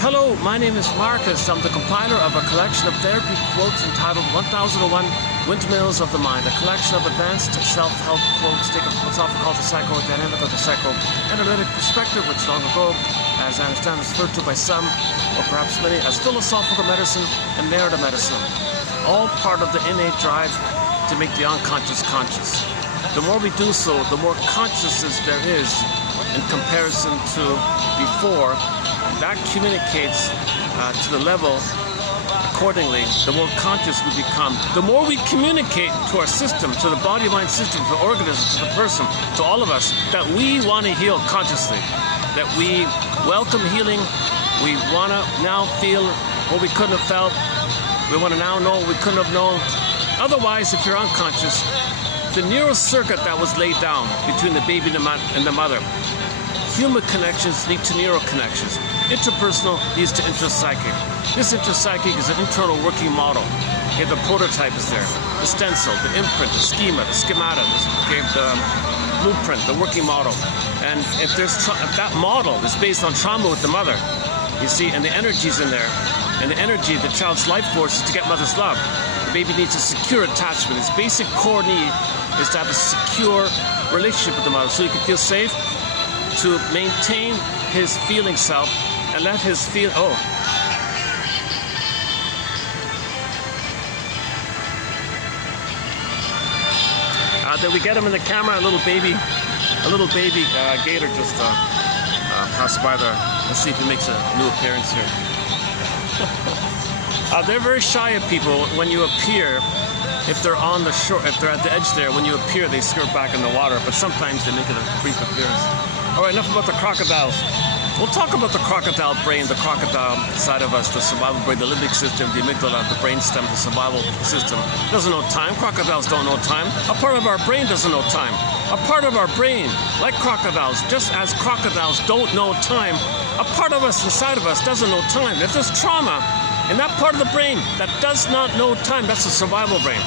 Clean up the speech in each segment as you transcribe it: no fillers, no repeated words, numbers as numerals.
Hello, my name is Marcus. I'm the compiler of a collection of therapy quotes entitled 1001 Windmills of the Mind, a collection of advanced self-help quotes taken from what's often called the psycho-dynamic or the psycho-analytic perspective, which long ago, as I understand, was referred to by some, or perhaps many, as philosophical medicine and narrative medicine, all part of the innate drive to make the unconscious conscious. The more we do so, the more consciousness there is in comparison to before. That communicates to the level accordingly. The more conscious we become, the more we communicate to our system, to the body-mind system, to the organism, to the person, to all of us, that we want to heal consciously, that we welcome healing. We want to now feel what we couldn't have felt. We want to now know what we couldn't have known. Otherwise, if you're unconscious, the neural circuit that was laid down between the baby and the mother, human connections lead to neural connections. Interpersonal leads to intrapsychic. This intrapsychic is an internal working model. Okay, the prototype is there, the stencil, the imprint, the schema, the schemata, the blueprint, the working model. And if that model is based on trauma with the mother, you see, and the energy's in there, and the energy, the child's life force is to get mother's love. The baby needs a secure attachment. Its basic core need is to have a secure relationship with the mother, so he can feel safe, to maintain his feeling self, and let his feel, did we get him in the camera? A little baby gator just passed by there. Let's see if he makes a new appearance here. They're very shy of people when you appear. If they're on the shore, if they're at the edge there, when you appear, they skirt back in the water, but sometimes they make it a brief appearance. All right, enough about the crocodiles. We'll talk about the crocodile brain, the crocodile side of us, the survival brain, the limbic system, the amygdala, the brainstem, the survival system. Doesn't know time. Crocodiles don't know time. A part of our brain doesn't know time. A part of our brain, like crocodiles, just as crocodiles don't know time, a part of us inside of us doesn't know time. If there's trauma in that part of the brain that does not know time, that's the survival brain.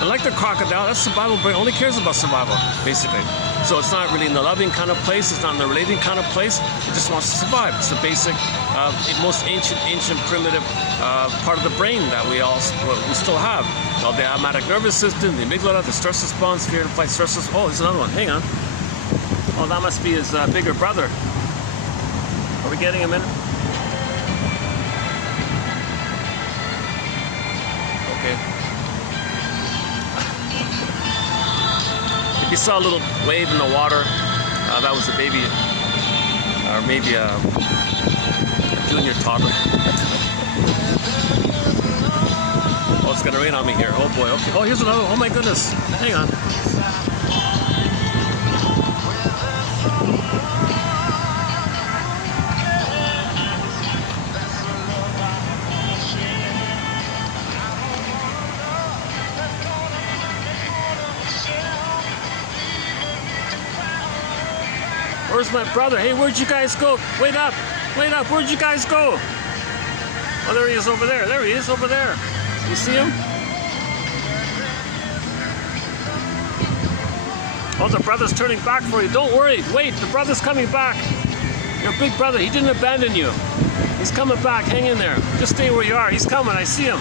And like the crocodile, that survival brain only cares about survival, basically. So it's not really in the loving kind of place, it's not in the relating kind of place, it just wants to survive. It's the basic, most ancient, primitive part of the brain that we still have. Well, the automatic nervous system, the amygdala, the stress response, fear and flight stress response. Oh, there's another one, hang on. Oh, that must be his bigger brother. Are we getting him in? Okay. If you saw a little wave in the water, that was a baby, or maybe a junior toddler. Oh, it's gonna rain on me here. Oh boy, okay. Oh, here's another one. Oh my goodness. Hang on. Where's my brother? Hey, where'd you guys go? Wait up! Wait up! Where'd you guys go? Oh, there he is over there. There he is over there. You see him? Oh, the brother's turning back for you. Don't worry. Wait, the brother's coming back. Your big brother, he didn't abandon you. He's coming back. Hang in there. Just stay where you are. He's coming. I see him.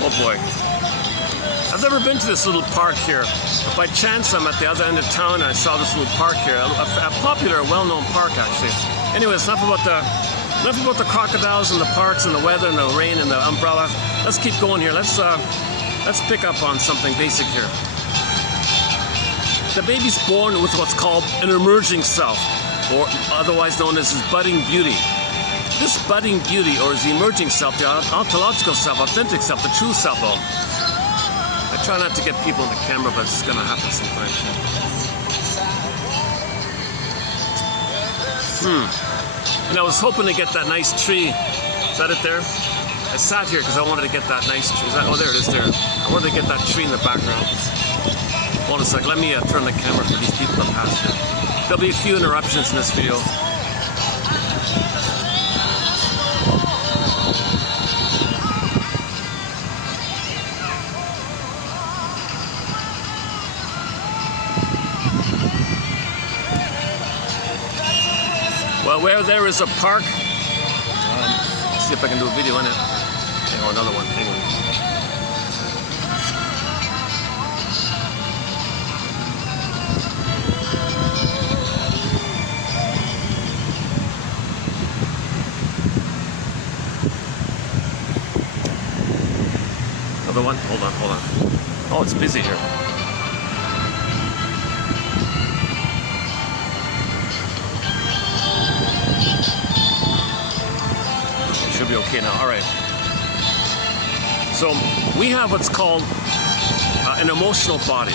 Oh boy. I've never been to this little park here. But by chance, I'm at the other end of town and I saw this little park here. A popular, well-known park, actually. Anyways, enough about the crocodiles and the parks and the weather and the rain and the umbrella. Let's keep going here. Let's pick up on something basic here. The baby's born with what's called an emerging self, or otherwise known as his budding beauty. This budding beauty, or his emerging self, the ontological self, authentic self, the true self. I try not to get people in the camera, but it's going to happen sometimes. And I was hoping to get that nice tree. Is that it there? I sat here because I wanted to get that nice tree. Oh, there it is there. I wanted to get that tree in the background. Hold on a sec. Let me turn the camera for these people that pass here. There'll be a few interruptions in this video. Well, where there is a park, let's see if I can do a video on it. Oh, another one. Hang on. Another one. Hold on, hold on. Oh, it's busy here. Should be okay now. All right. So we have what's called an emotional body,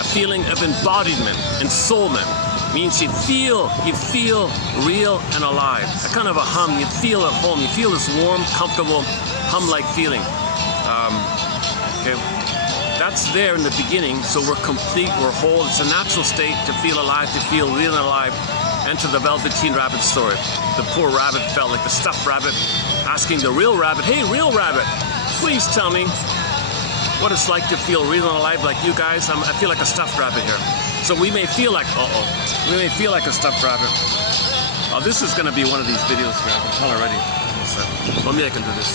a feeling of embodiment, ensoulment. Means you feel real and alive. A kind of a hum. You feel at home. You feel this warm, comfortable, hum-like feeling. Okay. That's there in the beginning. So we're complete. We're whole. It's a natural state to feel alive, to feel real and alive. Enter the Velveteen Rabbit story. The poor rabbit felt like the stuffed rabbit, asking the real rabbit, "Hey, real rabbit, please tell me what it's like to feel real and alive like you guys. I feel like a stuffed rabbit here." So we may feel like, we may feel like a stuffed rabbit. Oh, this is going to be one of these videos here. I can tell already. So, well, maybe I can do this.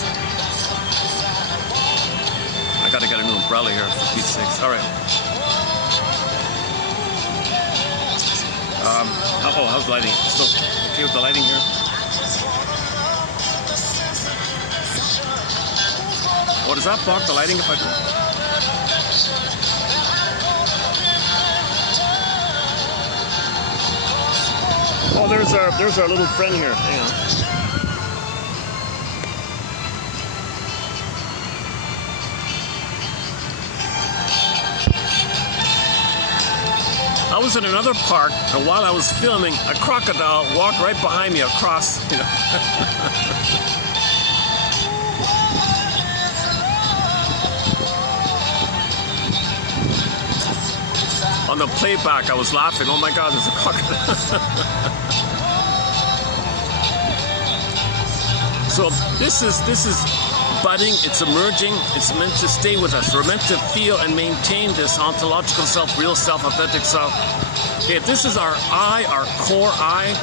I got to get a new umbrella here for Pete's sakes. All right. How's the lighting? Still okay with the lighting here? Oh, does that block the lighting if I do? Oh, there's our little friend here. Hang on. I was in another park, and while I was filming, a crocodile walked right behind me across, you know. On the playback, I was laughing. Oh my God, there's a crocodile. So this is budding, it's emerging, it's meant to stay with us. We're meant to feel and maintain this ontological self, real self, authentic self. Okay, this is our I, our core I,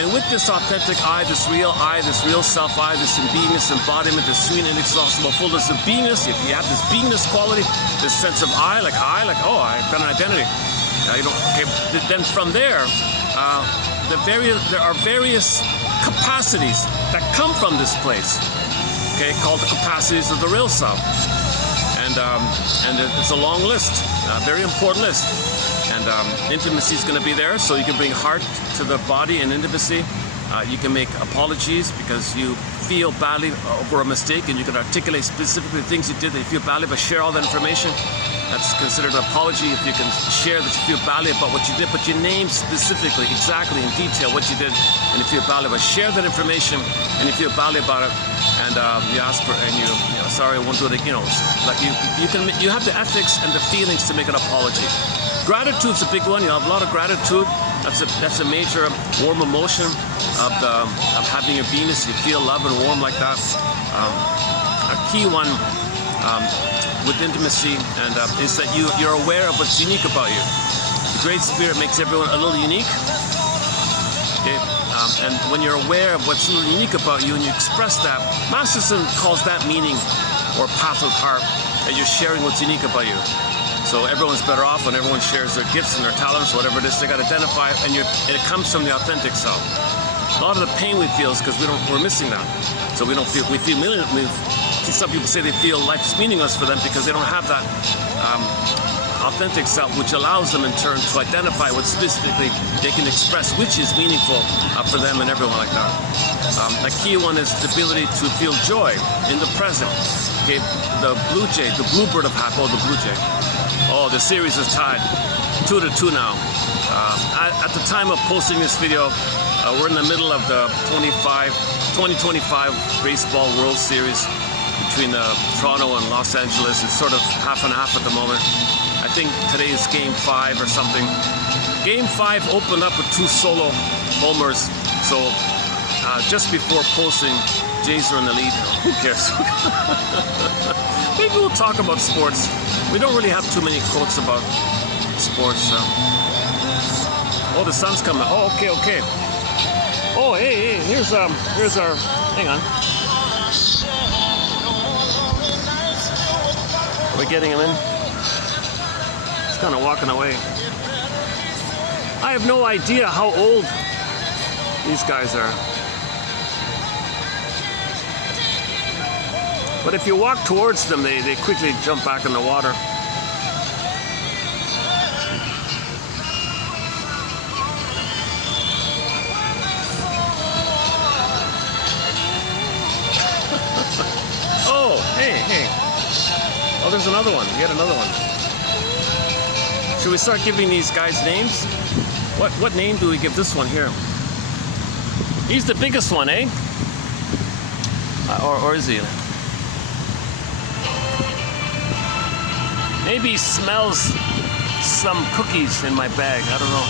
and with this authentic I, this real self I, this beingness, embodiment, this sweet, inexhaustible fullness of beingness, if you have this beingness quality, this sense of I, like, oh, I've got an identity. Okay, then from there, there are various capacities that come from this place. Okay, called the capacities of the real self, and it's a long list, a very important list. And intimacy is going to be there, so you can bring heart to the body in intimacy. You can make apologies because you feel badly over a mistake, and you can articulate specifically things you did that you feel badly, but share all that information. That's considered an apology if you can share that you feel badly about what you did, but you name specifically, exactly in detail what you did, and you feel badly, but share that information, and you feel badly about it, and you ask for, and you know, sorry, I won't do it again. You know, like you have the ethics and the feelings to make an apology. Gratitude's a big one. You have a lot of gratitude. That's a major warm emotion of having your beingness. You feel love and warm like that. A key one with intimacy and is that you're aware of what's unique about you. The Great Spirit makes everyone a little unique. Okay? And when you're aware of what's a little unique about you and you express that, Masterson calls that meaning or path of heart, that you're sharing what's unique about you. So everyone's better off when everyone shares their gifts and their talents, whatever it is they got to identify, and it comes from the authentic self. A lot of the pain we feel is because we're missing that. So we some people say they feel life is meaningless for them because they don't have that authentic self, which allows them in turn to identify what specifically they can express, which is meaningful for them and everyone like that. A key one is the ability to feel joy in the present. Okay, the blue jay, the bluebird of happiness, the blue jay. Oh, the series is tied 2-2 now. At the time of posting this video, we're in the middle of the 2025 Baseball World Series between Toronto and Los Angeles. It's sort of half and half at the moment. I think today is Game 5 or something. Game 5 opened up with 2 solo homers. So just before posting, Jays are in the lead. Who cares? Maybe we'll talk about sports. We don't really have too many quotes about sports. Oh, the sun's coming. Oh, okay. Oh, hey, here's our, hang on. Are we getting him in? He's kind of walking away. I have no idea how old these guys are. But if you walk towards them, they quickly jump back in the water. Oh, hey. Oh, there's another one. Yet another one. Should we start giving these guys names? What name do we give this one here? He's the biggest one, eh? Or is he? Maybe he smells some cookies in my bag. I don't know.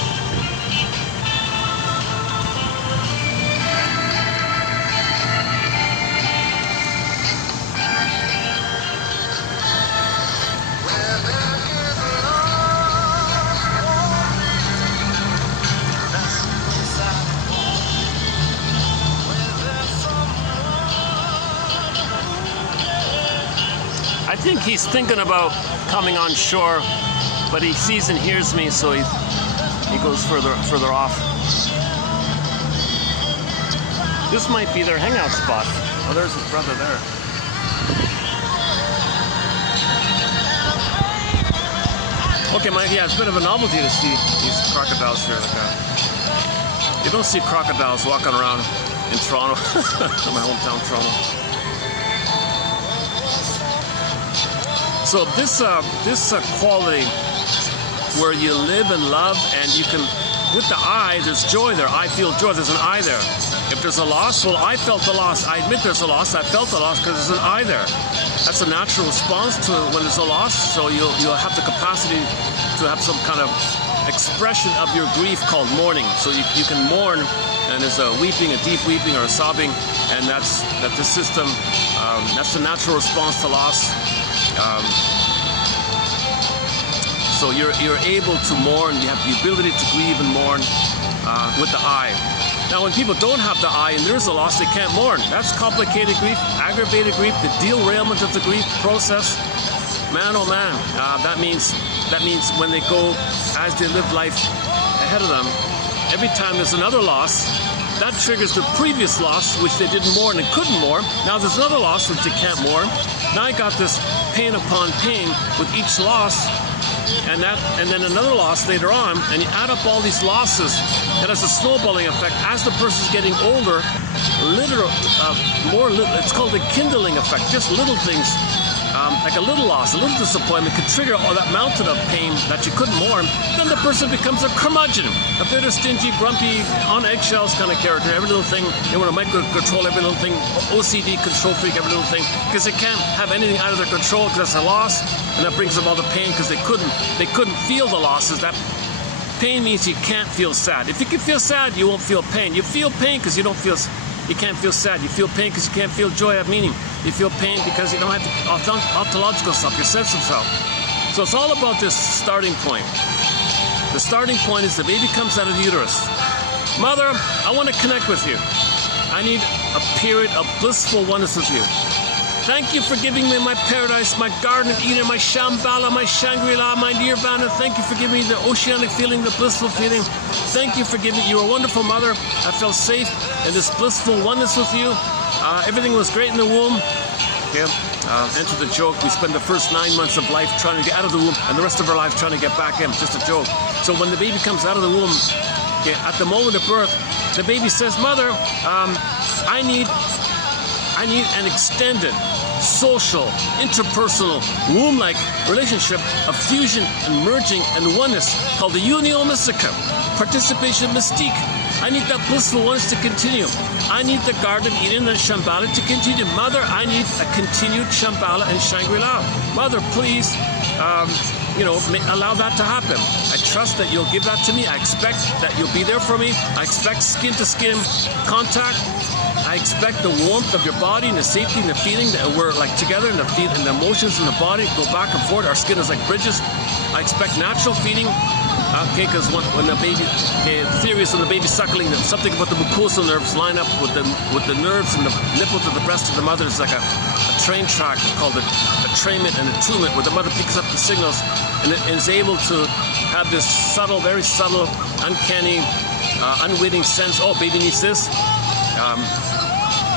I think he's thinking about coming on shore, but he sees and hears me, so he goes further off. This might be their hangout spot. Oh, there's his brother there. Okay, Mike, yeah, it's a bit of a novelty to see these crocodiles here. You don't see crocodiles walking around in Toronto, in my hometown, Toronto. So this quality where you live and love, and you can, with the I, there's joy there. I feel joy. There's an I there. If there's a loss, well, I felt the loss. I admit there's a loss. I felt the loss because there's an I there. That's a natural response to when there's a loss. So you'll have the capacity to have some kind of expression of your grief called mourning. So you can mourn, and there's a weeping, a deep weeping, or a sobbing, and that's the system. That's the natural response to loss. So you're able to mourn. You have the ability to grieve and mourn with the I. Now, when people don't have the I and there's a loss, they can't mourn. That's complicated grief, aggravated grief, the derailment of the grief process. Man, oh man, that means when they go, as they live life ahead of them, every time there's another loss, that triggers the previous loss, which they didn't mourn and couldn't mourn. Now there's another loss which they can't mourn. Now I got this pain upon pain with each loss, and then another loss later on, and you add up all these losses, it has a snowballing effect. As the person's getting older, it's called the kindling effect. Just little things, like a little loss, a little disappointment could trigger all that mountain of pain that you couldn't mourn. Then the person becomes a curmudgeon, a bitter, stingy, grumpy, on eggshells kind of character. Every little thing, they want to micro-control every little thing, OCD, control freak, every little thing, because they can't have anything out of their control because that's a loss, and that brings them all the pain because they couldn't feel the losses. That pain means you can't feel sad. If you can feel sad, you won't feel pain. You feel pain because you can't feel sad. You feel pain because you can't feel joy of meaning. You feel pain because you don't have the ontological self, your sense of self. So it's all about this starting point. The starting point is the baby comes out of the uterus. Mother, I want to connect with you. I need a period of blissful oneness with you. Thank you for giving me my paradise, my garden of Eden, my Shambhala, my Shangri-La, my Nirvana. Thank you for giving me the oceanic feeling, the blissful feeling. Thank you for giving me, you're a wonderful mother. I felt safe in this blissful oneness with you. Everything was great in the womb. Okay. Enter the joke. We spend the first 9 months of life trying to get out of the womb, and the rest of our life trying to get back in. Just a joke. So when the baby comes out of the womb, okay, at the moment of birth, the baby says, Mother, I need an extended, social, interpersonal, womb-like relationship of fusion and merging and oneness called the unio mystica, participation mystique. I need that blissful oneness to continue. I need the Garden of Eden and Shambhala to continue. Mother, I need a continued Shambhala and Shangri-La. Mother, please, allow that to happen. I trust that you'll give that to me. I expect that you'll be there for me. I expect skin-to-skin contact. I expect the warmth of your body and the safety and the feeling that we're like together, and the emotions in the body go back and forth. Our skin is like bridges. I expect natural feeding. Okay, because when the baby, okay, the theory is when the baby's suckling, something about the mucosal nerves line up with the nerves and the nipples of the breast of the mother. It's like a train track called a trainment and a attunement, where the mother picks up the signals and is able to have this subtle, very subtle, uncanny, unwitting sense. Oh, baby needs this.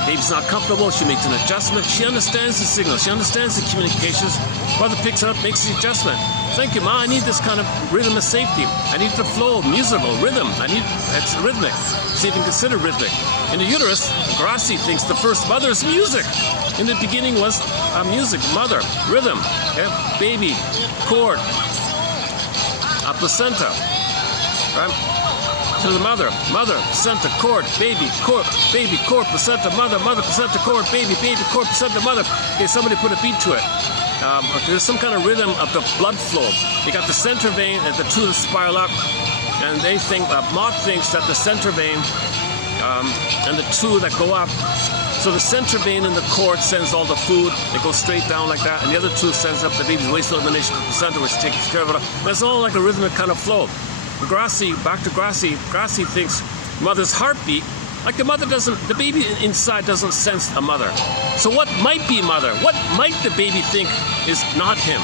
Baby's not comfortable. She makes an adjustment. She understands the signals. She understands the communications. Mother picks it up, makes the adjustment. Thank you, Ma. I need this kind of rhythm of safety. I need the flow, musical rhythm. It's rhythmic. It's even considered rhythmic. In the uterus, Grassi thinks the first mother is music. In the beginning was music, mother, rhythm, okay? Baby, cord, placenta, right? To the mother, placenta, cord, baby, cord, placenta, mother, placenta, cord, baby, cord, placenta, mother. Okay, somebody put a beat to it. There's some kind of rhythm of the blood flow. You got the center vein and the two spiral up, and they think, Mott thinks that the center vein and the two that go up, so the center vein in the cord sends all the food, it goes straight down like that, and the other two sends up the baby's waste elimination to the placenta, which takes care of it. That's all like a rhythmic kind of flow. Grassi, back to Grassi, Grassi thinks mother's heartbeat, like the mother doesn't, the baby inside doesn't sense a mother. So what might be mother? What might the baby think is not him?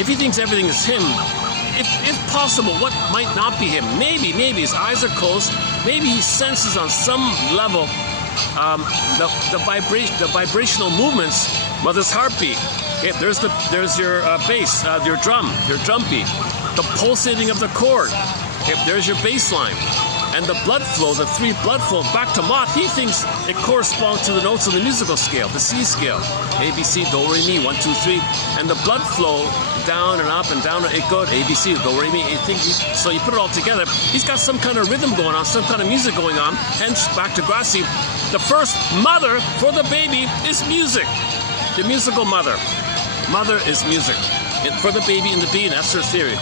If he thinks everything is him, if possible, what might not be him? Maybe his eyes are closed, maybe he senses on some level the vibrational movements, mother's heartbeat. Okay, there's your bass, your drum beat, the pulsating of the cord. Okay, there's your bass line. And the blood flow, the three blood flow back to Mott, he thinks it corresponds to the notes of the musical scale, the C scale. A, B, C, do, re, mi, 1, 2, 3. And the blood flow down and up and down, it goes A, B, C, do, re, mi. So you put it all together, he's got some kind of rhythm going on, some kind of music going on. Hence, back to Grassi, the first mother for the baby is music. The musical mother. Mother is music. For the baby in the being, that's her theory.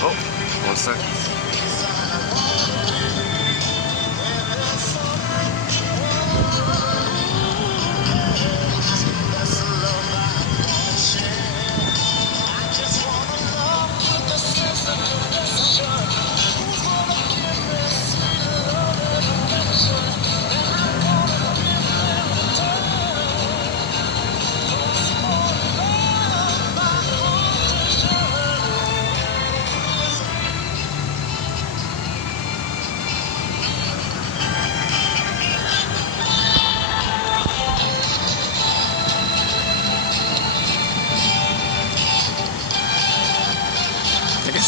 Oh. 1 second.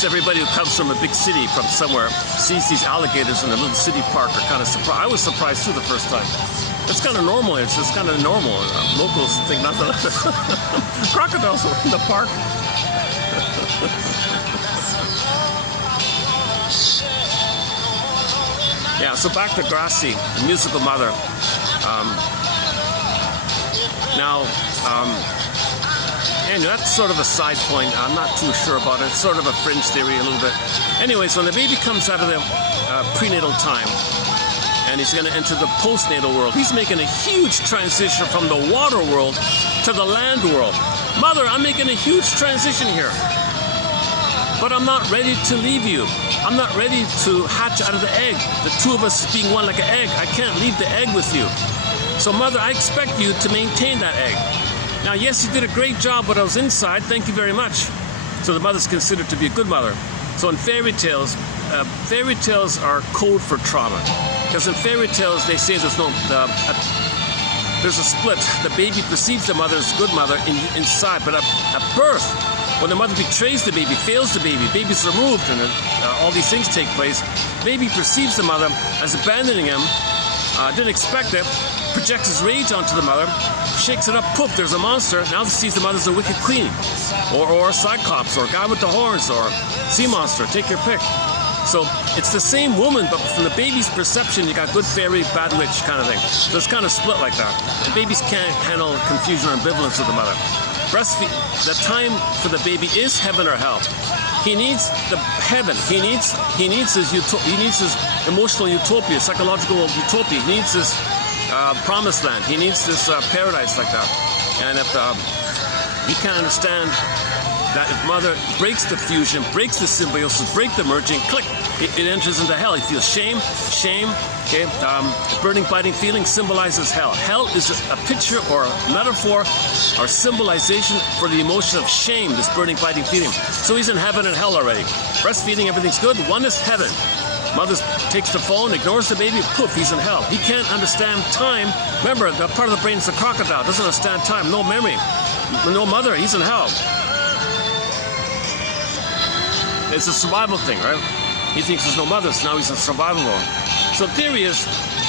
Everybody who comes from a big city, from somewhere, sees these alligators in a little city park are kind of surprised. I was surprised too the first time. It's kind of normal. It's just kind of normal. Locals think nothing of it. Crocodiles are in the park. Yeah, so back to Grassi, the musical mother. And that's sort of a side point. I'm not too sure about it. It's sort of a fringe theory a little bit. Anyways, when the baby comes out of the prenatal time and he's going to enter the postnatal world, he's making a huge transition from the water world to the land world. Mother, I'm making a huge transition here. But I'm not ready to leave you. I'm not ready to hatch out of the egg. The two of us being one like an egg. I can't leave the egg with you. So mother, I expect you to maintain that egg. Now, yes, you did a great job when I was inside. Thank you very much. So the mother's considered to be a good mother. So in fairy tales are code for trauma. Because in fairy tales, they say there's a split. The baby perceives the mother as a good mother inside, but at birth, when the mother betrays the baby, fails the baby's removed, and all these things take place, the baby perceives the mother as abandoning him, didn't expect it, projects his rage onto the mother, shakes it up, poof, there's a monster. Now he sees the mother as a wicked queen, or a cyclops, or a guy with the horns, or a sea monster, take your pick. So it's the same woman, but from the baby's perception, you got good fairy, bad witch kind of thing. So it's kind of split like that. And babies can't handle confusion or ambivalence with the mother. Breastfeed, the time for the baby is heaven or hell. He needs the heaven. He needs his emotional utopia, psychological utopia. He needs this promised land. He needs this paradise like that. And if he can't understand that if mother breaks the fusion, breaks the symbiosis, breaks the merging, click, it enters into hell. He feels shame. Okay, burning, biting feeling symbolizes hell. Hell is a picture or a metaphor or symbolization for the emotion of shame, this burning, biting feeling. So he's in heaven and hell already. Breastfeeding, everything's good. One is heaven. Mother takes the phone, ignores the baby, poof, he's in hell. He can't understand time. Remember, the part of the brain is the crocodile, doesn't understand time, no memory, no mother, he's in hell. It's a survival thing, right? He thinks there's no mother, so now he's in survival mode. So the theory is,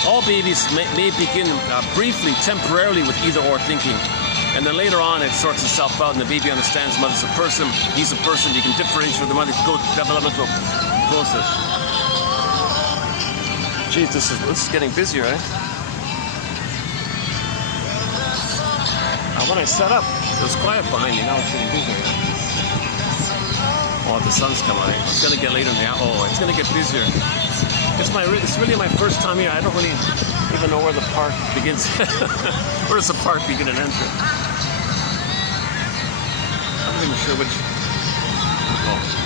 all babies may begin briefly, temporarily with either or thinking, and then later on it sorts itself out and the baby understands mother's a person, he's a person, you can differentiate from the mother if you go to developmental process. Geez, this is getting busier, eh? When I set up, it was quiet behind me, now it's getting busier. Oh, the sun's coming out. It's going to get later in the hour. Oh, it's going to get busier. It's really my first time here. I don't really even know where the park begins. Where does the park begin and end? I'm not even sure which. Oh.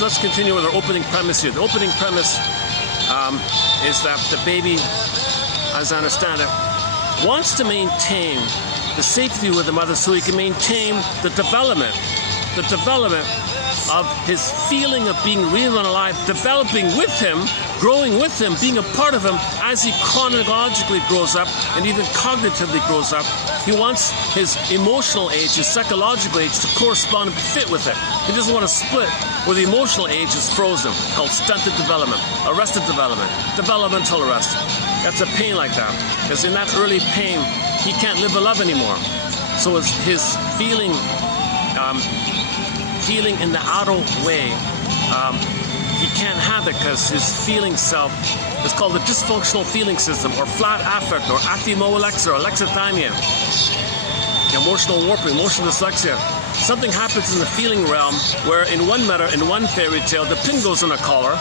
Let's continue with our opening premise here. The opening premise is that the baby, as I understand it, wants to maintain the safety with the mother so he can maintain the development of his feeling of being real and alive, developing with him, growing with him, being a part of him as he chronologically grows up and even cognitively grows up. He wants his emotional age, his psychological age to correspond and fit with it. He doesn't want to split where the emotional age is frozen, called stunted development, arrested development, developmental arrest. That's a pain like that, because in that early pain, he can't live a love anymore. So his feeling in the outer way, he can't have it because his feeling self is called the dysfunctional feeling system, or flat affect, or aphimoalexia, or alexithymia, emotional warping, emotional dyslexia. Something happens in the feeling realm where in one fairy tale, the pin goes in a collar.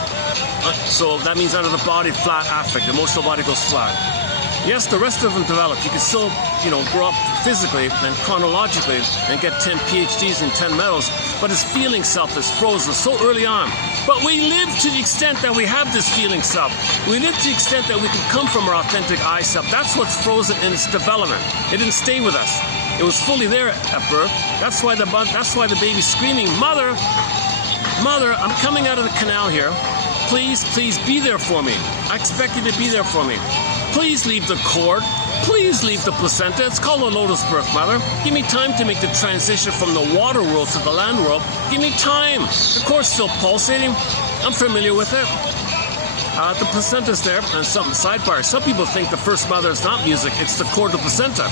So that means out of the body, flat affect, emotional body goes flat. Yes, the rest of them develop. You can still, grow up physically and chronologically and get 10 PhDs and 10 medals, but his feeling self is frozen so early on. But we live to the extent that we have this feeling self. We live to the extent that we can come from our authentic I self. That's what's frozen in its development. It didn't stay with us. It was fully there at birth. That's why the baby's screaming, "Mother, Mother, I'm coming out of the canal here. Please, please be there for me. I expect you to be there for me. Please leave the cord. Please leave the placenta. It's called a lotus birth, Mother. Give me time to make the transition from the water world to the land world. Give me time. The cord's still pulsating. I'm familiar with it. The placenta's there, and some sidebar. Some people think the first mother is not music. It's the cord of placenta.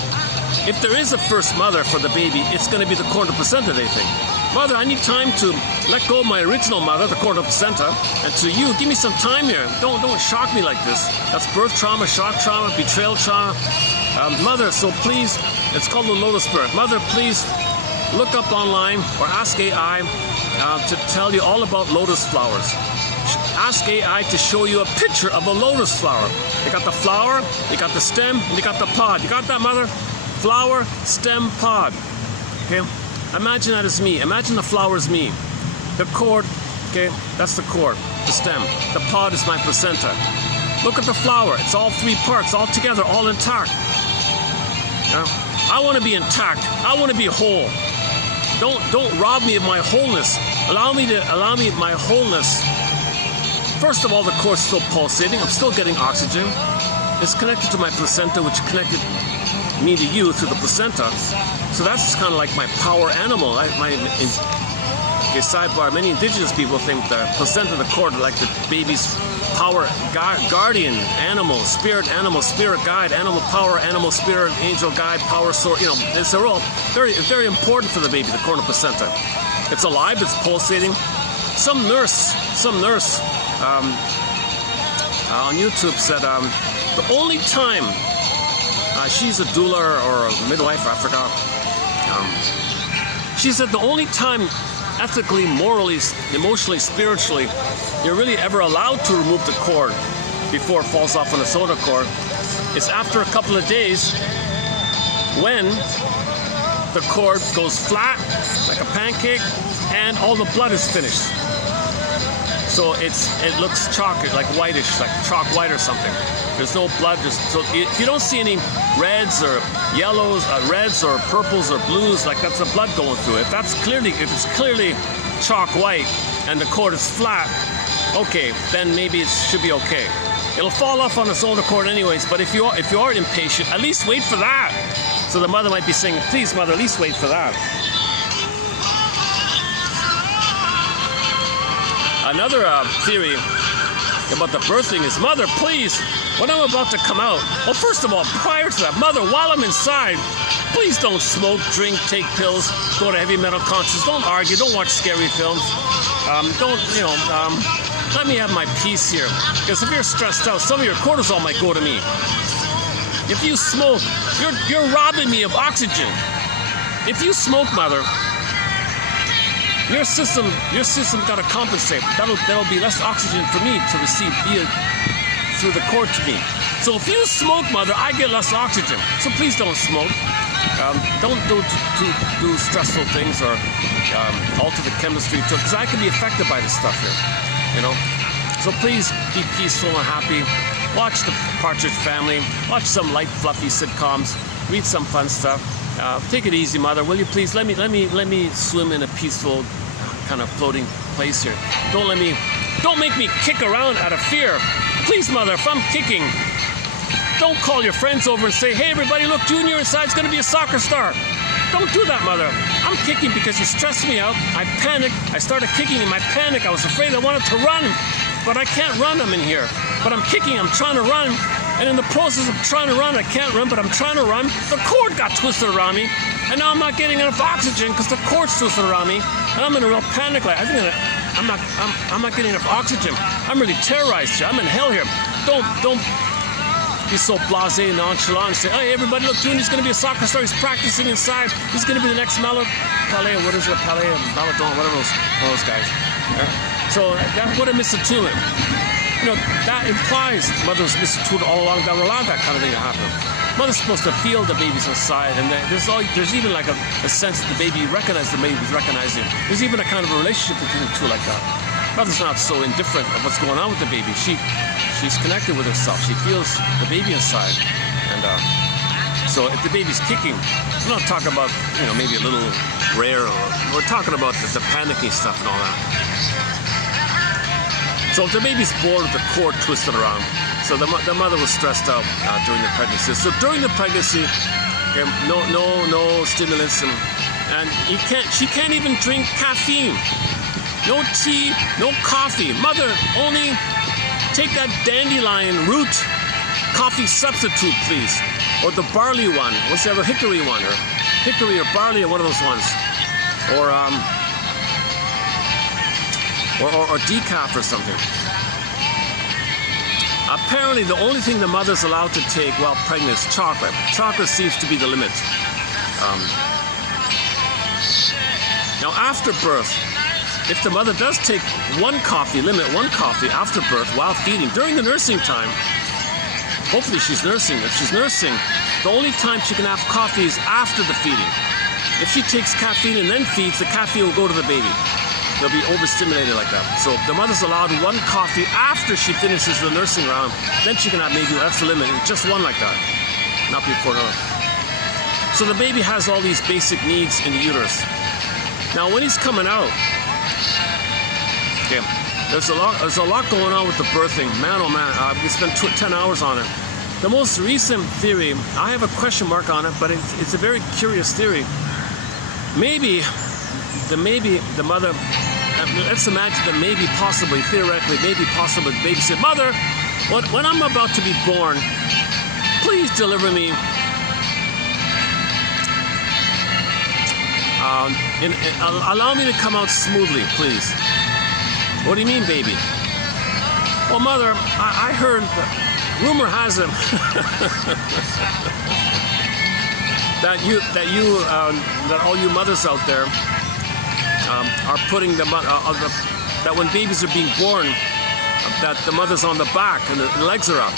If there is a first mother for the baby, it's going to be the cord of placenta, they think. Mother, I need time to let go of my original mother, the cord of placenta, and to you, give me some time here. Don't shock me like this. That's birth trauma, shock trauma, betrayal trauma. Mother, so please, it's called the lotus birth. Mother, please look up online or ask AI to tell you all about lotus flowers. Ask AI to show you a picture of a lotus flower. You got the flower, you got the stem, and you got the pod. You got that, Mother? Flower, stem, pod. Okay? Imagine that as me. Imagine the flower is me. The cord, okay, that's the cord, the stem. The pod is my placenta. Look at the flower. It's all three parts, all together, all intact. Now, I want to be intact. I want to be whole. Don't rob me of my wholeness. Allow me my wholeness. First of all, the cord's still pulsating. I'm still getting oxygen. It's connected to my placenta, which connected me to you through the placenta. So that's kind of like my power animal, Okay, sidebar, many indigenous people think the placenta of the cord are like the baby's power guardian animal, spirit guide, animal power, animal spirit, angel guide, power source. You know, it's a real, very important for the baby, the corn placenta. It's alive, it's pulsating. Some nurse on YouTube said the only time she's a doula or a midwife, I forgot. She said the only time ethically, morally, emotionally, spiritually, you're really ever allowed to remove the cord before it falls off on the soda cord is after a couple of days when the cord goes flat like a pancake and all the blood is finished. So it looks chalky, like whitish, like chalk white or something. There's no blood. So if you don't see any reds or yellows, reds or purples or blues, like that's the blood going through it. If it's clearly chalk white and the cord is flat, okay, then maybe it should be okay. It'll fall off on its own accord anyways. But if you are impatient, at least wait for that. So the mother might be saying, "Please, mother, at least wait for that." Another theory about the birthing is, "Mother, please, when I'm about to come out," well, first of all, prior to that, "Mother, while I'm inside, please don't smoke, drink, take pills, go to heavy metal concerts, don't argue, don't watch scary films, let me have my peace here, because if you're stressed out, some of your cortisol might go to me. If you smoke, you're robbing me of oxygen. If you smoke, mother, your system got to compensate. That'll be less oxygen for me to receive through the cord to me. So if you smoke, mother, I get less oxygen. So please don't smoke. Don't do stressful things or alter the chemistry too, because I can be affected by this stuff here. You know. So please be peaceful and happy. Watch the Partridge Family. Watch some light, fluffy sitcoms. Read some fun stuff. Take it easy, mother. Will you please let me swim in a peaceful kind of floating place here. Don't make me kick around out of fear. Please, mother, if I'm kicking, don't call your friends over and say, "Hey, everybody, look, Junior inside's going to be a soccer star." Don't do that, mother. I'm kicking because you stressed me out. I panicked. I started kicking in my panic. I was afraid. I wanted to run, but I can't run. I'm in here. But I'm kicking. I'm trying to run. And in the process of trying to run, I can't run, but I'm trying to run. The cord got twisted around me, and now I'm not getting enough oxygen because the cord's twisted around me, and I'm in a real panic. Like I'm not getting enough oxygen. I'm really terrorized here. I'm in hell here. Don't be so blasé and nonchalant and say, "Hey, everybody, look, Junior's going to be a soccer star. He's practicing inside. He's going to be the next Palais, what is it, Palais, Maladon, whatever those guys." So that's what a misattunement. You know, that implies mother's misattuned all along. Don't allow that kind of thing to happen. Mother's supposed to feel the baby's inside, and there's even like a sense that the baby recognizes the baby's recognizing. There's even a kind of a relationship between the two like that. Mother's not so indifferent of what's going on with the baby. She's connected with herself. She feels the baby inside, and so if the baby's kicking, we're not talking about maybe a little rare. We're talking about the panicky stuff and all that. So if the baby's bored with the cord twisted around, so the mother was stressed out during the pregnancy. So during the pregnancy, no stimulants, and she can't even drink caffeine. No tea, no coffee. Mother, only take that dandelion root coffee substitute, please, or the barley one. What's the other hickory one, or hickory or barley, or one of those ones, or decaf or something. Apparently, the only thing the mother's allowed to take while pregnant is chocolate. Chocolate seems to be the limit. Now, after birth, if the mother does take one coffee after birth while feeding, during the nursing time, hopefully she's nursing. If she's nursing, the only time she can have coffee is after the feeding. If she takes caffeine and then feeds, the caffeine will go to the baby. They'll be overstimulated like that. So if the mother's allowed one coffee after she finishes the nursing round, then she can have maybe, that's the limit, just one like that, not before her. So the baby has all these basic needs in the uterus. Now when he's coming out, okay, there's a lot going on with the birthing. Man, oh man, we spent 10 hours on it. The most recent theory, I have a question mark on it, but it's a very curious theory. Maybe the mother let's imagine that maybe, possibly, theoretically, maybe, possibly, the baby said, "Mother, when I'm about to be born, please deliver me. Allow me to come out smoothly, please." "What do you mean, baby?" "Well, Mother, I heard, rumor has it that all you mothers out there are putting that when babies are being born, that the mother's on the back and the legs are up.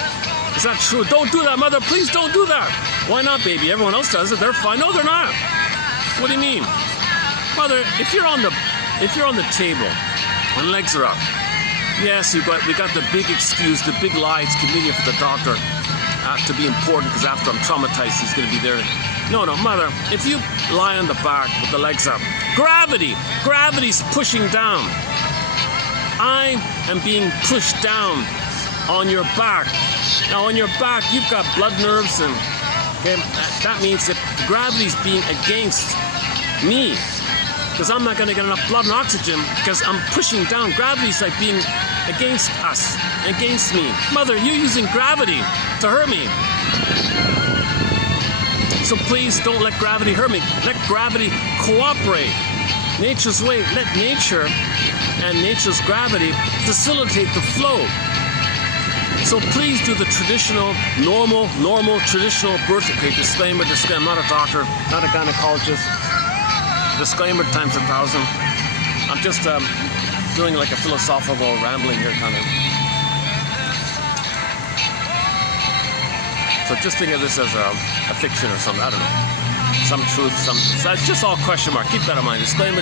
Is that true?" "Don't do that, Mother. Please don't do that." "Why not, baby? Everyone else does it. They're fine." "No, they're not." "What do you mean?" "Mother, if you're on the table and legs are up, yes, we got the big excuse, the big lie. It's convenient for the doctor to be important because after I'm traumatized, he's going to be there. No, Mother, if you lie on the back with the legs up, gravity's pushing down. I am being pushed down on your back. Now, on your back, you've got blood nerves, and okay, that means that gravity's being against me because I'm not going to get enough blood and oxygen because I'm pushing down. Gravity's like being against us, against me. Mother, you're using gravity to hurt me. So please don't let gravity hurt me. Let gravity cooperate. Nature's way. Let nature and nature's gravity facilitate the flow. So please do the traditional, normal, traditional birth. Okay, disclaimer. I'm not a doctor, not a gynecologist. Disclaimer times 1,000. I'm just doing like a philosophical rambling here, kind of. So just think of this as a fiction or something. I don't know. Some truth, so it's just all question mark. Keep that in mind. Disclaimer.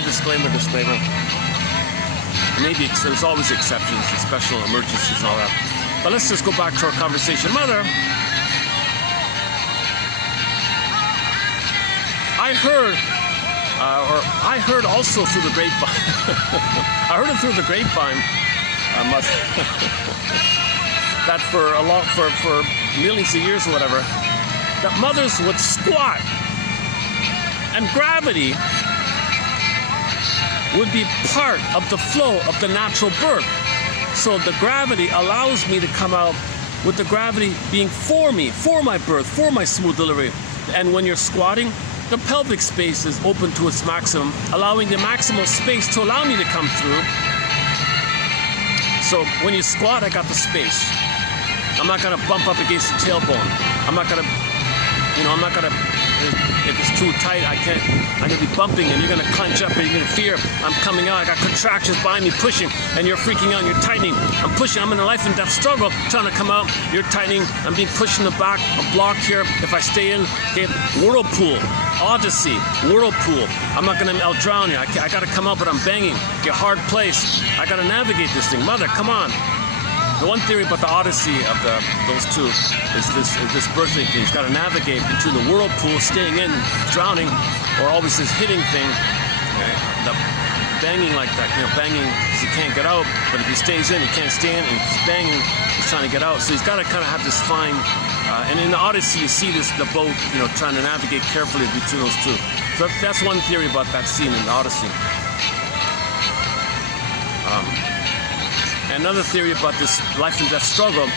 Maybe there's always exceptions and special emergencies and all that. But let's just go back to our conversation. Mother, I heard also through the grapevine. I heard it through the grapevine. That for millions of years or whatever, that mothers would squat, and gravity would be part of the flow of the natural birth. So the gravity allows me to come out with the gravity being for me, for my birth, for my smooth delivery. And when you're squatting, the pelvic space is open to its maximum, allowing the maximal space to allow me to come through. So when you squat, I got the space. I'm not gonna bump up against the tailbone. I'm not gonna, if it's too tight, I'm gonna be bumping and you're gonna clench up and you're gonna fear. I'm coming out, I got contractions behind me pushing and you're freaking out and you're tightening. I'm pushing, I'm in a life and death struggle, trying to come out, you're tightening, I'm being pushed in the back, I'm blocked here. If I stay in, okay, whirlpool, odyssey, whirlpool. I'll drown you. I gotta come out, but I'm banging. Get hard place. I gotta navigate this thing. Mother, come on. The one theory about the odyssey of those two is this birthing thing. You've got to navigate between the whirlpool, staying in, drowning, or always this hitting thing, the banging like that, banging because he can't get out. But if he stays in, he can't stay in, and he's banging, he's trying to get out. So he's got to kind of have this fine. And in the odyssey, you see the boat, trying to navigate carefully between those two. So that's one theory about that scene in the odyssey. Another theory about this life and death struggle,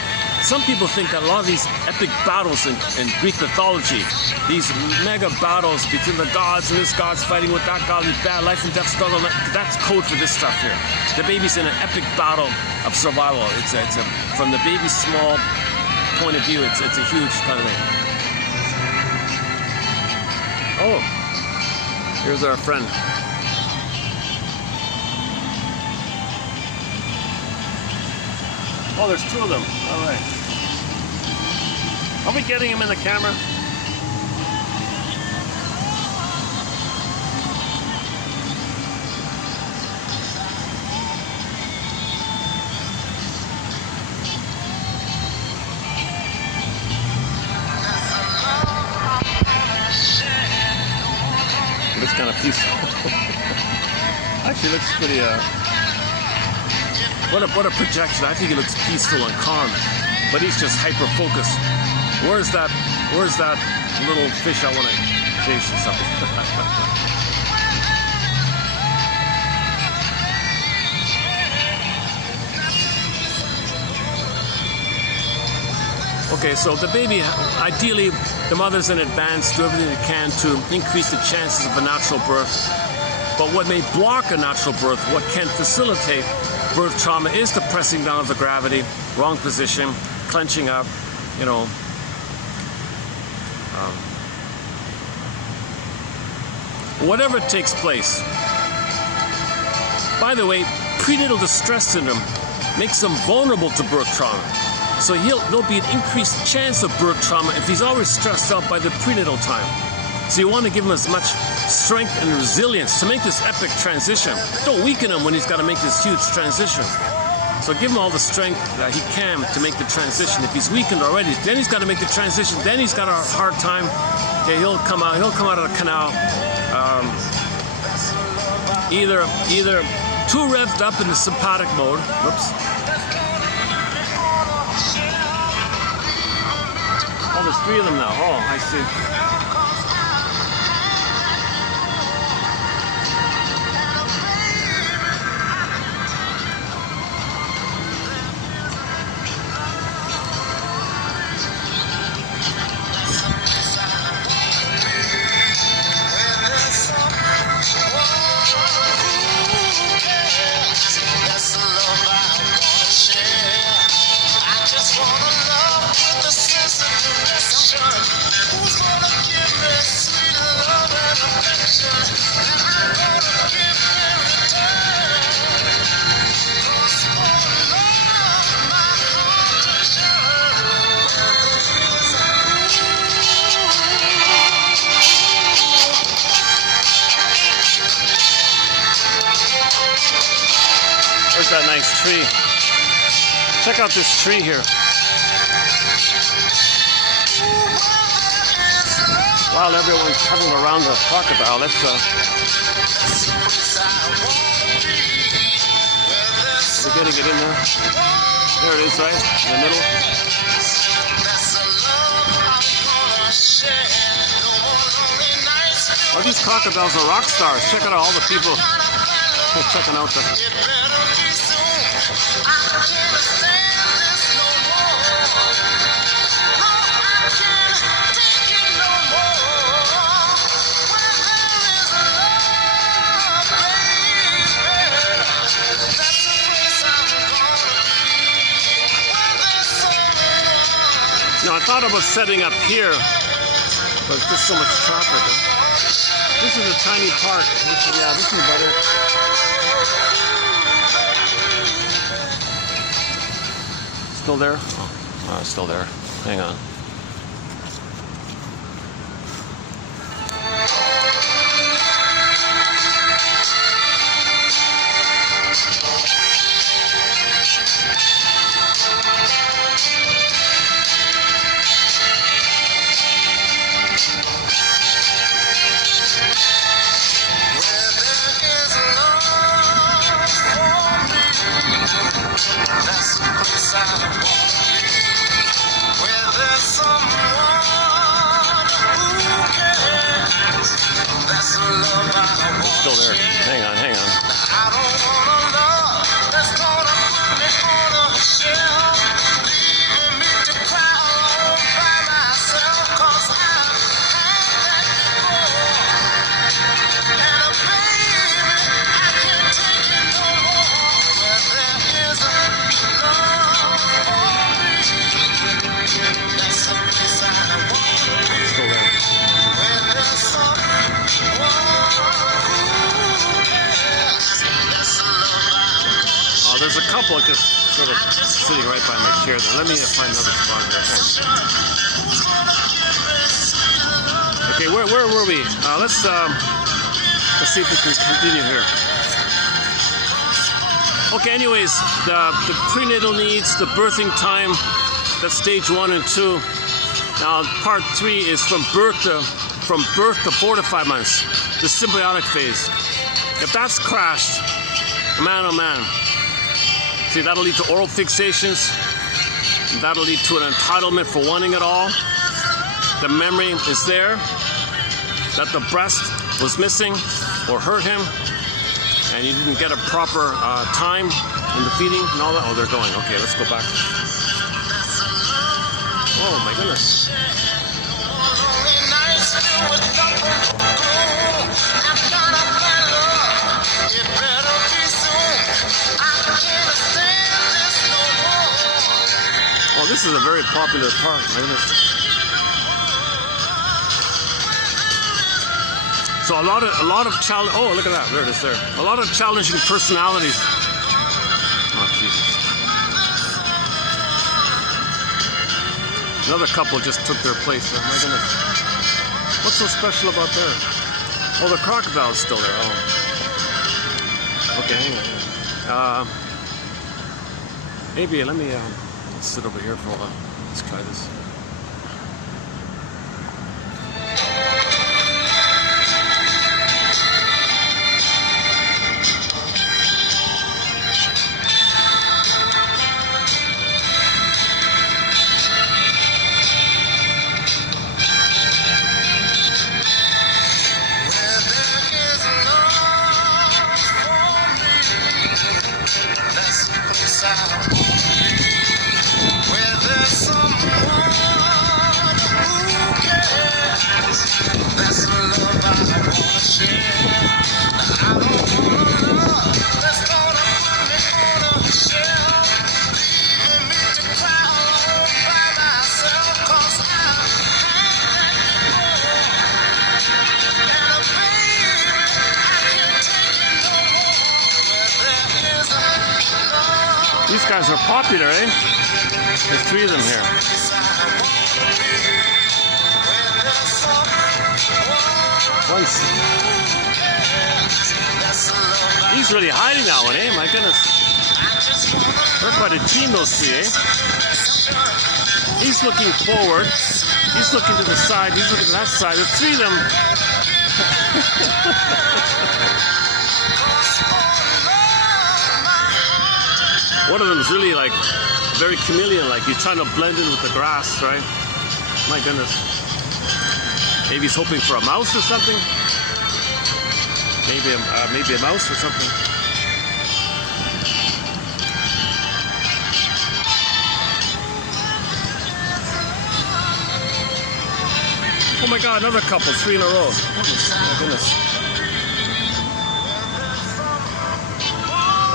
some people think that a lot of these epic battles in Greek mythology, these mega battles between the gods and this god's fighting with that god, this bad life and death struggle, that's code for this stuff here. The baby's in an epic battle of survival. It's from the baby's small point of view, it's a huge kind of thing. Oh, here's our friend. Oh, there's two of them. All right. Are we getting him in the camera? Looks kind of peaceful. Actually, looks pretty. What a projection. I think he looks peaceful and calm, but he's just hyper-focused. Where's that little fish I want to chase or something? Okay, so the baby, ideally, the mothers in advance do everything they can to increase the chances of a natural birth. But what may block a natural birth, what can facilitate birth trauma, is the pressing down of the gravity, wrong position, clenching up, you know. Whatever takes place. By the way, prenatal distress syndrome makes them vulnerable to birth trauma. So there'll be an increased chance of birth trauma if he's already stressed out by the prenatal time. So you want to give him as much strength and resilience to make this epic transition. Don't weaken him when he's got to make this huge transition. So give him all the strength that he can to make the transition. If he's weakened already, then he's got to make the transition. Then he's got a hard time. Okay, he'll come out of the canal either too revved up in the sympathetic mode. Whoops. Oh, there's 3 of them now. Oh, I see. Where's that nice tree? Check out this tree here. While everyone's huddled around the crocodile, let's we're getting it in there. There it is, right? In the middle. Oh, these crocodiles are rock stars. Check out all the people checking out the... Now I thought about setting up here, but there's just so much traffic. Huh? This is a tiny park. This is better. Still there? Oh, it's still there. Hang on. Still there. Hang on, hang on. There's a couple just sort of sitting right by my chair there. Let me find another spot here. Okay, where were we? Let's see if we can continue here. Okay, anyways, the prenatal needs, the birthing time, that's stage 1 and 2. Now, part 3 is from birth to 4 to 5 months, the symbiotic phase. If that's crashed, man oh man. See, that'll lead to oral fixations. That'll lead to an entitlement for wanting it all. The memory is there that the breast was missing or hurt him, and you didn't get a proper time in the feeding and all that. Oh, they're going. Okay, let's go back. Oh my goodness. Oh, this is a very popular part. My goodness. So a lot of challenge. Oh, look at that. There it is. There. A lot of challenging personalities. Oh, Jesus. Another couple just took their place. Oh my goodness. What's so special about there? Oh, the crocodile's still there. Oh. Okay, hang on. Maybe let me sit over here for a while. Let's try this. These guys are popular, eh? There's 3 of them here. Once. He's really hiding that one, eh? My goodness. They're quite a team, those 3, eh? He's looking forward. He's looking to the side. He's looking to that side. There's 3 of them. One of them is really like very chameleon-like. He's trying to blend in with the grass, right? My goodness. Maybe he's hoping for a mouse or something. Maybe a mouse or something. Oh my God! Another couple, 3 in a row. Oh my goodness.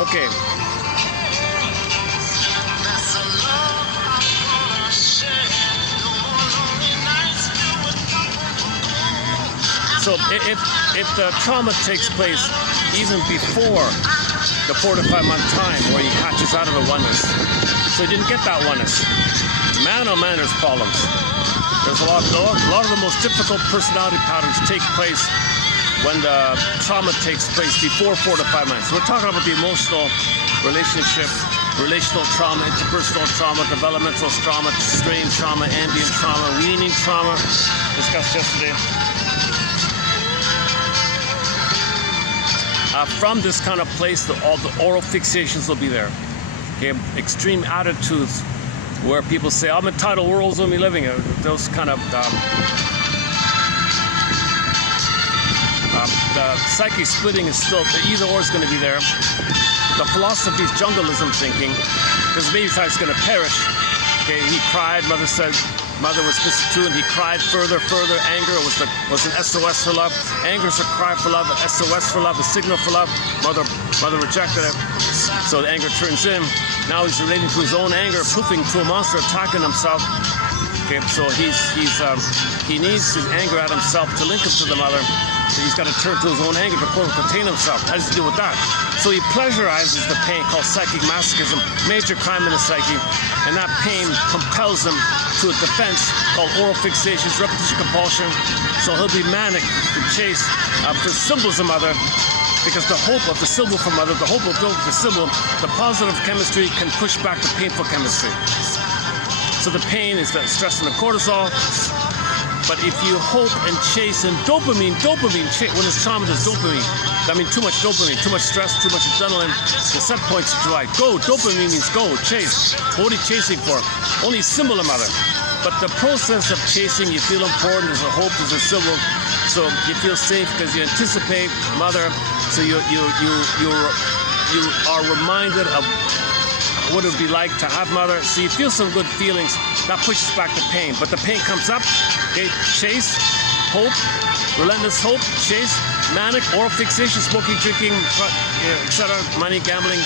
Okay. So if the trauma takes place even before the 4 to 5 month time where he hatches out of the oneness, so he didn't get that oneness. Man, oh man, there's problems. There's a lot of the most difficult personality patterns take place when the trauma takes place before 4 to 5 months. So we're talking about the emotional relationship, relational trauma, interpersonal trauma, developmental trauma, strain trauma, ambient trauma, weaning trauma, discussed yesterday. From this kind of place, all the oral fixations will be there. Okay, extreme attitudes where people say, I'm entitled, world's only living. Those kind of the psyche splitting is still, the either or is going to be there. The philosophy is jungleism thinking, because the baby's going to perish. Okay, he cried, mother was misattuned, he cried further. Anger was an SOS for love. Anger is a cry for love, an SOS for love, a signal for love. Mother rejected it, so the anger turns in. Now he's relating to his own anger, poofing to a monster, attacking himself. Okay, so he needs his anger at himself to link him to the mother. So he's got to turn to his own anger to contain himself. How does he deal with that? So he pleasurizes the pain, called psychic masochism, major crime in the psyche, and that pain compels him to a defense called oral fixations, repetition compulsion. So he'll be manic to chase for symbols of mother, because the hope of the symbol for mother, the hope of the symbol, the positive chemistry can push back the painful chemistry. So the pain is the stress and the cortisol. But if you hope and chase, and dopamine, when it's trauma, there's dopamine. I mean, too much dopamine, too much stress, too much adrenaline. The set points to like, go, dopamine means go, chase. What are you chasing for? Only symbol of mother. But the process of chasing, you feel important, there's a hope, there's a symbol. So you feel safe because you anticipate mother. So you are reminded of what it would be like to have mother. So you feel some good feelings. That pushes back the pain. But the pain comes up. Okay, chase, hope, relentless hope, chase, manic, oral fixation, smoking, drinking, etc., money, gambling,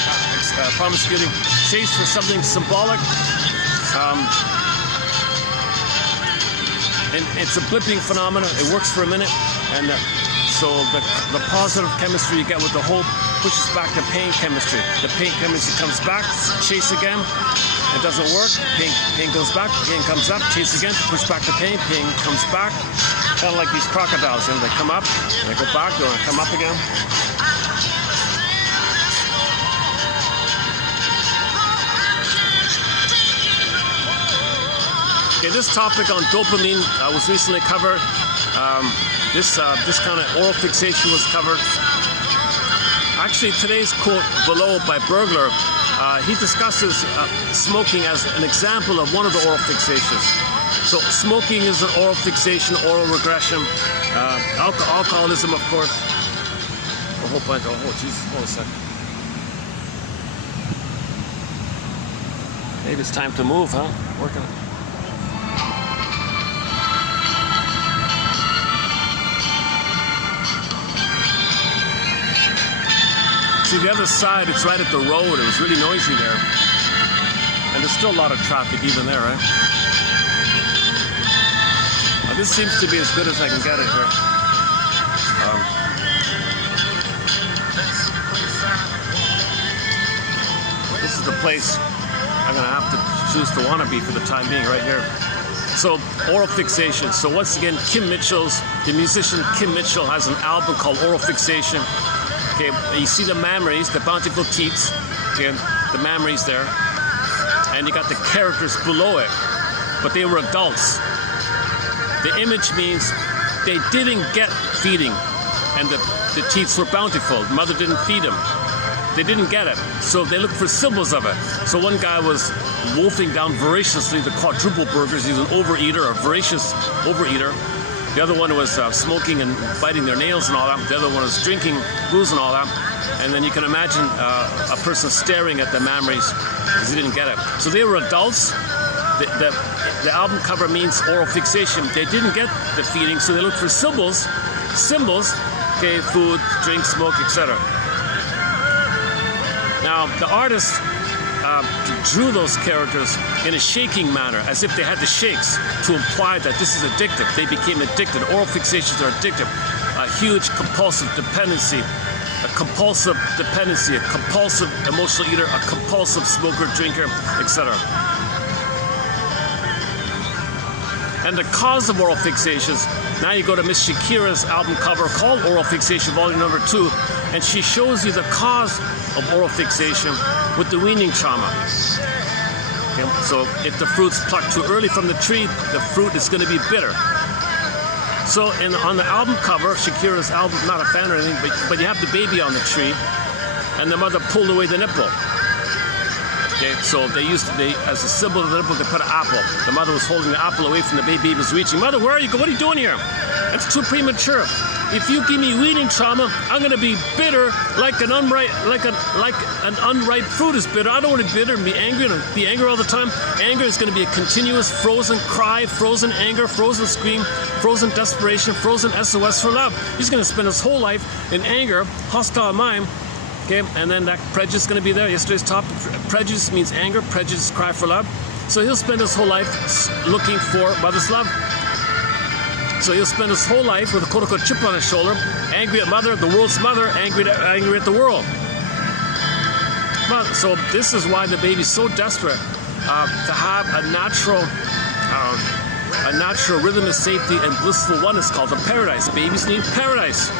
promiscuity, chase for something symbolic. And it's a blipping phenomenon. It works for a minute, and so the positive chemistry you get with the hope pushes back the pain chemistry. The pain chemistry comes back, chase again. It doesn't work. Pain goes back. Pain comes up. Chase again. Push back the pain. Pain comes back. Kind of like these crocodiles. And they come up. They go back. They come up again. Okay, this topic on dopamine was recently covered. This kind of oral fixation was covered. Actually, today's quote below by Bergler, he discusses smoking as an example of one of the oral fixations. So smoking is an oral fixation, oral regression. Alcoholism, of course. A whole bunch. Oh, Jesus, hold a second. Maybe it's time to move, huh? Working. See, the other side, it's right at the road. It was really noisy there. And there's still a lot of traffic even there, right? This seems to be as good as I can get it here. This is the place I'm going to have to choose to want to be for the time being, right here. So, oral fixation. So once again, the musician Kim Mitchell has an album called Oral Fixation. Okay, you see the mammaries, the bountiful teats, okay, the mammaries there, and you got the characters below it, but they were adults. The image means they didn't get feeding, and the teats were bountiful. The mother didn't feed them. They didn't get it, so they looked for symbols of it. So one guy was wolfing down voraciously the quadruple burgers. He's an overeater, a voracious overeater. The other one was smoking and biting their nails and all that. The other one was drinking booze and all that. And then you can imagine a person staring at the mammaries because he didn't get it. So they were adults. The album cover means oral fixation. They didn't get the feeding, so they looked for symbols, okay, food, drink, smoke, etc. Now, the artist drew those characters in a shaking manner, as if they had the shakes to imply that this is addictive. They became addicted. Oral fixations are addictive. A huge compulsive dependency, a compulsive emotional eater, a compulsive smoker, drinker, etc. And the cause of oral fixations, now you go to Miss Shakira's album cover called Oral Fixation Volume Number 2, and she shows you the cause of oral fixation with the weaning trauma. Okay, so if the fruit's plucked too early from the tree, the fruit is going to be bitter. So on the album cover, Shakira's album, not a fan or anything, but you have the baby on the tree, and the mother pulled away the nipple. Okay, so they as a symbol of the nipple, they put an apple. The mother was holding the apple away from the baby was reaching. Mother, where are you? What are you doing here? That's too premature. If you give me weaning trauma, I'm going to be bitter like an unripe fruit is bitter. I don't want to be bitter and be angry all the time. Anger is going to be a continuous frozen cry, frozen anger, frozen scream, frozen desperation, frozen SOS for love. He's going to spend his whole life in anger, hostile mind. Okay, and then that prejudice is going to be there. Yesterday's topic, prejudice means anger, prejudice, cry for love. So he'll spend his whole life looking for mother's love. So he'll spend his whole life with a quote-unquote chip on his shoulder, angry at mother, the world's mother, angry at the world. So this is why the baby's so desperate to have a natural rhythm of safety and blissful oneness called a paradise. Babies need paradise.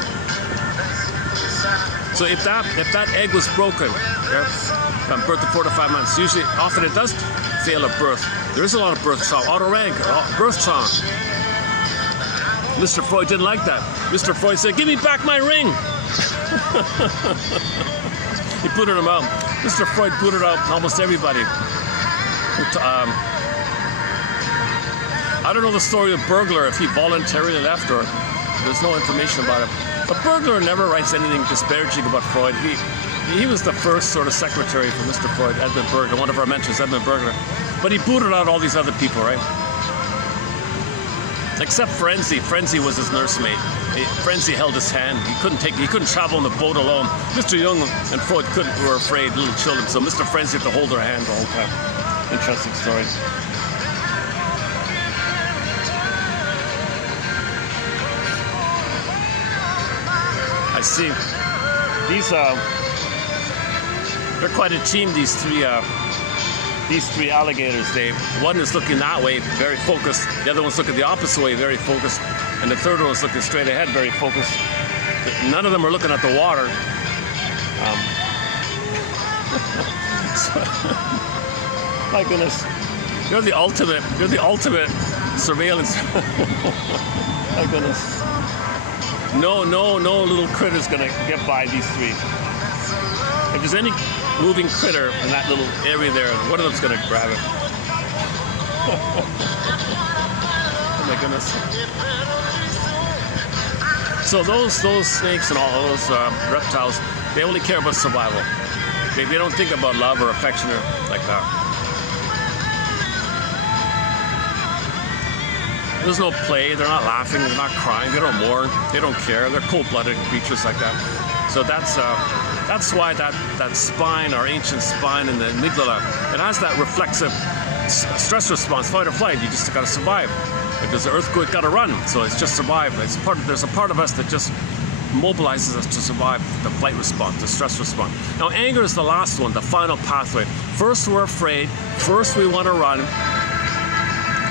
So if that egg was broken from birth to 4 to 5 months, often it does fail at birth. There is a lot of birth trauma, birth trauma. Mr. Freud didn't like that. Mr. Freud said, "Give me back my ring." He booted him out. Mr. Freud booted out almost everybody. I don't know the story of Bergler, if he voluntarily left or there's no information about it. But Bergler never writes anything disparaging about Freud. he was the first sort of secretary for Mr. Freud, Edmund Bergler, one of our mentors, Edmund Bergler. But he booted out all these other people, right? Except Frenzy. Frenzy was his nursemaid. Frenzy held his hand. He couldn't travel on the boat alone. Mr. Jung and Freud were afraid, little children, so Mr. Frenzy had to hold their hand the whole time. Interesting story. I see. They're quite a team, these three alligators. One is looking that way, very focused. The other one's looking the opposite way, very focused. And the third one's looking straight ahead, very focused. None of them are looking at the water. My goodness, you're the ultimate surveillance. My goodness. No little critter's gonna get by these three. If there's any moving critter in that little area there, one of them's gonna grab it. Oh my goodness. So those snakes and all those reptiles, they only care about survival. They don't think about love or affection or like that. There's no play, they're not laughing, they're not crying, they don't mourn, they don't care, they're cold-blooded creatures like that. So that's why that spine, our ancient spine in the amygdala, it has that reflexive stress response, fight or flight. You just gotta survive. If there's an earthquake, gotta run. So it's just survive. There's a part of us that just mobilizes us to survive the flight response, the stress response. Now anger is the last one, the final pathway. First we're afraid, first we want to run.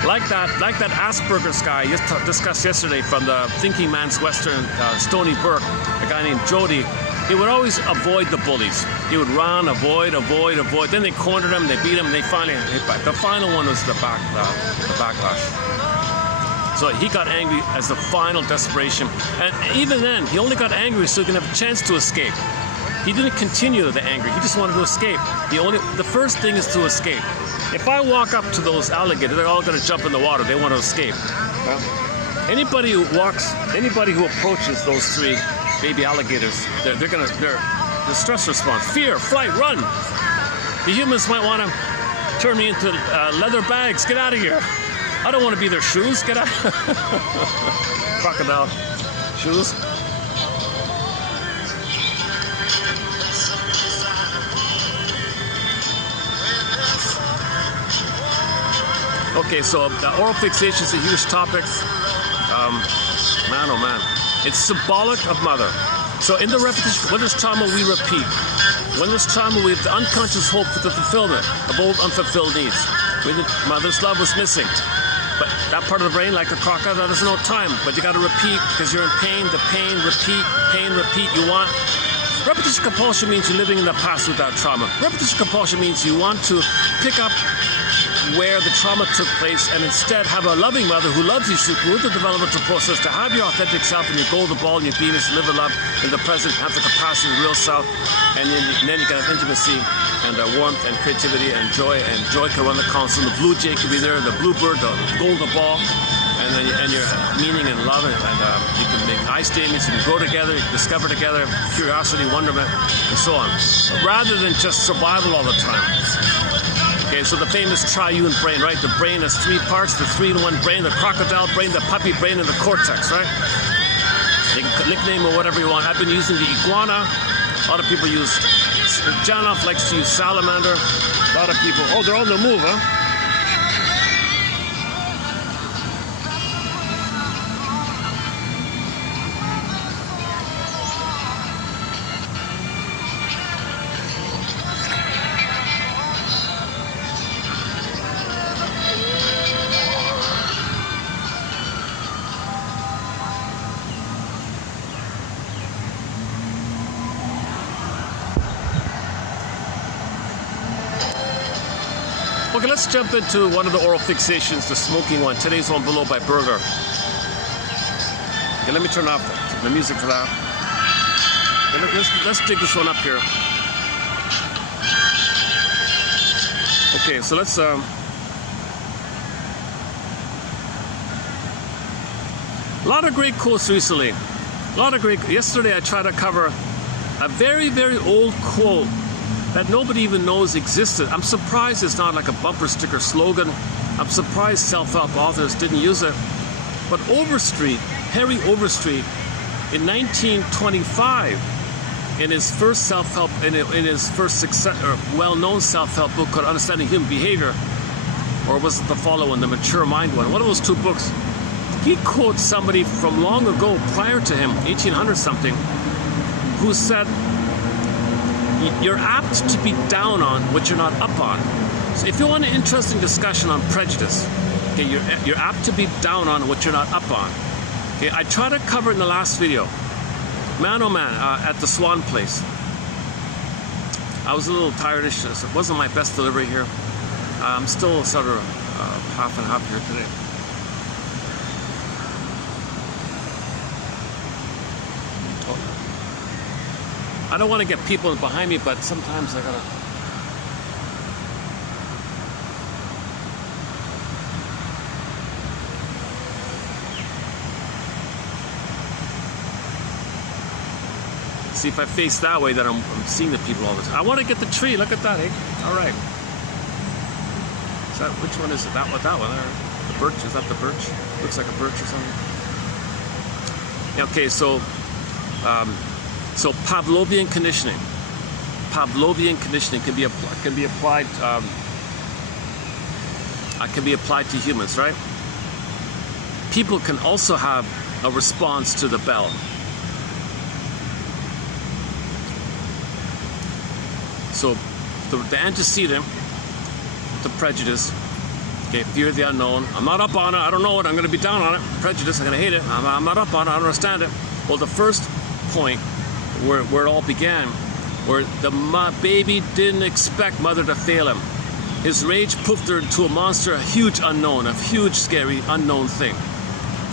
Like that Asperger's guy discussed yesterday from the Thinking Man's Western, Stony Brook, a guy named Jody. He would always avoid the bullies. He would run, avoid. Then they cornered him, they beat him, and they finally hit back. The final one was the backlash. So he got angry as the final desperation. And even then, he only got angry so he could have a chance to escape. He didn't continue the anger, he just wanted to escape. The first thing is to escape. If I walk up to those alligators, they're all gonna jump in the water, they want to escape. Anybody who approaches those three baby alligators, the stress response, fear, flight, run. The humans might want to turn me into leather bags, get out of here. I don't want to be their shoes, get out. Crocodile shoes. Okay, so oral fixation is a huge topic. Man, oh man. It's symbolic of mother. So in the repetition, when there's trauma, we repeat. When there's trauma, we have the unconscious hope for the fulfillment of old unfulfilled needs. When the mother's love was missing. But that part of the brain, like a crocodile, that doesn't know time. But you got to repeat because you're in pain. The pain, repeat, you want. Repetition compulsion means you're living in the past without trauma. Repetition compulsion means you want to pick up where the trauma took place and instead have a loving mother who loves you through the developmental process to have your authentic self and your golden ball and your penis, live in love in the present, have the capacity of the real self, and then you can have intimacy and warmth and creativity and joy can run the console. The blue jay can be there, the bluebird, the golden ball, and your meaning and love, and you can make I statements, you can grow together, you can discover together, curiosity, wonderment, and so on, rather than just survival all the time. Okay, so the famous triune brain, right? The brain has three parts, the 3-in-1 brain, the crocodile brain, the puppy brain, and the cortex, right? You can nickname it whatever you want. I've been using the iguana. A lot of people use, Janoff likes to use salamander. A lot of people, oh, they're on the move, huh? Okay, let's jump into one of the oral fixations, the smoking one. Today's one below by Bergler. Okay, let me turn off the music for that. Okay, let's dig this one up here. Okay, so let's a lot of great quotes recently. Yesterday I tried to cover a very, very old quote that nobody even knows existed. I'm surprised it's not like a bumper sticker slogan. I'm surprised self-help authors didn't use it. But Overstreet, Harry Overstreet, in 1925, in his first self-help, in his first success, or well-known self-help book called Understanding Human Behavior, or was it the follow-on, the Mature Mind one? One of those two books. He quotes somebody from long ago, prior to him, 1800 something, who said, "You're apt to be down on what you're not up on." So if you want an interesting discussion on prejudice, okay, you're apt to be down on what you're not up on. Okay, I tried to cover it in the last video. Man, oh man, at the Swan place. I was a little tired-ish, so it wasn't my best delivery here. I'm still sort of half and half here today. I don't want to get people behind me, but sometimes I gotta. See, if I face that way, then I'm seeing the people all the time. I want to get the tree. Look at that, eh? All right. Is that, which one is it? That one? That one? The birch? Is that the birch? Looks like a birch or something. Okay, so Pavlovian conditioning. Pavlovian conditioning can be applied to humans, right? People can also have a response to the bell. So the antecedent, the prejudice, okay, fear of the unknown. I'm not up on it. I don't know it. I'm going to be down on it. Prejudice. I'm going to hate it. I'm not up on it. I don't understand it. Well, the first point where it all began, where the baby didn't expect mother to fail him. His rage poofed her into a monster, a huge unknown, a huge, scary, unknown thing.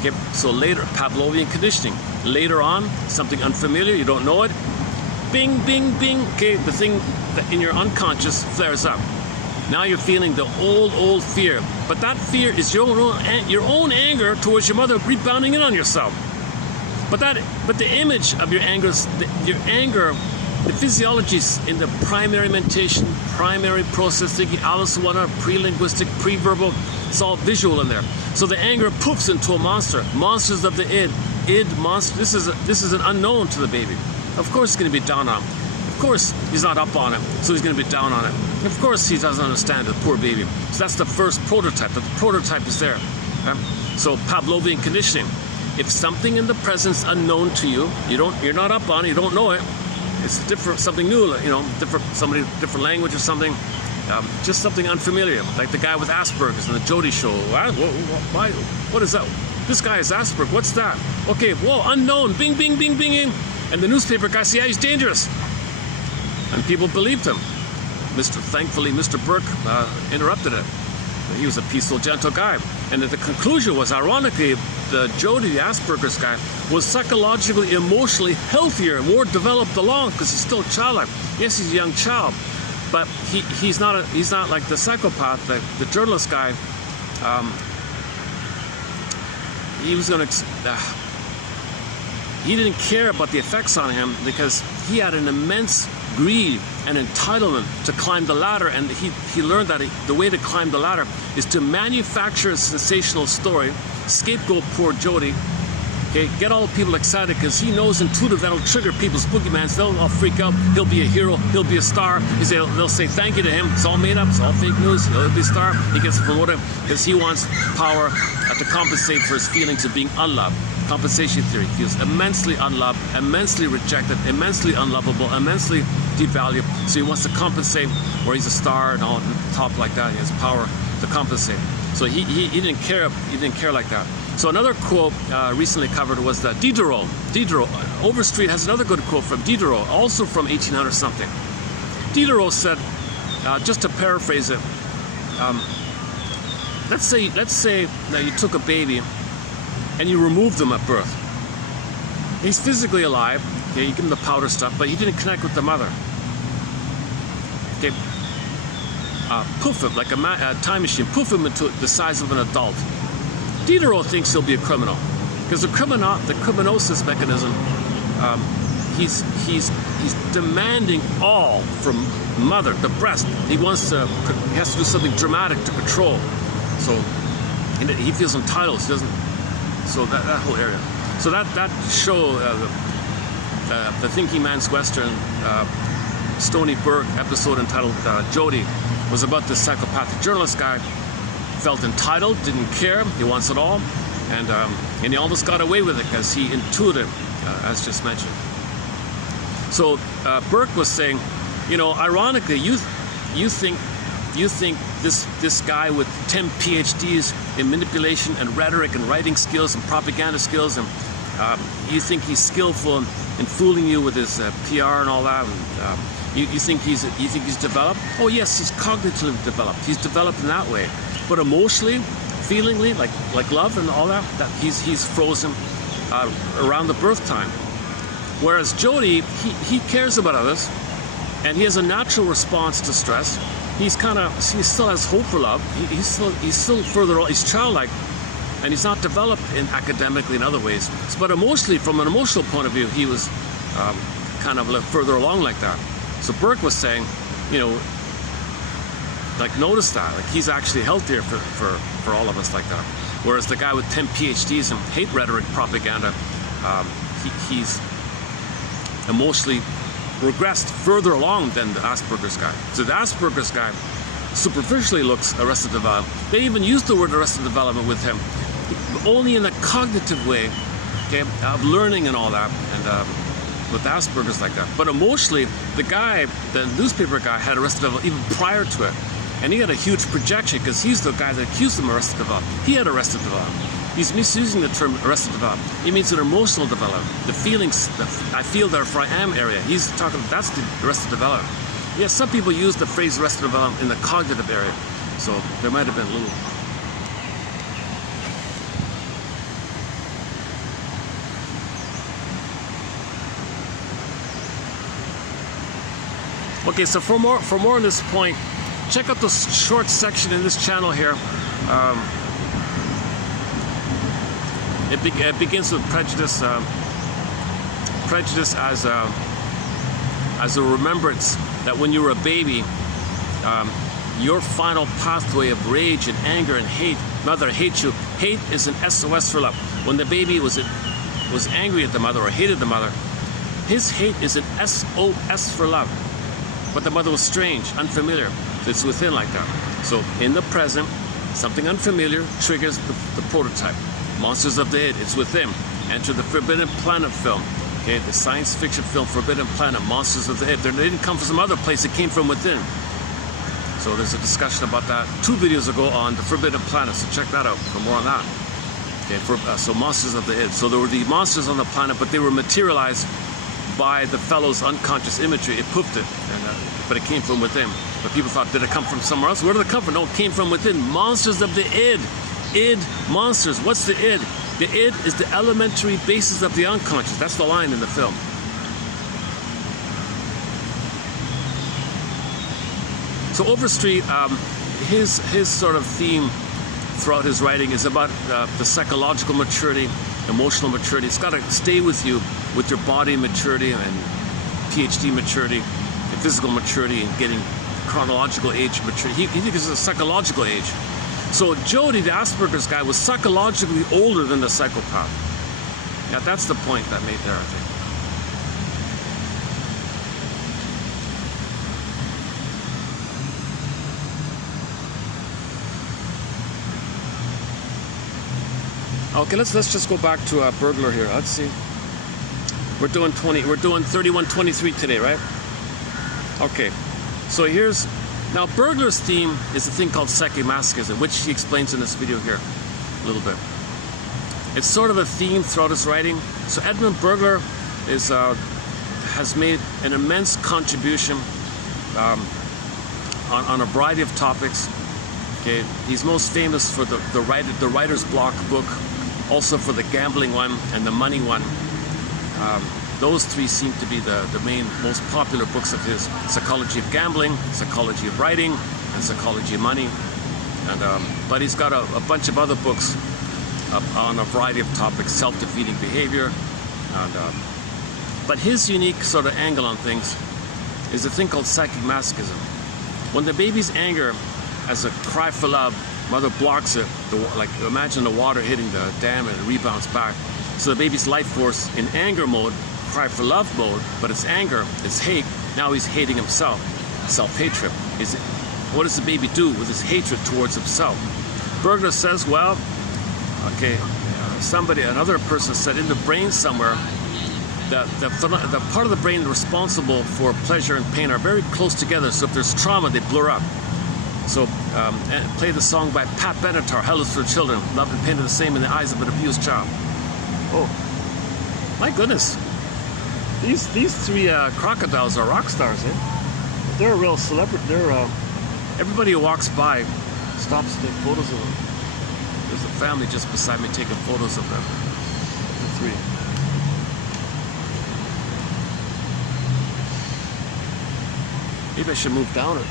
Okay, so later, Pavlovian conditioning. Later on, something unfamiliar, you don't know it. Bing, bing, bing. Okay, the thing that in your unconscious flares up. Now you're feeling the old fear. But that fear is your own anger towards your mother rebounding in on yourself. But the image of your anger, the physiology in the primary mentation, primary processing, Alice Warner, pre-linguistic, pre-verbal, it's all visual in there. So the anger poofs into a monster. Monsters of the id. Monster. This is an unknown to the baby. Of course he's going to be down on him. Of course he's not up on it, so he's going to be down on it. Of course he doesn't understand it, poor baby. So that's the first prototype. The prototype is there. So Pavlovian conditioning. If something in the present's unknown to you, you're not up on it, you don't know it. It's different, something new, different language or something. Just something unfamiliar, like the guy with Asperger's in the Jody show. Why? What is that? This guy has Asperger's. What's that? Okay, whoa, unknown. Bing, bing, bing, bing. And the newspaper guy said, yeah, he's dangerous. And people believed him. Thankfully, Mr. Burke interrupted it. He was a peaceful, gentle guy. And the conclusion was, ironically, the Jody, the Asperger's guy, was psychologically, emotionally healthier, more developed along, because he's still childlike. Yes, he's a young child, but he's not like the psychopath, the journalist guy. He didn't care about the effects on him because he had an immense greed and entitlement to climb the ladder, and he learned that the way to climb the ladder is to manufacture a sensational story, scapegoat poor Jody, okay, get all the people excited because he knows intuitive that'll trigger people's boogeymans. They'll all freak out. He'll be a hero. He'll be a star. They'll say thank you to him. It's all made up. It's all fake news. He'll be a star. He gets promoted because he wants power to compensate for his feelings of being unloved. Compensation theory. He feels immensely unloved, immensely rejected, immensely unlovable, immensely devalued. So he wants to compensate where he's a star and all on top like that. He has power to compensate. So he didn't care. He didn't care like that. So another quote recently covered was the Diderot. Overstreet has another good quote from Diderot, also from 1800 something. Diderot said, just to paraphrase it, let's say that you took a baby and you removed them at birth. He's physically alive. Okay, you give him the powder stuff, but he didn't connect with the mother. Okay, poof him like a time machine. Poof him into the size of an adult. Diderot thinks he'll be a criminal because the criminosis mechanism. He's he's demanding all from mother, the breast. He has to do something dramatic to control. So he feels entitled. He doesn't. So that whole area. So that show, the Thinking Man's Western, Stony Brook episode entitled Jody, was about this psychopathic journalist guy. Felt entitled, didn't care, he wants it all, and he almost got away with it because he intuited, as just mentioned. So Burke was saying, you know, ironically, you think this guy with 10 PhDs in manipulation and rhetoric and writing skills and propaganda skills, and you think he's skillful in fooling you with his PR and all that. And, you think he's developed? Oh yes, he's cognitively developed. He's developed in that way. But emotionally, feelingly, like love and all that he's frozen around the birth time. Whereas Jody, he cares about others, and he has a natural response to stress. He still has hope for love. He's still further on. He's childlike, and he's not developed academically in other ways. But emotionally, from an emotional point of view, he was kind of further along like that. So Burke was saying, you know, like, notice that, like, he's actually healthier for all of us like that. Whereas the guy with 10 PhDs in hate rhetoric propaganda, he's emotionally regressed further along than the Asperger's guy. So the Asperger's guy superficially looks Arrested Development. They even use the word Arrested Development with him, only in a cognitive way, okay, of learning and all that, and with Asperger's like that. But emotionally, the newspaper guy, had Arrested Development even prior to it. And he had a huge projection because he's the guy that accused him of Arrested Development. He had Arrested Development. He's misusing the term Arrested Development. It means an emotional development. The feelings, I feel therefore I am area. He's talking, that's the Arrested Development. Yes, some people use the phrase Arrested Development in the cognitive area. So there might have been a little. Okay, so for more on this point, check out the short section in this channel here. It begins with prejudice. Prejudice as a remembrance that when you were a baby, your final pathway of rage and anger and hate, mother hates you. Hate is an SOS for love. When the baby was angry at the mother or hated the mother, his hate is an SOS for love. But the mother was strange, unfamiliar. So it's within like that. So in the present, something unfamiliar triggers the prototype. Monsters of the Id, it's within. Enter the Forbidden Planet film. Okay, the science fiction film Forbidden Planet, Monsters of the Id. They didn't come from some other place, it came from within. So there's a discussion about that 2 videos ago on the Forbidden Planet, so check that out for more on that. Okay, so Monsters of the Id. So there were the monsters on the planet, but they were materialized by the fellow's unconscious imagery. It poofed it, but it came from within. But people thought, did it come from somewhere else? Where did it come from? No, it came from within. Monsters of the id. Id, monsters. What's the id? The id is the elementary basis of the unconscious. That's the line in the film. So Overstreet, his sort of theme throughout his writing is about the psychological maturity, emotional maturity. It's got to stay with you with your body maturity and PhD maturity and physical maturity and getting chronological age maturity. He thinks it's a psychological age. So Jody, the Asperger's guy, was psychologically older than the psychopath. Yeah, that's the point that made there, I think. Okay, let's just go back to Bergler here. Let's see. We're doing 3123 today, right? Okay. So here's now Bergler's theme is a thing called psychomasochism, which he explains in this video here a little bit. It's sort of a theme throughout his writing. So Edmund Bergler has made an immense contribution on a variety of topics. Okay, he's most famous for the writer's block book, also for the gambling one and the money one. Those three seem to be the main, most popular books of his: Psychology of Gambling, Psychology of Writing, and Psychology of Money. And but he's got a bunch of other books on a variety of topics: self-defeating behavior, and But his unique sort of angle on things is a thing called psychic masochism. When the baby's anger as a cry for love, mother blocks it, like imagine the water hitting the dam and it rebounds back. So the baby's life force in anger mode, cry for love mode, but it's anger, it's hate. Now he's hating himself, self-hatred. What does the baby do with his hatred towards himself? Bergler says, well, okay, another person said in the brain somewhere, the part of the brain responsible for pleasure and pain are very close together, so if there's trauma, they blur up. So play the song by Pat Benatar, Hell is for Children, love and pain are the same in the eyes of an abused child. Oh, my goodness. These three crocodiles are rock stars, eh? They're a real celebrity. Everybody who walks by stops to take photos of them. There's a family just beside me taking photos of them. The three. Maybe I should move down it.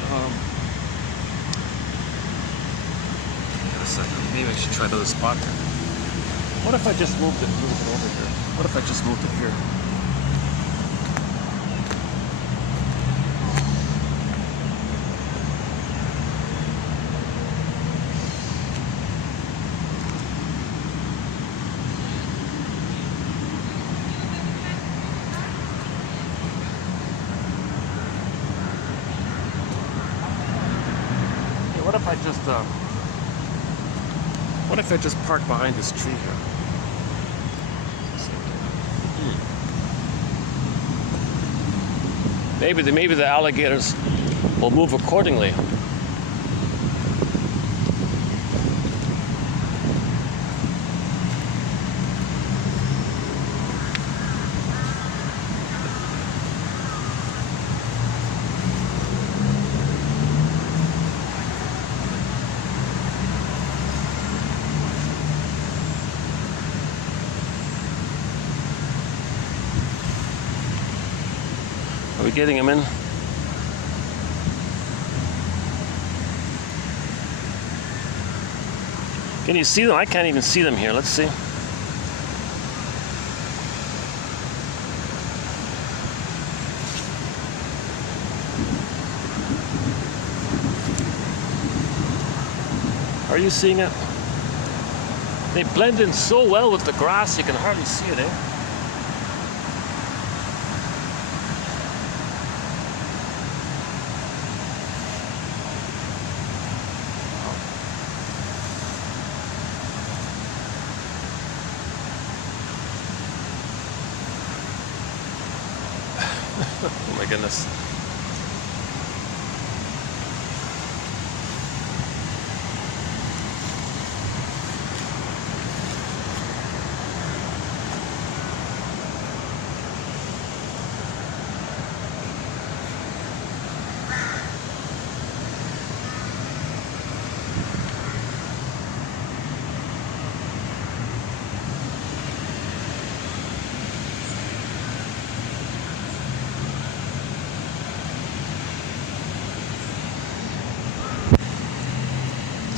Wait a second. Maybe I should try another spot here. What if I just moved it a little bit over here? What if I just moved it here? What if I just park behind this tree here? Maybe the alligators will move accordingly. Are we getting them in? Can you see them? I can't even see them here. Let's see. Are you seeing it? They blend in so well with the grass, you can hardly see it, eh? Oh my goodness.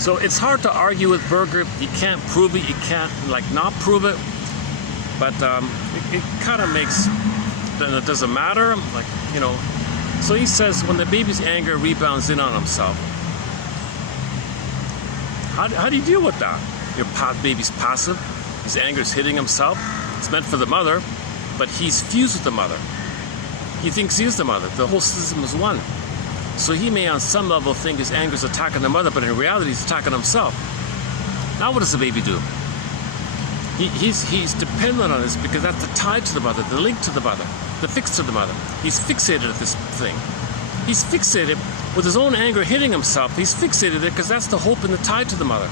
So it's hard to argue with Bergler. You can't prove it. You can't not prove it. But it kind of makes, then it doesn't matter. So he says when the baby's anger rebounds in on himself, how do you deal with that? Your baby's passive. His anger's hitting himself. It's meant for the mother, but he's fused with the mother. He thinks he is the mother. The whole system is one. So he may on some level think his anger is attacking the mother, but in reality he's attacking himself. Now what does the baby do? He's dependent on this because that's the tie to the mother, the link to the mother, the fix to the mother. He's fixated at this thing. He's fixated with his own anger hitting himself. He's fixated it because that's the hope and the tie to the mother.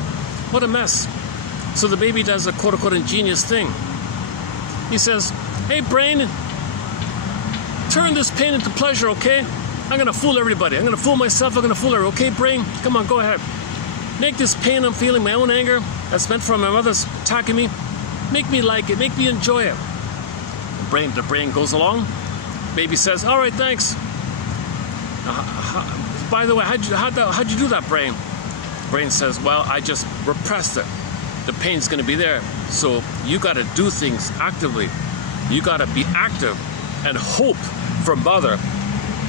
What a mess. So the baby does a quote-unquote ingenious thing. He says, hey brain, turn this pain into pleasure, okay? I'm gonna fool everybody. I'm gonna fool myself. I'm gonna fool her. Okay, brain? Come on, go ahead. Make this pain I'm feeling, my own anger, that's meant for my mother's attacking me, make me like it. Make me enjoy it. The brain goes along. Baby says, all right, thanks. By the way, how'd you do that, brain? Brain says, well, I just repressed it. The pain's gonna be there. So you gotta do things actively. You gotta be active. and hope for mother,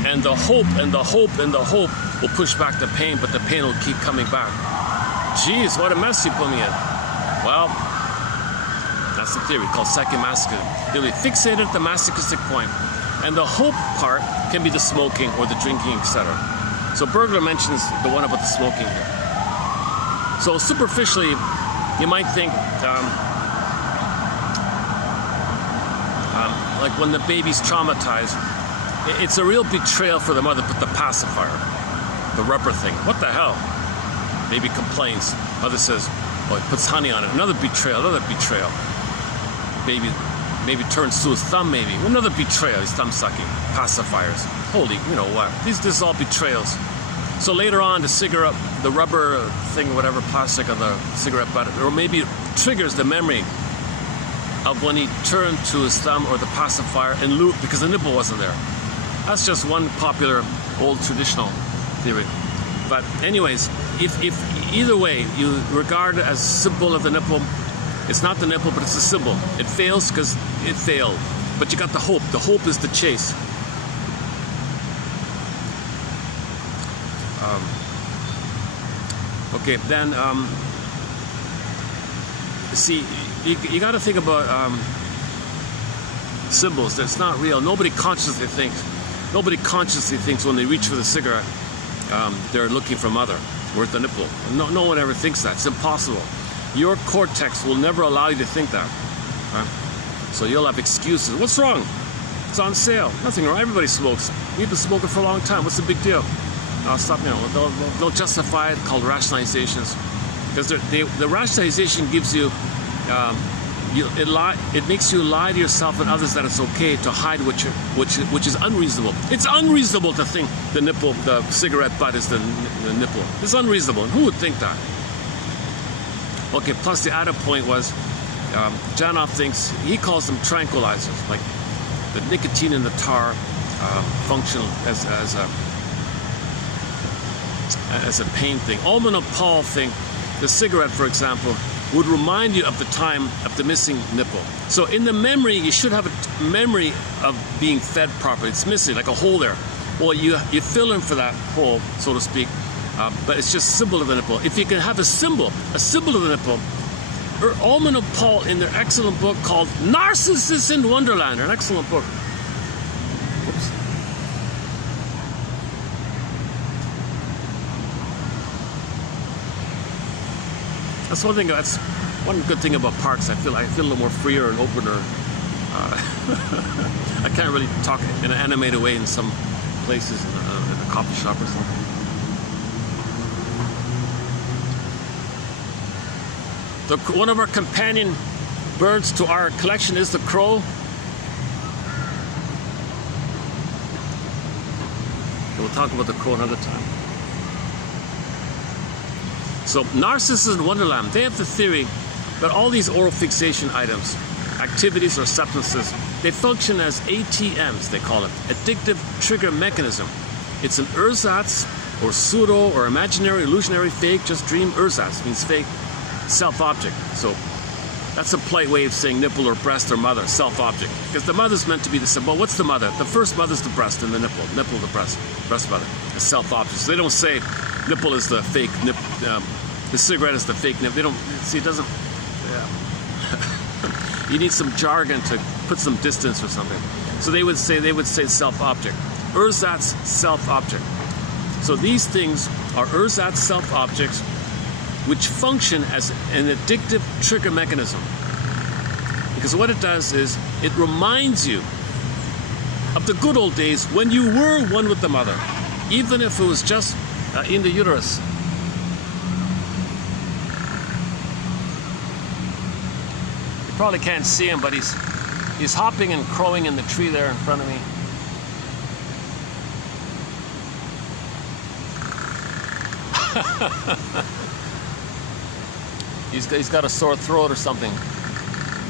and the hope and the hope and the hope will push back the pain, but the pain will keep coming back. Jeez, what a mess you put me in. Well, that's the theory called psycho-masochism. You'll be fixated at the masochistic point, and the hope part can be the smoking or the drinking, etc. So Bergler mentions the one about the smoking here. So superficially, you might think, like when the baby's traumatized, it's a real betrayal for the mother to put the pacifier, the rubber thing. What the hell? Baby complains. Mother says, oh, he puts honey on it. Another betrayal, another betrayal. Maybe turns to his thumb, maybe. Another betrayal, his thumb sucking. Pacifiers. Holy, you know what? This is all betrayals. So later on, the cigarette, the rubber thing, whatever, plastic on the cigarette butt, or maybe it triggers the memory of when he turned to his thumb or the pacifier and looped because the nipple wasn't there. That's just one popular old traditional theory. But anyways, if either way you regard it as symbol of the nipple, it's not the nipple, but it's a symbol. It fails because it failed. But you got the hope. The hope is the chase. Okay, then see, you got to think about symbols. That's not real. Nobody consciously thinks when they reach for the cigarette, they're looking for mother or the nipple. No one ever thinks that. It's impossible. Your cortex will never allow you to think that. Right? So you'll have excuses. What's wrong? It's on sale. Nothing wrong. Everybody smokes. We've been smoking for a long time. What's the big deal? Stop. They'll justify it, called rationalizations, because the rationalization gives you, it makes you lie to yourself and others that it's okay to hide which is unreasonable. It's unreasonable to think the cigarette butt is the nipple. It's unreasonable. And who would think that? Okay. Plus the added point was, Janov thinks, he calls them tranquilizers, like the nicotine and the tar function as a pain thing. Ullman and Paul think the cigarette, for example, would remind you of the time of the missing nipple. So in the memory, you should have a memory of being fed properly. It's missing, like a hole there. Well, you fill in for that hole, so to speak, but it's just a symbol of the nipple. If you can have a symbol of the nipple, Ullman and Paul, in their excellent book called Narcissus in Wonderland, an excellent book. Oops. That's one thing. That's one good thing about parks. I feel a little more freer and opener. I can't really talk in an animated way in some places, in a coffee shop or something. One of our companion birds to our collection is the crow. We'll talk about the crow another time. So Narcissus in Wonderland, they have the theory that all these oral fixation items, activities or substances, they function as ATMs, they call it, addictive trigger mechanism. It's an ersatz or pseudo or imaginary, illusionary, fake, just dream. Ersatz means fake, self-object. So that's a polite way of saying nipple or breast or mother, self-object. Because the mother's meant to be the symbol. What's the mother? The first mother's the breast and the nipple. Nipple, the breast mother, the self-object. So they don't say nipple is the fake nipple. The cigarette is the fake nip. They don't see. It doesn't. Yeah. You need some jargon to put some distance or something. So they would say self-object. Ersatz self-object. So these things are ersatz self-objects, which function as an addictive trigger mechanism. Because what it does is it reminds you of the good old days when you were one with the mother, even if it was just in the uterus. Probably can't see him, but he's hopping and crowing in the tree there in front of me. He's got a sore throat or something.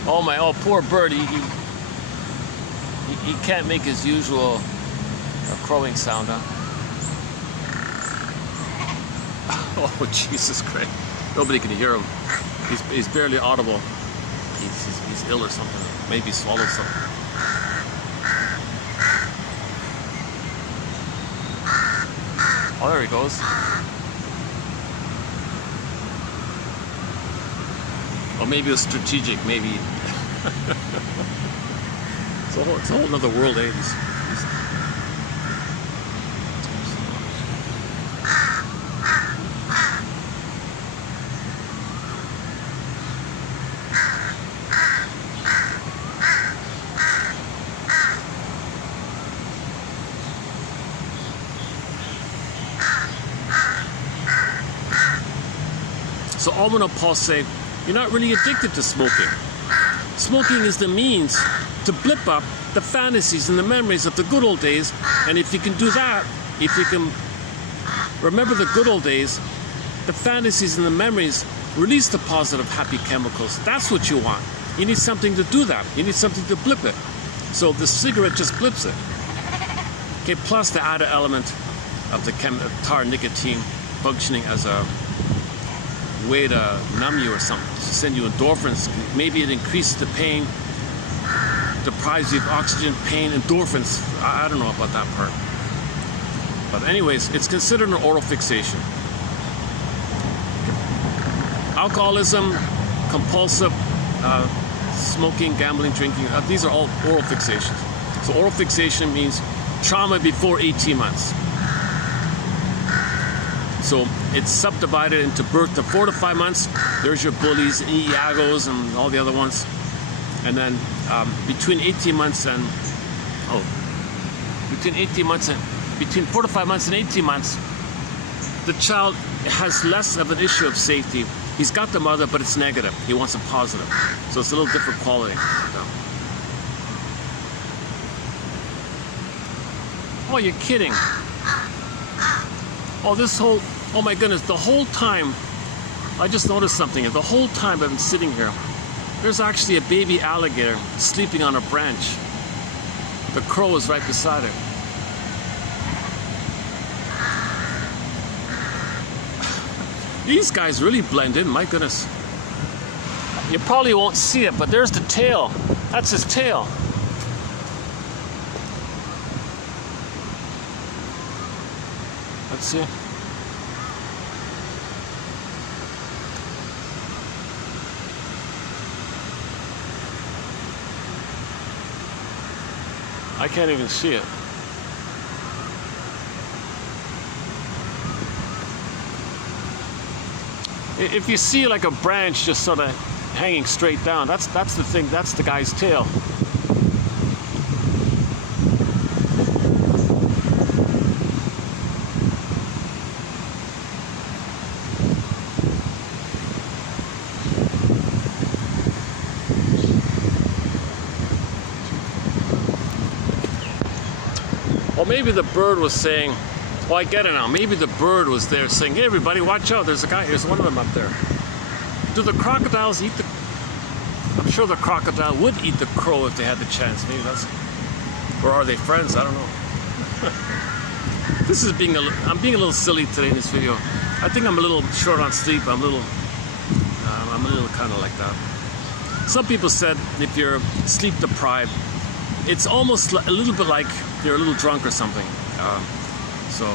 Oh poor bird. He can't make his usual crowing sound, huh? Oh Jesus Christ! Nobody can hear him. He's barely audible. He's ill or something. Maybe swallowed something. Oh, there he goes. Or maybe it was strategic, maybe. It's a whole other world, eh? So Alman and Paul say, you're not really addicted to smoking. Smoking is the means to blip up the fantasies and the memories of the good old days. And if you can do that, if you can remember the good old days, the fantasies and the memories release the positive, happy chemicals. That's what you want. You need something to do that. You need something to blip it. So the cigarette just blips it. Okay, plus the added element of the tar nicotine functioning as a way to numb you or something, to send you endorphins. Maybe it increases the pain, deprives you of oxygen, pain, endorphins. I don't know about that part. But anyways, it's considered an oral fixation. Alcoholism, compulsive, smoking, gambling, drinking, these are all oral fixations. So oral fixation means trauma before 18 months. So it's subdivided into birth to 4 to 5 months. There's your bullies, Iagos, and all the other ones. And then between 18 months and between 4 to 5 months and 18 months, the child has less of an issue of safety. He's got the mother, but it's negative. He wants a positive. So it's a little different quality. Oh, you're kidding. Oh my goodness, the whole time, I just noticed something. The whole time I've been sitting here, there's actually a baby alligator sleeping on a branch. The crow is right beside it. These guys really blend in, my goodness. You probably won't see it, but there's the tail. That's his tail. Let's see. I can't even see it. If you see like a branch just sort of hanging straight down, that's the thing, that's the guy's tail. Or maybe the bird was saying, oh, I get it now. Maybe the bird was there saying, hey, everybody, watch out. There's a guy. There's one of them up there. Do the crocodiles eat the... I'm sure the crocodile would eat the crow if they had the chance. Maybe that's... Or are they friends? I don't know. This is I'm being a little silly today in this video. I think I'm a little short on sleep. I'm a little kind of like that. Some people said if you're sleep deprived, it's almost a little bit like you're a little drunk or something. So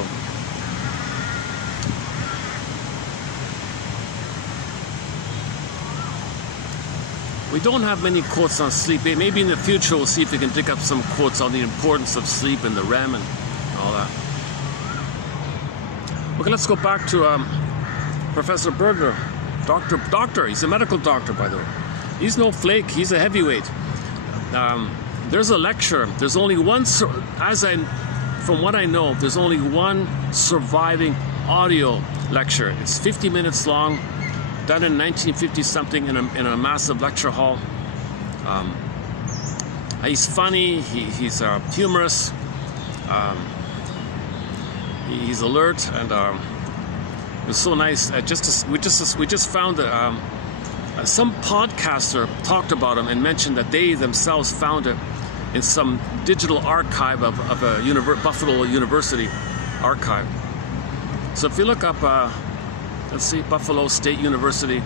we don't have many quotes on sleep. Maybe in the future we'll see if we can dig up some quotes on the importance of sleep and the REM and all that. Okay, let's go back to Professor Bergler. Doctor, he's a medical doctor, by the way. He's no flake, he's a heavyweight. There's a lecture. There's only one, from what I know, there's only one surviving audio lecture. It's 50 minutes long, done in 1950 something in a massive lecture hall. He's funny. He's humorous. He's alert, and it was so nice. We just found that some podcaster talked about him and mentioned that they themselves found it in some digital archive of a Buffalo University archive. So if you look up, let's see, Buffalo State University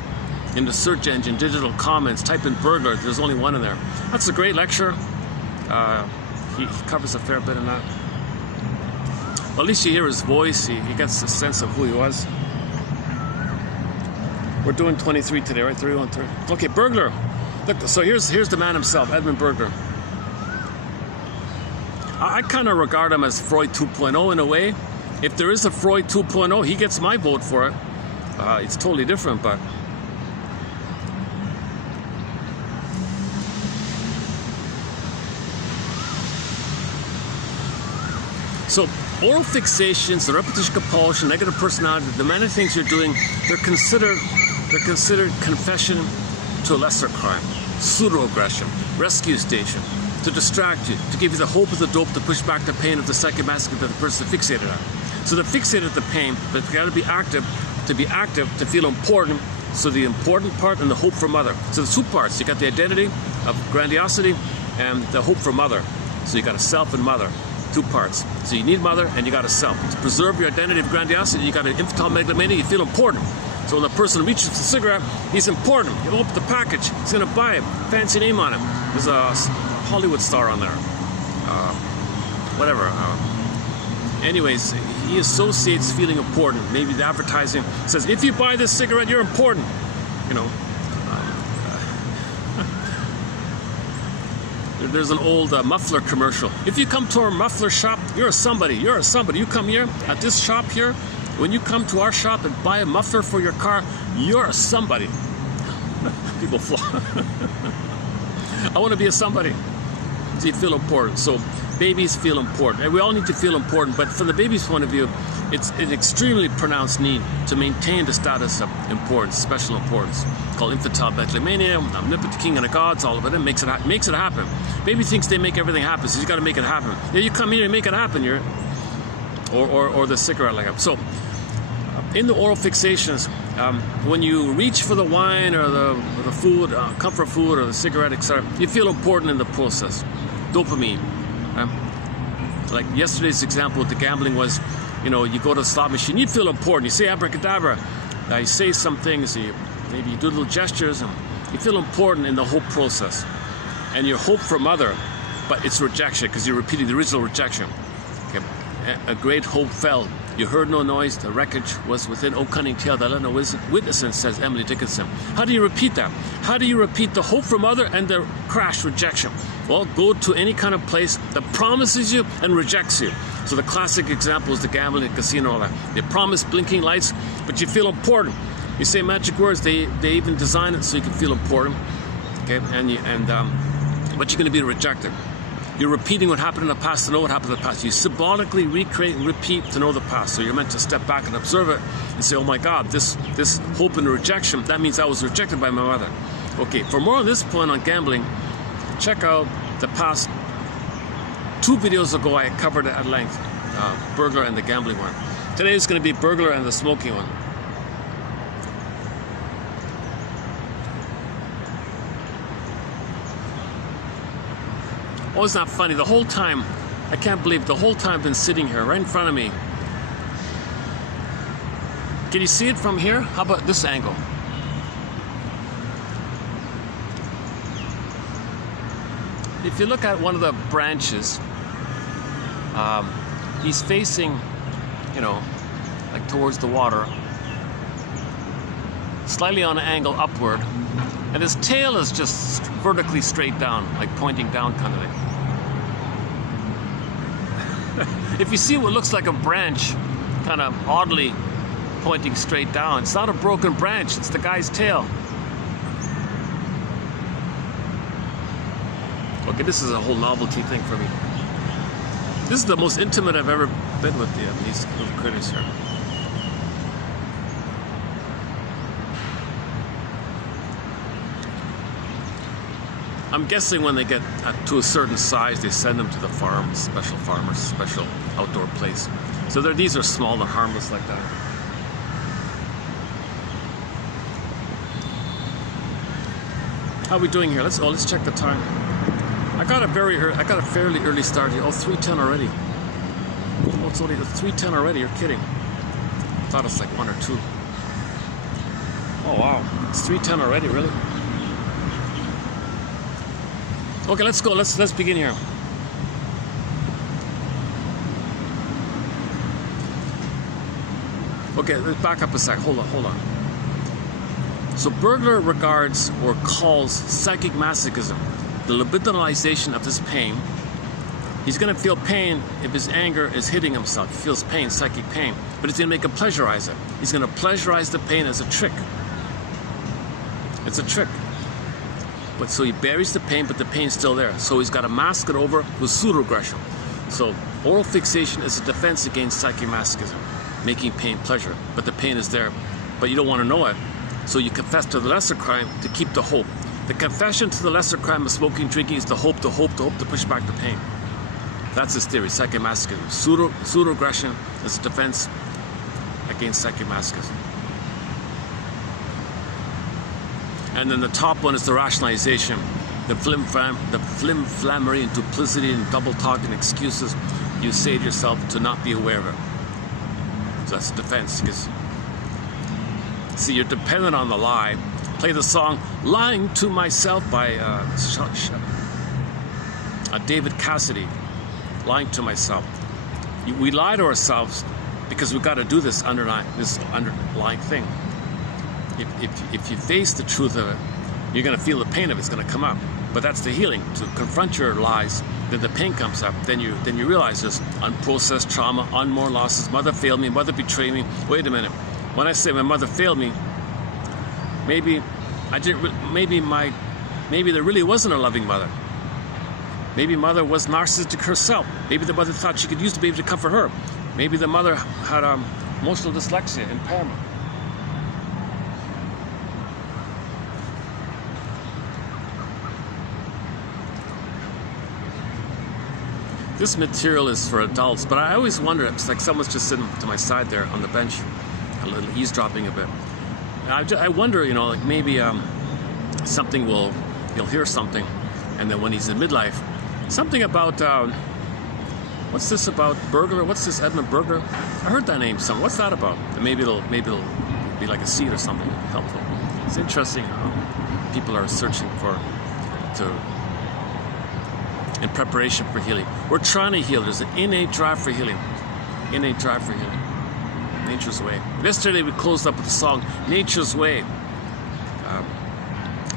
in the search engine, digital comments, type in Bergler, there's only one in there. That's a great lecture. He covers a fair bit in that. At least you hear his voice, he gets a sense of who he was. We're doing 23 today, right? 31, 30. Okay, Bergler. Look, so here's the man himself, Edmund Bergler. I kind of regard him as Freud 2.0 in a way. If there is a Freud 2.0, he gets my vote for it. It's totally different, but... So, oral fixations, the repetition compulsion, negative personality, the many things you're doing, they're considered confession to a lesser crime, pseudo-aggression, rescue station, to distract you, to give you the hope of the dope, to push back the pain of the psychomasculine that the person is fixated on. So they're fixated at the pain, but you got to be active, to feel important. So the important part and the hope for mother. So the two parts, you got the identity of grandiosity and the hope for mother. So you got a self and mother. Two parts. So you need mother and you got a self. To preserve your identity of grandiosity, you got an infantile megalomania, you feel important. So when the person reaches for the cigarette, he's important. You open the package, he's gonna buy it. Fancy name on it. There's a Hollywood star on there. Whatever. Anyways, he associates feeling important. Maybe the advertising says, if you buy this cigarette, you're important. You know. There's an old muffler commercial. If you come to our muffler shop, you're a somebody. You're a somebody. You come here at this shop here. When you come to our shop and buy a muffler for your car, you're a somebody. People fly. I want to be a somebody. So you feel important. So babies feel important. And we all need to feel important. But from the baby's point of view, it's an extremely pronounced need to maintain the status of importance, special importance, called infantile megalomania, omnipotent king of the gods, all of it. It makes it happen. Baby thinks they make everything happen, so you got to make it happen. Yeah, you come here and make it happen. Or the cigarette like that. So in the oral fixations, when you reach for the wine or the food, comfort food or the cigarette, etc., you feel important in the process. Dopamine. Like yesterday's example with the gambling was, you know, you go to the slot machine, you feel important. You say abracadabra, you say some things, maybe you do little gestures, and you feel important in the whole process. And your hope for mother, but it's rejection because you're repeating the original rejection. Okay. A great hope fell. You heard no noise, the wreckage was within, oh cunning tale that let no witness in, says Emily Dickinson. How do you repeat that? How do you repeat the hope for mother and the crash rejection? Well, go to any kind of place that promises you and rejects you. So the classic example is the gambling, the casino, all that. They promise blinking lights, but you feel important. You say magic words, they even design it so you can feel important. Okay, but you're going to be rejected. You're repeating what happened in the past to know what happened in the past. You symbolically recreate and repeat to know the past. So you're meant to step back and observe it and say, oh my God, this hope and rejection, that means I was rejected by my mother. Okay, for more on this point on gambling, check out the past 2 videos ago. I covered it at length, Bergler and the gambling one. Today is going to be Bergler and the smoking one. Oh, it's not funny. The whole time, I can't believe the whole time I've been sitting here right in front of me. Can you see it from here? How about this angle? If you look at one of the branches, he's facing, you know, like towards the water, slightly on an angle upward, and his tail is just vertically straight down, like pointing down kind of thing. If you see what looks like a branch kind of oddly pointing straight down, it's not a broken branch, it's the guy's tail. Okay, this is a whole novelty thing for me. This is the most intimate I've ever been with these little critters here. I'm guessing when they get to a certain size, they send them to the farm, special farmers, special outdoor place. So these are small and harmless like that. How are we doing here? Let's check the time. I got a fairly early start here. Oh, 3:10 already. Oh, it's only 3:10 already. You're kidding. I thought it was like 1 or 2. Oh wow, it's 3:10 already. Really? Okay, let's go. Let's begin here. Okay, let's back up a sec. Hold on. So Bergler regards or calls psychic masochism the libidinalization of this pain. He's going to feel pain if his anger is hitting himself. He feels pain, psychic pain, but he's going to make him pleasurize it. He's going to pleasurize the pain as a trick. It's a trick. But so he buries the pain, but the pain's still there. So he's got to mask it over with pseudo-aggression. So oral fixation is a defense against psychic masochism, making pain pleasure, but the pain is there, but you don't want to know it. So you confess to the lesser crime to keep the hope. The confession to the lesser crime of smoking, drinking is the hope to push back the pain. That's his theory, psychic masochism. Pseudo-aggression is a defense against psychic masochism. And then the top one is the rationalization, the flim-flammery and duplicity and double talk and excuses you say to yourself to not be aware of it. So that's a defense, because see, you're dependent on the lie. Play the song "Lying to Myself" by David Cassidy. Lying to myself. We lie to ourselves because we've got to do this underlying thing. If you face the truth of it, you're going to feel the pain of it. It's going to come up. But that's the healing. To confront your lies, then the pain comes up. Then you realize there's unprocessed trauma, unmourned losses. Mother failed me. Mother betrayed me. Wait a minute. When I say my mother failed me, maybe there really wasn't a loving mother. Maybe mother was narcissistic herself. Maybe the mother thought she could use the baby to comfort her. Maybe the mother had emotional dyslexia, impairment. This material is for adults, but I always wonder, it's like someone's just sitting to my side there on the bench, a little eavesdropping a bit. And I wonder, you know, like maybe he'll hear something, and then when he's in midlife, something about, what's this about Bergler? What's this Edmund Bergler? I heard that name somewhere. What's that about? And maybe it'll be like a seed or something helpful. It's interesting how people are searching in preparation for healing. We're trying to heal. There's an innate drive for healing. Innate drive for healing. Nature's Way. Yesterday we closed up with the song Nature's Way.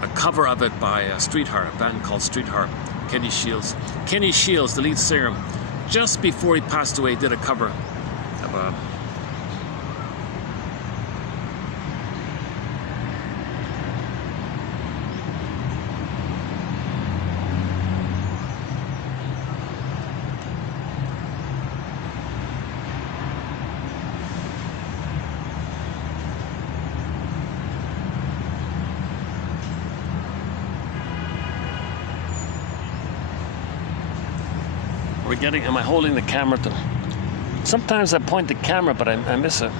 A cover of it by Streetheart, a band called Streetheart. Kenny Shields. Kenny Shields, the lead singer, just before he passed away, did a cover of am I holding the camera to? Sometimes I point the camera, but I miss it.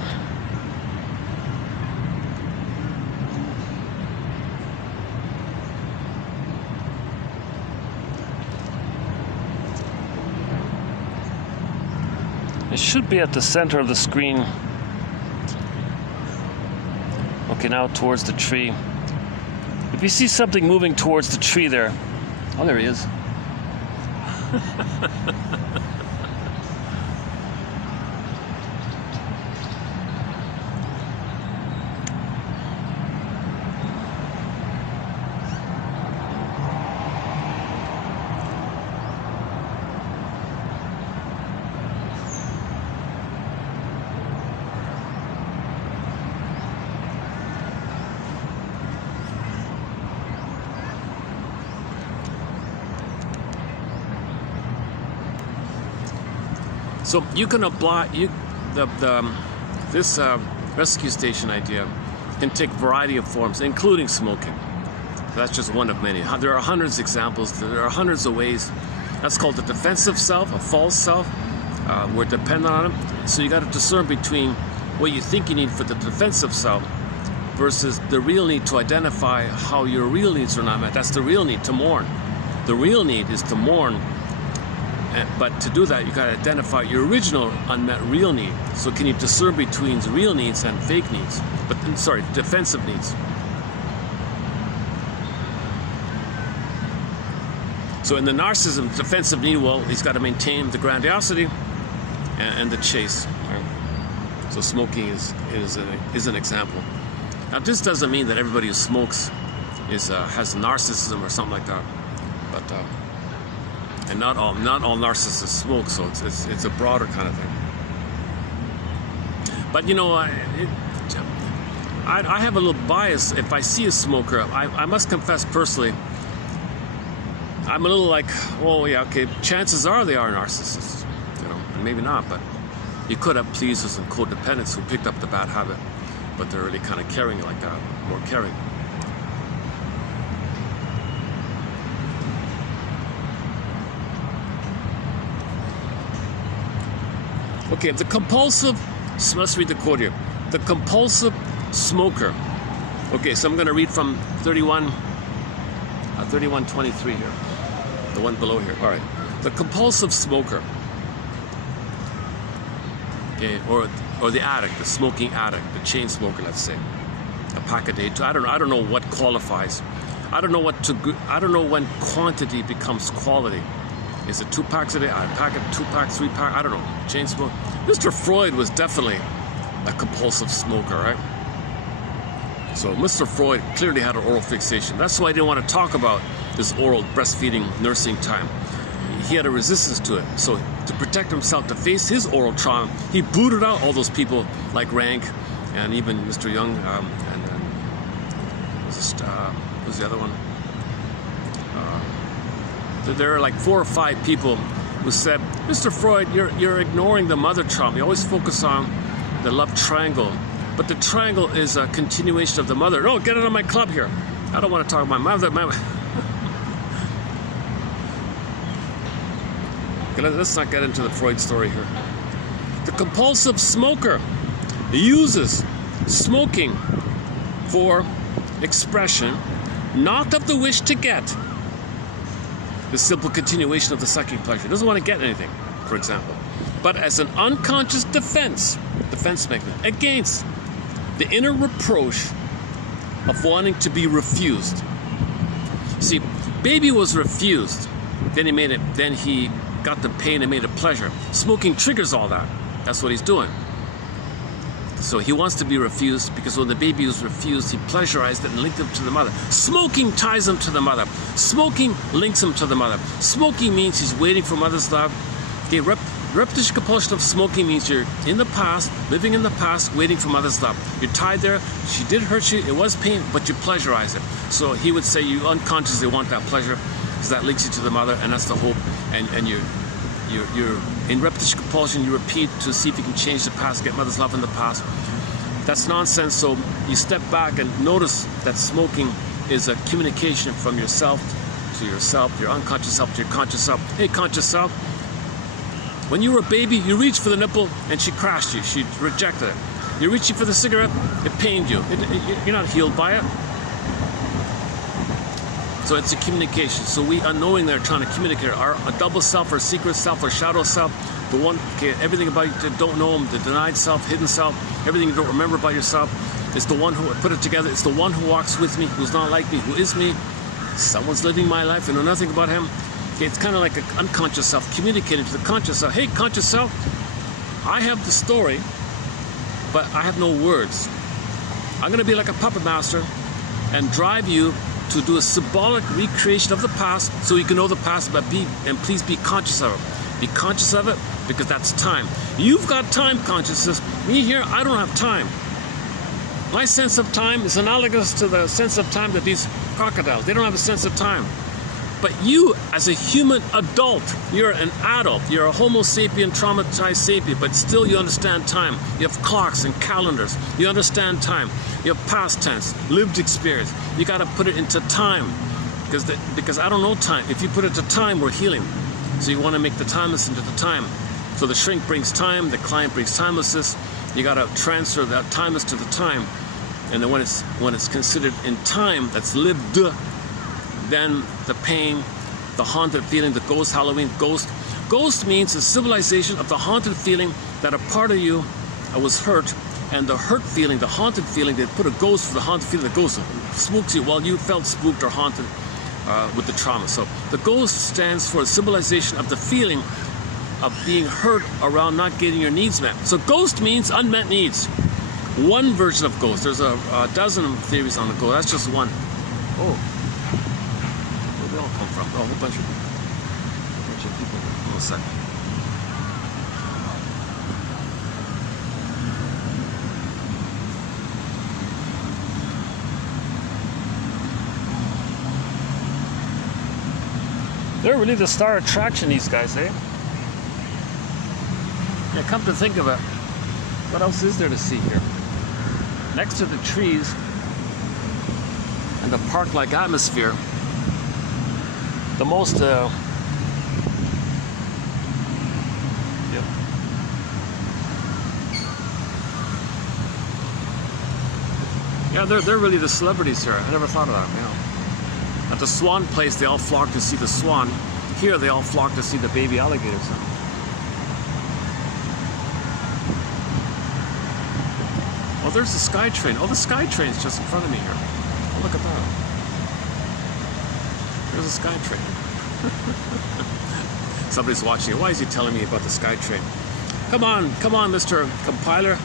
It should be at the center of the screen. Okay, now towards the tree. If you see something moving towards the tree there, oh, there he is. So you can apply this rescue station idea can take a variety of forms, including smoking. That's just one of many. There are hundreds of examples. There are hundreds of ways. That's called the defensive self, a false self. We're dependent on it. So you got to discern between what you think you need for the defensive self versus the real need to identify how your real needs are not met. That's the real need, to mourn. The real need is to mourn. But to do that, you got to identify your original unmet real need. So can you discern between real needs and fake needs? Defensive needs. So in the narcissism, defensive need, well, he's got to maintain the grandiosity and the chase. Right? So smoking is an example. Now this doesn't mean that everybody who smokes has narcissism or something like that, but and not all narcissists smoke, so it's a broader kind of thing. But you know, I have a little bias. If I see a smoker, I must confess personally, I'm a little like, oh yeah, okay, chances are they are narcissists, you know, and maybe not, but you could have pleasers and codependents who picked up the bad habit, but they're really kind of caring like that, more caring. Okay, the compulsive, let's read the quote here. The compulsive smoker. Okay, so I'm going to read from 3123 here. The one below here. All right. The compulsive smoker. Okay, or the addict, the smoking addict, the chain smoker, let's say. A pack a day. I don't know what qualifies. I don't know when quantity becomes quality. Is it 2 packs a day? A packet, 2 packs, 3 packs? I don't know. Chain smoke. Mr. Freud was definitely a compulsive smoker, right? So Mr. Freud clearly had an oral fixation. That's why I didn't want to talk about this oral breastfeeding nursing time. He had a resistance to it. So to protect himself, to face his oral trauma, he booted out all those people like Rank and even Mr. Young and who's the other one? There are like 4 or 5 people who said, Mr. Freud, you're ignoring the mother trauma. You always focus on the love triangle. But the triangle is a continuation of the mother. No, get it on my club here. I don't want to talk about my mother. Okay, let's not get into the Freud story here. The compulsive smoker uses smoking for expression, not of the wish to get, the simple continuation of the sucking pleasure. He doesn't want to get anything, for example, but as an unconscious defense mechanism against the inner reproach of wanting to be refused. See, baby was refused, then he got the pain and made it pleasure. Smoking triggers all that. That's what he's doing. So he wants to be refused because when the baby was refused, he pleasurized it and linked him to the mother. Smoking ties him to the mother. Smoking links him to the mother. Smoking means he's waiting for mother's love. Okay, repetition compulsion of smoking means you're in the past, living in the past, waiting for mother's love. You're tied there. She did hurt you. It was pain, but you pleasurize it. So he would say you unconsciously want that pleasure because that links you to the mother, and that's the hope. And you're in repetition compulsion, you repeat to see if you can change the past, get mother's love in the past. That's nonsense. So you step back and notice that smoking is a communication from yourself to yourself, your unconscious self to your conscious self. Hey, conscious self, when you were a baby, you reached for the nipple and she crashed you. She rejected it. You're reaching for the cigarette, it pained you. You're not healed by it. So it's a communication. So we unknowingly are trying to communicate our double self, or secret self, or shadow self, the one, okay, everything about you that don't know, the denied self, hidden self, everything you don't remember about yourself. It's the one who put it together. It's the one who walks with me, who's not like me, who is me. Someone's living my life. I know nothing about him. Okay, it's kind of like an unconscious self communicating to the conscious self. Hey, conscious self, I have the story, but I have no words. I'm going to be like a puppet master and drive you to do a symbolic recreation of the past so you can know the past, but please be conscious of it. Be conscious of it because that's time. You've got time consciousness. Me here, I don't have time. My sense of time is analogous to the sense of time that these crocodiles, they don't have a sense of time. But you, as a human adult, you're an adult. You're a Homo sapien, traumatized sapien, but still you understand time. You have clocks and calendars. You understand time. You have past tense, lived experience. You got to put it into time because I don't know time. If you put it to time, we're healing. So you want to make the timeless into the time. So the shrink brings time, the client brings timelessness. You got to transfer that timeless to the time. And then when it's considered in time, that's lived, then the pain, the haunted feeling, the ghost, Halloween, ghost. Ghost means the civilization of the haunted feeling that a part of you was hurt, and the hurt feeling, the haunted feeling, they put a ghost for the haunted feeling, the ghost spooks you while you felt spooked or haunted with the trauma. So the ghost stands for a civilization of the feeling of being hurt around not getting your needs met. So ghost means unmet needs. One version of ghost. There's a dozen theories on the ghost. That's just one. Oh, where did they all come from? Oh, a whole bunch of people. Hold on a second. They're really the star attraction, these guys, eh? Yeah, come to think of it, what else is there to see here? Next to the trees and the park-like atmosphere, the most, yeah, they're really the celebrities here. I never thought of that, you know. At the swan place, they all flock to see the swan. Here, they all flock to see the baby alligators. Oh, there's the sky train. Oh, the sky train's just in front of me here. Oh, look at that. There's a sky train. Somebody's watching it. Why is he telling me about the sky train? Come on, Mr. Compiler.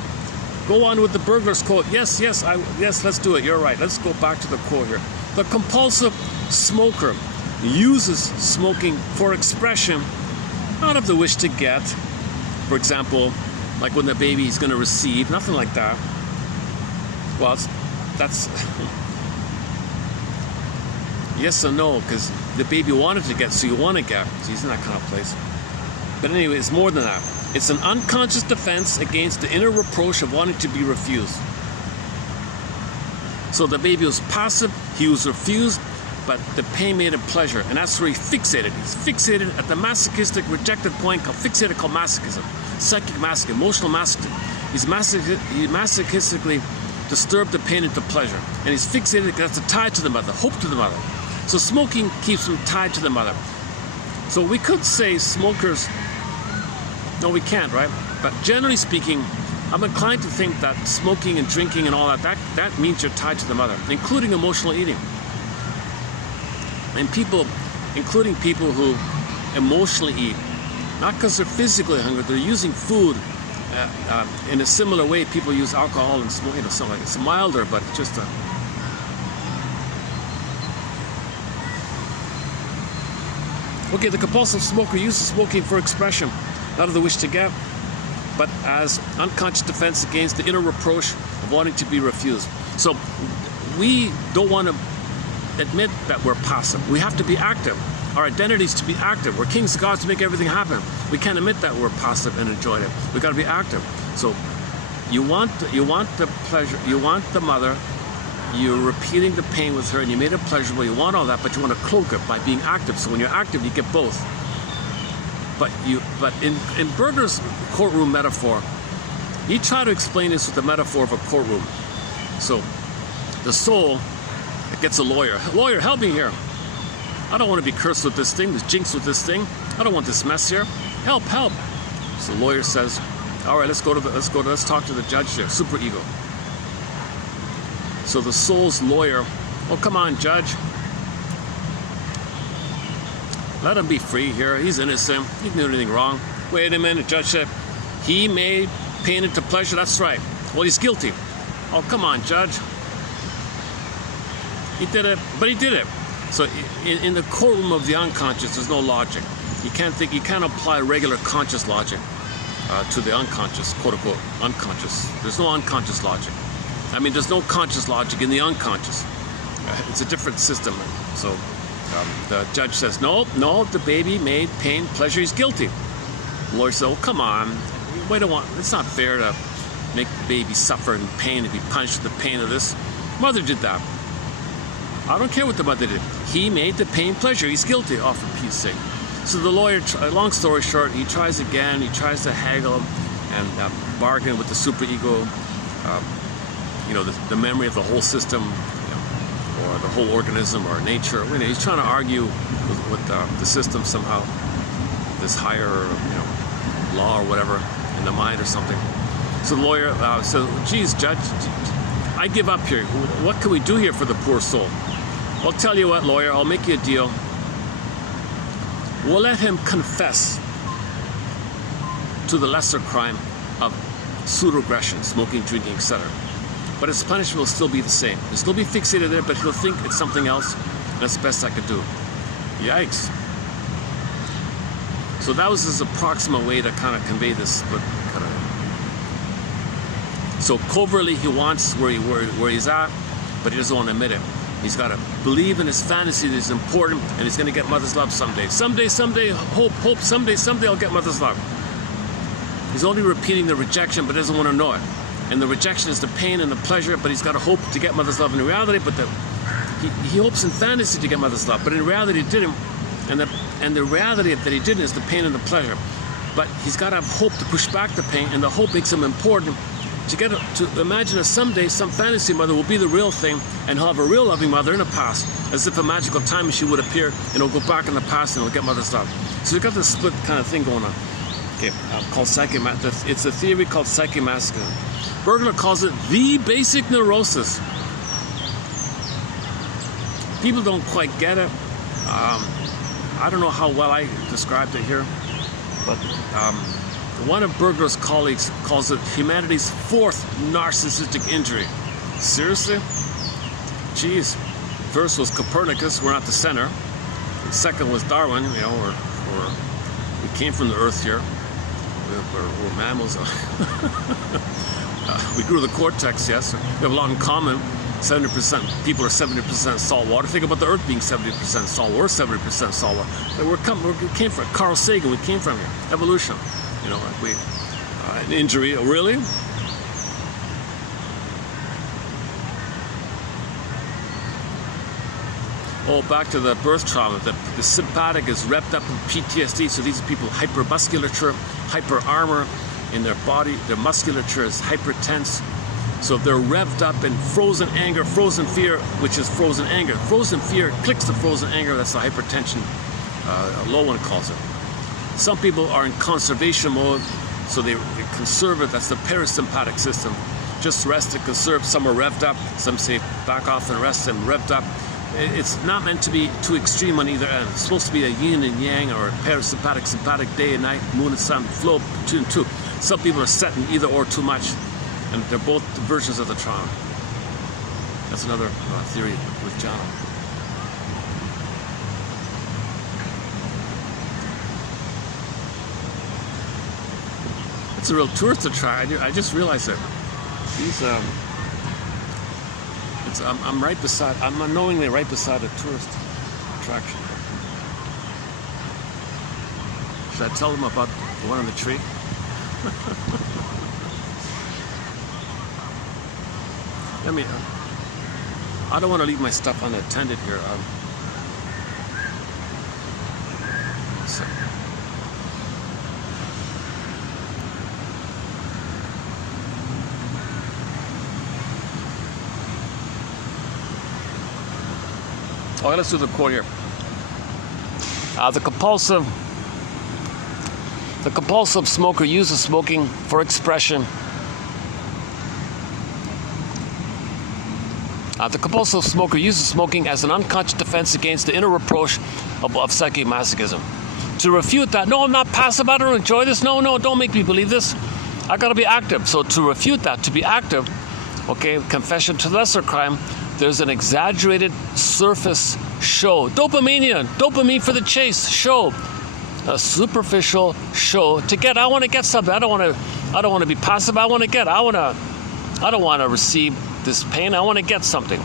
Go on with the Bergler's quote. Yes, let's do it. You're right. Let's go back to the quote here. The compulsive smoker uses smoking for expression, not of the wish to get. For example, like when the baby is going to receive, nothing like that. Well, that's yes and no, because the baby wanted to get, so you want to get. So he's in that kind of place. But anyway, it's more than that. It's an unconscious defense against the inner reproach of wanting to be refused. So the baby was passive, he was refused, but the pain made him pleasure, and that's where he fixated. He's fixated at the masochistic rejected point called masochism, psychic masochism, emotional masochism. He masochistically disturbed the pain into pleasure, and he's fixated because that's a tie to the mother, hope to the mother. So smoking keeps him tied to the mother. So we could say smokers, no, we can't, right? But generally speaking, I'm inclined to think that smoking and drinking and all that means you're tied to the mother, including emotional eating. And people, including people who emotionally eat, not because they're physically hungry, they're using food in a similar way people use alcohol and smoke, you know, something like it's milder, but it's just a... Okay, the compulsive smoker uses smoking for expression, not of the wish to get, but as unconscious defense against the inner reproach of wanting to be refused. So we don't want to admit that we're passive. We have to be active. Our identity is to be active. We're kings and gods to make everything happen. We can't admit that we're passive and enjoy it. We've got to be active. So you want the pleasure, you want the mother, you're repeating the pain with her and you made it pleasurable, you want all that, but you want to cloak it by being active. So when you're active, you get both. But in Bergler's courtroom metaphor, he tried to explain this with the metaphor of a courtroom. So the soul gets a lawyer. Lawyer, help me here. I don't want to be cursed with this thing, this jinx with this thing. I don't want this mess here. Help, help. So the lawyer says, all right, let's talk to the judge here. Super ego. So the soul's lawyer, oh, come on, judge. Let him be free here. He's innocent. He didn't do anything wrong. Wait a minute, judge said, he made pain into pleasure. That's right. Well, he's guilty. Oh, come on, judge. He did it, but he did it. So in the courtroom of the unconscious, there's no logic. You can't think, you can't apply regular conscious logic to the unconscious, quote unquote, unconscious. There's no unconscious logic. I mean, there's no conscious logic in the unconscious. It's a different system. So the judge says, no, the baby made pain, pleasure, he's guilty. The lawyer says, oh, come on, it's not fair to make the baby suffer in pain and be punished with the pain of this. Mother did that. I don't care what the mother did. He made the pain pleasure. He's guilty. Oh, for peace sake. So the lawyer, long story short, he tries again. He tries to haggle and bargain with the superego, you know, the memory of the whole system, you know, or the whole organism or nature. You know, he's trying to argue with the system somehow, this higher, you know, law or whatever in the mind or something. So the lawyer says, geez, judge, I give up here. What can we do here for the poor soul? I'll tell you what, lawyer, I'll make you a deal. We'll let him confess to the lesser crime of pseudo-aggression, smoking, drinking, etc. But his punishment will still be the same. He'll still be fixated there, but he'll think it's something else. That's the best I could do. Yikes. So that was his approximate way to kind of convey this. But kind of. So covertly he wants where he's at, but he doesn't want to admit it. He's got to believe in his fantasy that it's important, and he's going to get mother's love someday. Someday, hope, someday I'll get mother's love. He's only repeating the rejection, but doesn't want to know it. And the rejection is the pain and the pleasure, but he's got to hope to get mother's love in reality, but he hopes in fantasy to get mother's love, but in reality he didn't. And the reality that he didn't is the pain and the pleasure. But he's got to have hope to push back the pain, and the hope makes him important to imagine that someday some fantasy mother will be the real thing, and he'll have a real loving mother in the past, as if a magical time machine would appear, and he'll go back in the past and he'll get mother's love. So we've got this split kind of thing going on. Okay, called psycho-masochism. It's a theory called psycho-masochism. Bergler calls it the basic neurosis. People don't quite get it. I don't know how well I described it here, but one of Bergler's colleagues calls it humanity's fourth narcissistic injury. Seriously? Jeez. First was Copernicus, we're not the center. The second was Darwin, you know, we came from the earth here. We're mammals. We grew the cortex, yes. We have a lot in common. 70% people are 70% salt water. Think about the earth being 70% salt water, 70% salt water. We came from Carl Sagan, we came from here. Evolution. You know, an injury, really? Oh, back to the birth trauma. The sympathetic is revved up in PTSD, so these are people hypermusculature, hyper armor in their body. Their musculature is hypertense. So if they're revved up in frozen anger, frozen fear, which is frozen anger. Frozen fear clicks to frozen anger, that's the hypertension, low one calls it. Some people are in conservation mode, so they conserve it, that's the parasympathetic system. Just rest and conserve, some are revved up, some say back off and rest and revved up. It's not meant to be too extreme on either end. It's supposed to be a yin and yang, or a parasympathetic, sympathetic, day and night, moon and sun, flow between the two. Some people are set in either or too much, and they're both versions of the trauma. That's another theory with John. It's a real tourist attraction. I just realized that these. I'm right beside. I'm unknowingly right beside a tourist attraction. Should I tell them about the one on the tree? I don't want to leave my stuff unattended here. Let's do the quote here. The compulsive smoker uses smoking for expression. The compulsive smoker uses smoking as an unconscious defense against the inner reproach of psycho-masochism. To refute that, no, I'm not passive, I don't enjoy this, no, don't make me believe this. I gotta be active. So to refute that, to be active, okay, confession to lesser crime, there's an exaggerated surface show. Dopamine for the chase, show. A superficial show to get. I want to get something. I don't want to be passive. I don't want to receive this pain. I want to get something.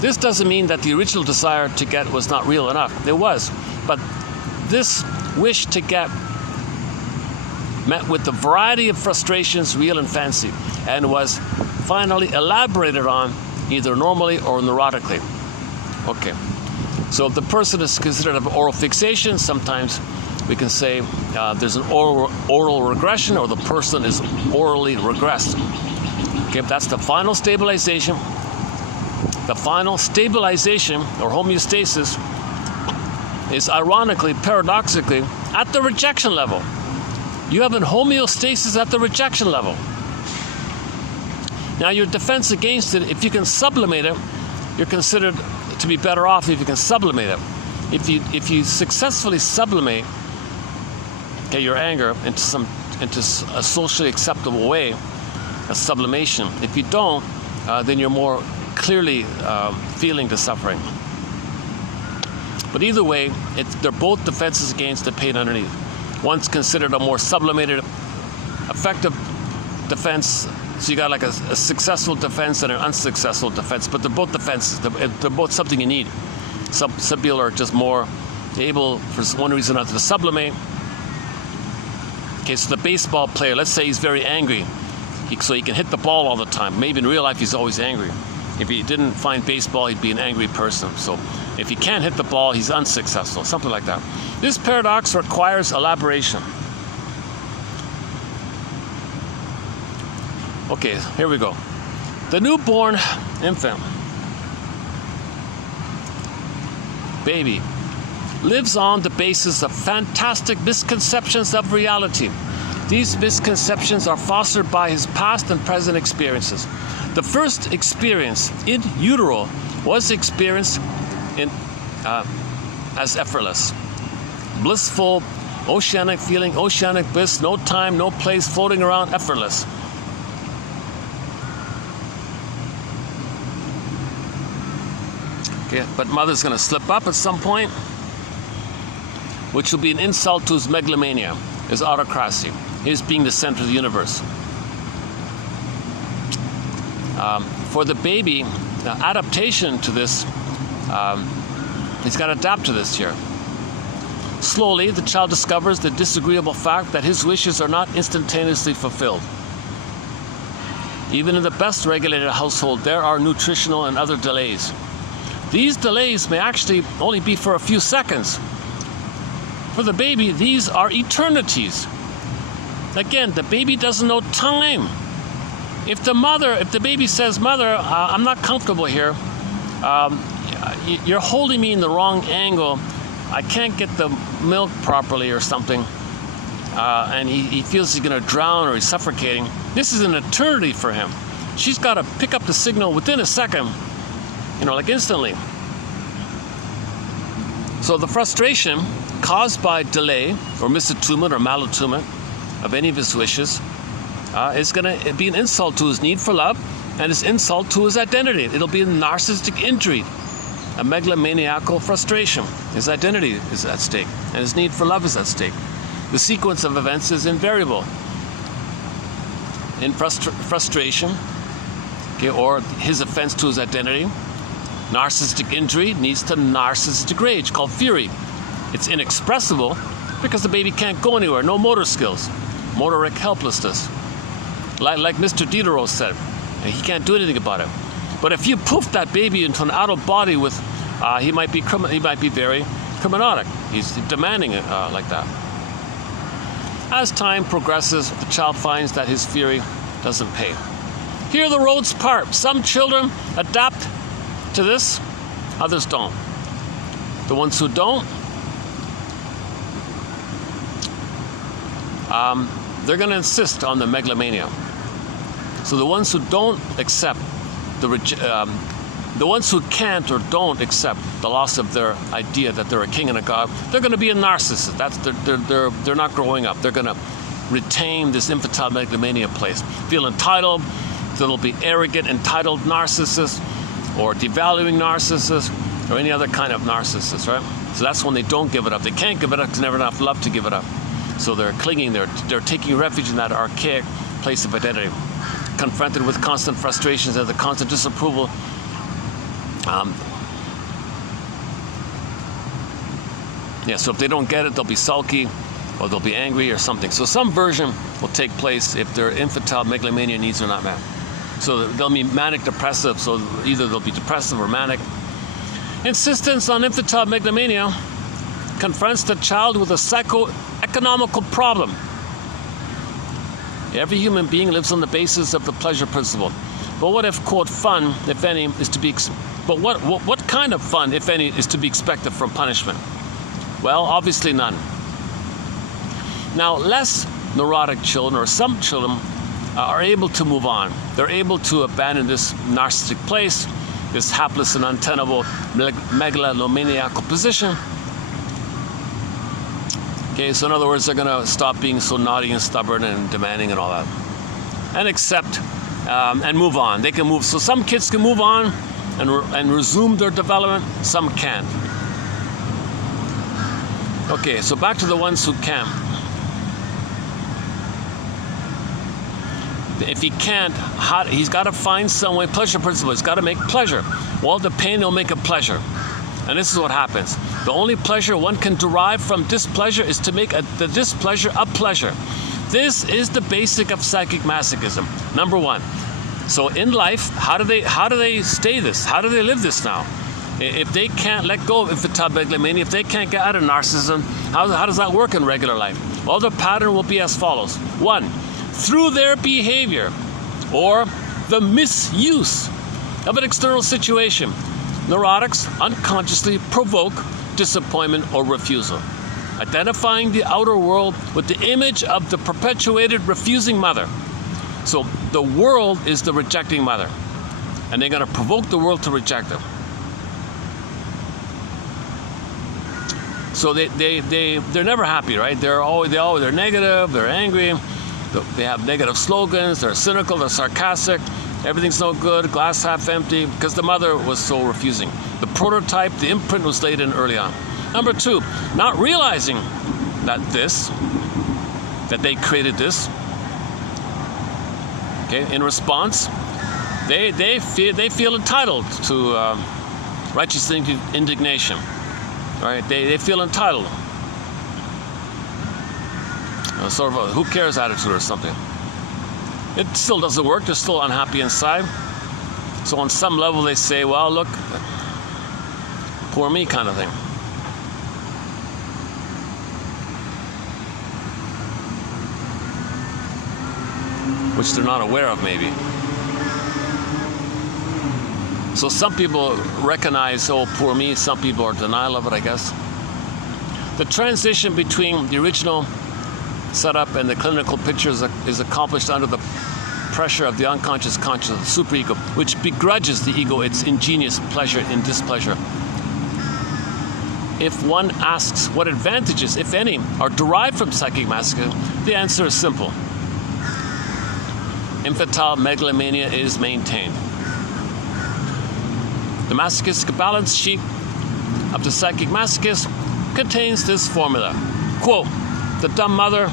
This doesn't mean that the original desire to get was not real enough. It was. But this wish to get met with the variety of frustrations, real and fancy, and was finally elaborated on either normally or neurotically. Okay. So if the person is considered of oral fixation, sometimes we can say there's an oral regression, or the person is orally regressed. Okay, that's the final stabilization. The final stabilization, or homeostasis, is ironically, paradoxically, at the rejection level. You have a homeostasis at the rejection level. Now your defense against it, if you can sublimate it, you're considered to be better off if you can sublimate it. If you successfully sublimate, okay, your anger into some into a socially acceptable way, a sublimation. If you don't, then you're more clearly feeling the suffering. But either way, they're both defenses against the pain underneath. One's considered a more sublimated, effective defense. So you got like a successful defense and an unsuccessful defense, but they're both defenses. They're both something you need. Some people are just more able, for one reason or another, to sublimate. Okay, so the baseball player, let's say he's very angry, so he can hit the ball all the time. Maybe in real life he's always angry. If he didn't find baseball, he'd be an angry person. So if he can't hit the ball, he's unsuccessful, something like that. This paradox requires elaboration. Okay, here we go. The newborn infant, baby, lives on the basis of fantastic misconceptions of reality. These misconceptions are fostered by his past and present experiences. The first experience in utero was experienced as effortless, blissful, oceanic feeling, oceanic bliss, no time, no place, floating around, effortless. Okay, but mother's going to slip up at some point, which will be an insult to his megalomania, his autarchy, his being the center of the universe. For the baby, adaptation to this, he's got to adapt to this here. Slowly, the child discovers the disagreeable fact that his wishes are not instantaneously fulfilled. Even in the best regulated household, there are nutritional and other delays. These delays may actually only be for a few seconds. For the baby, these are eternities. Again, the baby doesn't know time. If the baby says, "Mother, I'm not comfortable here. You're holding me in the wrong angle. I can't get the milk properly," or something, and he feels he's going to drown or he's suffocating. This is an eternity for him. She's got to pick up the signal within a second, like instantly. So the frustration caused by delay or misattunement or malattunement of any of his wishes is going to be an insult to his need for love and his insult to his identity. It'll be a narcissistic injury, a megalomaniacal frustration. His identity is at stake and his need for love is at stake. The sequence of events is invariable. In frustration, okay, or his offense to his identity, narcissistic injury leads to narcissistic rage called fury. It's inexpressible because the baby can't go anywhere, no motor skills, motoric helplessness. Like Mr. Diderot said, he can't do anything about it. But if you poof that baby into an adult body with, he might be very criminalic. He's demanding it like that. As time progresses, the child finds that his fury doesn't pay. Here the roads part. Some children adapt to this, others don't. The ones who don't, they're going to insist on the megalomania. So the ones who don't accept the ones who can't or don't accept the loss of their idea that they're a king and a god, they're going to be a narcissist. They're not growing up. They're going to retain this infantile megalomania place. Feel entitled. They'll be arrogant, entitled narcissists, or devaluing narcissists, or any other kind of narcissist, right? So that's when they don't give it up. They can't give it up because there's never enough love to give it up. So they're clinging, they're taking refuge in that archaic place of identity. Confronted with constant frustrations and the constant disapproval, so if they don't get it, they'll be sulky, or they'll be angry or something. So some version will take place if their infantile megalomania needs are not met. So they'll be manic depressive, so either they'll be depressive or manic. Insistence on infantile megalomania confronts the child with a psycho-economical problem. Every human being lives on the basis of the pleasure principle. But what if, quote, fun, if any, is to be... But what kind of fun, if any, is to be expected from punishment? Well, obviously none. Now, less neurotic children, or some children, are able to move on. They're able to abandon this narcissistic place, this hapless and untenable megalomaniacal position. Okay, so in other words, they're going to stop being so naughty and stubborn and demanding and all that. And accept and move on. They can move. So some kids can move on and resume their development. Some can't. Okay, so back to the ones who can. If he can't, he's got to find some way. Pleasure principle. He's got to make pleasure. Well, the pain will make a pleasure. And this is what happens. The only pleasure one can derive from displeasure is to make the displeasure a pleasure. This is the basic of psychic masochism. Number one. So in life, how do they stay this? How do they live this now? If they can't let go of infantile megalomania, if they can't get out of narcissism, how does that work in regular life? Well, the pattern will be as follows. 1. Through their behavior or the misuse of an external situation, neurotics unconsciously provoke disappointment or refusal, identifying the outer world with the image of the perpetuated refusing mother. So the world is the rejecting mother, and they're going to provoke the world to reject them. So they're never happy, right? They're negative, they're angry, they have negative slogans, they're cynical, they're sarcastic, everything's no good, glass half empty, because the mother was so refusing. The prototype, the imprint was laid in early on. Number 2, not realizing that they created this. Okay, in response, they feel entitled to righteous indignation. Right? They feel entitled. Sort of a who cares attitude or something. It still doesn't work. They're still unhappy inside. So on some level they say, well, look, poor me kind of thing. Which they're not aware of, maybe. So some people recognize, oh, poor me. Some people are denial of it, I guess. The transition between the original setup and the clinical picture is accomplished under the pressure of the unconscious conscious, the superego, which begrudges the ego its ingenious pleasure in displeasure. If one asks what advantages, if any, are derived from psychic masochism, the answer is simple. Infantile megalomania is maintained. The masochistic balance sheet of the psychic masochist contains this formula. Quote, the dumb mother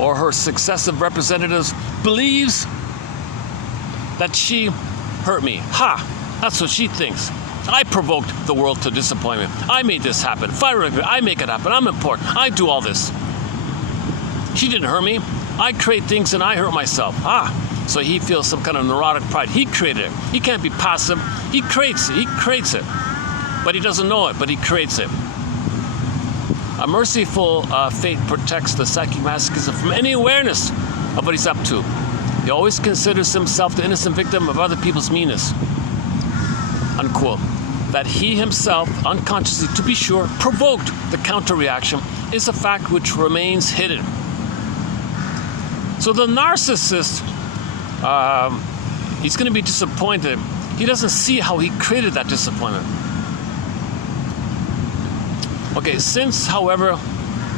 or her successive representatives believes that she hurt me. Ha! That's what she thinks. I provoked the world to disappointment. I made this happen. If I make it happen. I'm important. I do all this. She didn't hurt me. I create things and I hurt myself. So he feels some kind of neurotic pride. He created it. He can't be passive. He creates it. He creates it. But he doesn't know it, but he creates it. A merciful fate protects the psychic masochist from any awareness of what he's up to. He always considers himself the innocent victim of other people's meanness. Unquote. That he himself, unconsciously to be sure, provoked the counter-reaction is a fact which remains hidden. So the narcissist, he's going to be disappointed. He doesn't see how he created that disappointment. Okay, since, however,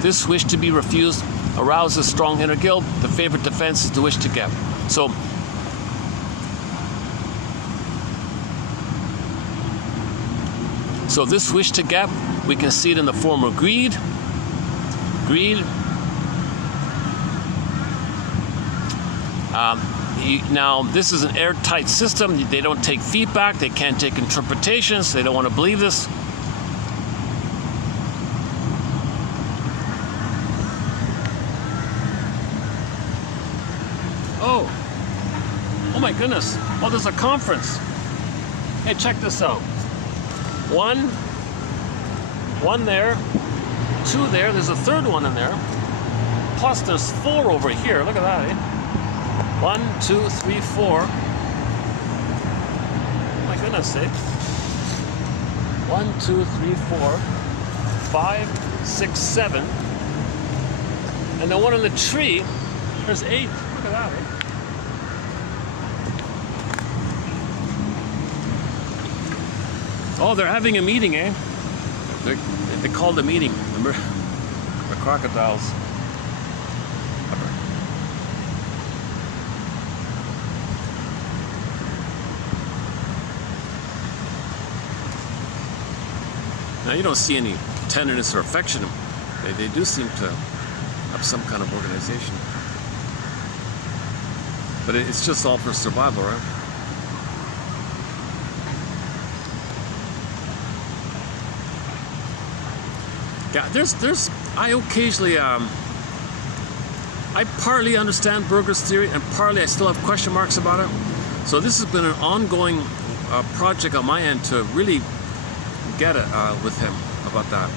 this wish to be refused arouses strong inner guilt, the favorite defense is the wish to get. So this wish to get, we can see it in the form of greed. Now, this is an airtight system. They don't take feedback. They can't take interpretations. They don't want to believe this. Oh my goodness. Oh, there's a conference. Hey, check this out. One there, 2 there. There's a third one in there. Plus there's 4 over here. Look at that, eh? 1, 2, 3, 4. My goodness, eh? 1, 2, 3, 4, 5, 6, 7. And the one on the tree, there's 8. Look at that, eh? Oh, they're having a meeting, eh? They called a meeting. Remember? crocodiles. Now you don't see any tenderness or affection. They do seem to have some kind of organization. But it's just all for survival, right? Yeah, I occasionally, I partly understand Bergler's theory and partly I still have question marks about it. So this has been an ongoing project on my end to really get it with him about that.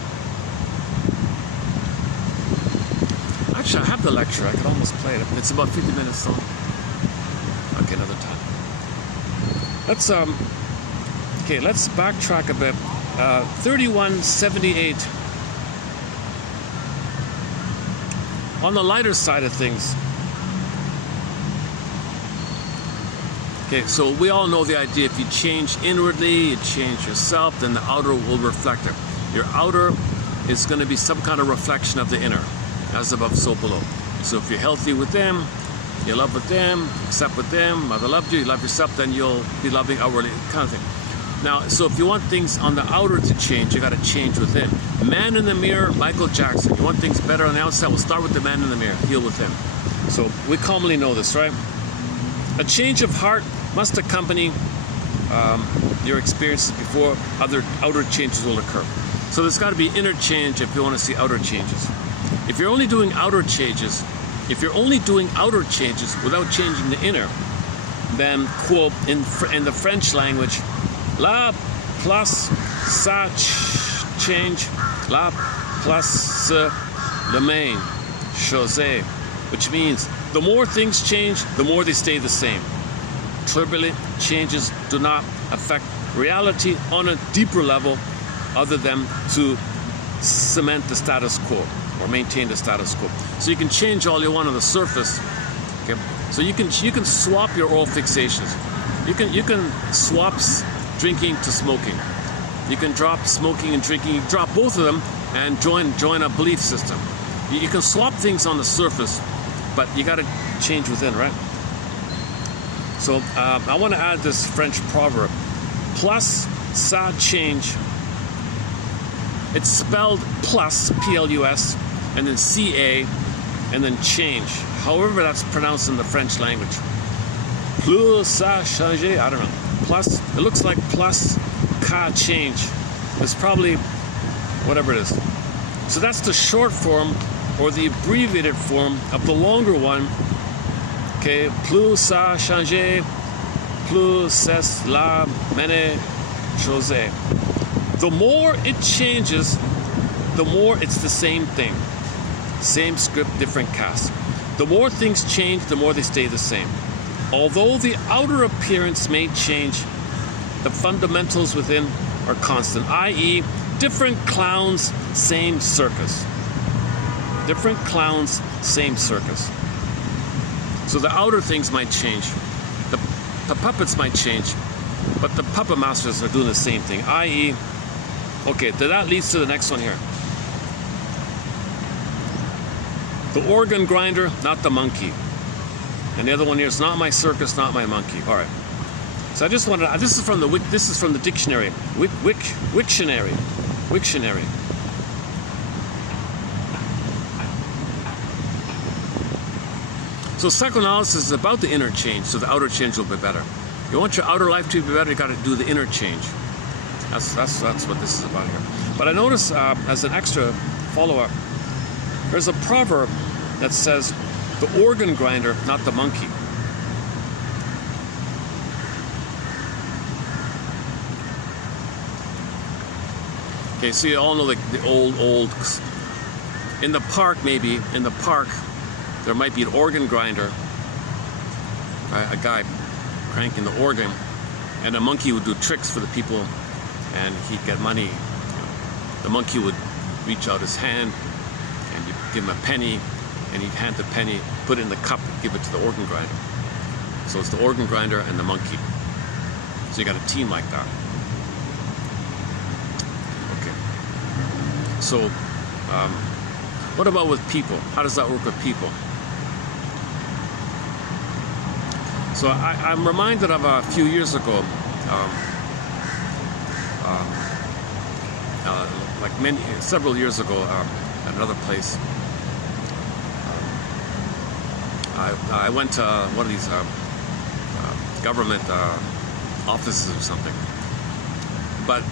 Actually, I have the lecture. I could almost play it. It's about 50 minutes long. Okay, another time. Let's okay, let's backtrack a bit. 3178. On the lighter side of things. Okay, so we all know the idea. If you change inwardly, you change yourself, then the outer will reflect it. Your outer is going to be some kind of reflection of the inner. As above, so below. So if you're healthy with them, you love with them, accept with them, mother loved you, you love yourself, then you'll be loving outwardly, kind of thing. Now, so if you want things on the outer to change, you got to change within. Man in the mirror, Michael Jackson. You want things better on the outside, we'll start with the man in the mirror, heal with him. So we commonly know this, right? A change of heart must accompany your experiences before other outer changes will occur. So there's got to be inner change if you want to see outer changes. If you're only doing outer changes, without changing the inner, then, quote, in the French language, la plus ça change, la plus le même chose, which means the more things change, the more they stay the same. Turbulent changes do not affect reality on a deeper level other than to cement the status quo or maintain the status quo. So you can change all you want on the surface. Okay? So you can swap your oral fixations. You can swap drinking to smoking. You can drop smoking and drinking. You can drop both of them and join a belief system. You can swap things on the surface, but you got to change within, right? So I want to add this French proverb: plus ça change. It's spelled plus, P-L-U-S, and then C-A, and then change. However that's pronounced in the French language. Plus ça change, I don't know. Plus, it looks like plus ka change. It's probably whatever it is. So that's the short form or the abbreviated form of the longer one. Okay, plus ça change, plus c'est la même chose. The more it changes, the more it's the same thing. Same script, different cast. The more things change, the more they stay the same. Although the outer appearance may change, the fundamentals within are constant, i.e., different clowns, same circus. Different clowns, same circus. So the outer things might change. The puppets might change, but the puppet masters are doing the same thing, i.e., okay, that leads to the next one here. The organ grinder, not the monkey. And the other one here is not my circus, not my monkey. All right. So I just wanted to, this is from the dictionary. Wiktionary. So psychoanalysis is about the inner change, so the outer change will be better. You want your outer life to be better, you got to do the inner change. That's what this is about here. But I notice as an extra follow-up, there's a proverb that says, the organ grinder, not the monkey. Okay, so you all know the old, in the park maybe, there might be an organ grinder, a guy cranking the organ, and a monkey would do tricks for the people, and he'd get money. The monkey would reach out his hand, and you'd give him a penny, and he'd hand the penny, put it in the cup, give it to the organ grinder. So it's the organ grinder and the monkey. So you got a team like that. Okay. So What about with people? How does that work with people? So I'm reminded of a few years ago, like several years ago, at another place. I went to one of these government offices or something, but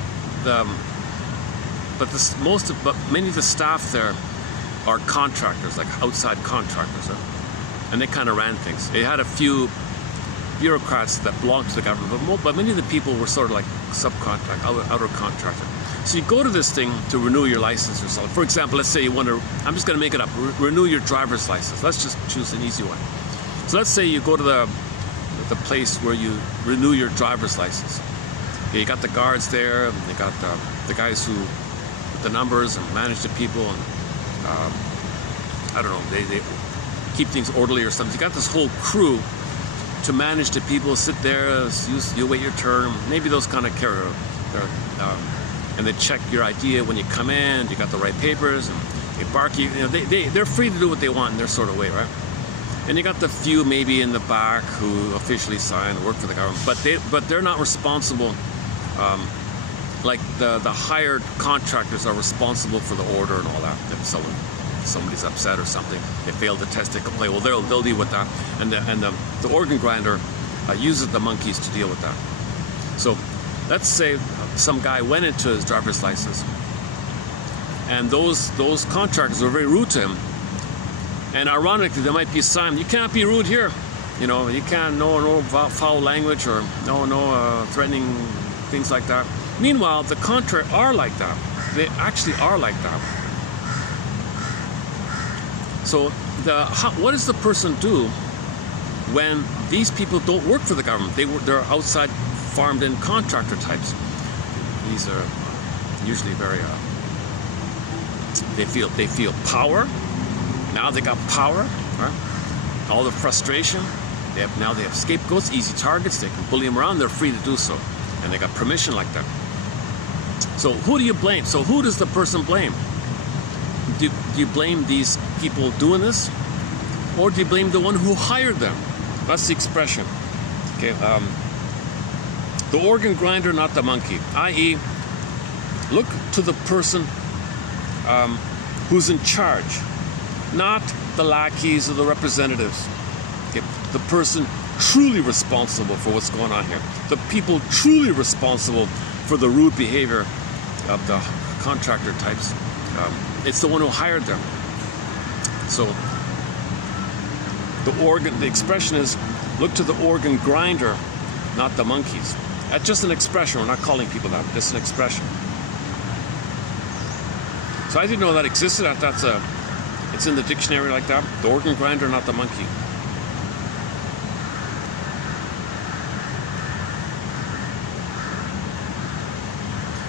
many of the staff there are contractors, like outside contractors, and they kind of ran things. They had a few bureaucrats that belonged to the government, but many of the people were sort of like subcontract, outer contractor. So you go to this thing to renew your license or something. For example, let's say you want to, I'm just going to make it up, renew your driver's license. Let's just choose an easy one. So let's say you go to the place where you renew your driver's license. Okay, you got the guards there, and you got the guys who put the numbers and manage the people, and I don't know, they keep things orderly or something. You got this whole crew to manage the people, sit there, you wait your turn, maybe those kind of carry, and they check your ID when you come in, you got the right papers, and they bark you, they're free to do what they want in their sort of way, right? And you got the few maybe in the back who officially sign, work for the government, but they're not responsible, like the hired contractors are responsible for the order and all that. If somebody's upset or something, they fail the test, they complain, well they'll deal with that, and the organ grinder uses the monkeys to deal with that. So let's say some guy went into his driver's license, and those contractors were very rude to him, and ironically there might be a sign, you can't be rude here, you can't, no foul language, or no threatening things like that. Meanwhile, the contrary are like that. They actually are like that. So what does the person do when these people don't work for the government? They're outside farmed-in contractor types. These are usually very they feel power. Now they got power, right? All the frustration. Now they have scapegoats, easy targets. They can bully them around. They're free to do so, and they got permission like that. So who do you blame? So who does the person blame? Do you blame these people doing this, or do you blame the one who hired them? That's the expression. Okay. The organ grinder, not the monkey. I.e., look to the person who's in charge, not the lackeys or the representatives. Okay. The person truly responsible for what's going on here. The people truly responsible for the rude behavior of the contractor types. It's the one who hired them. So the expression is, look to the organ grinder, not the monkeys. That's just an expression. We're not calling people that. Just an expression. So I didn't know that existed. It's in the dictionary like that. The organ grinder, not the monkey.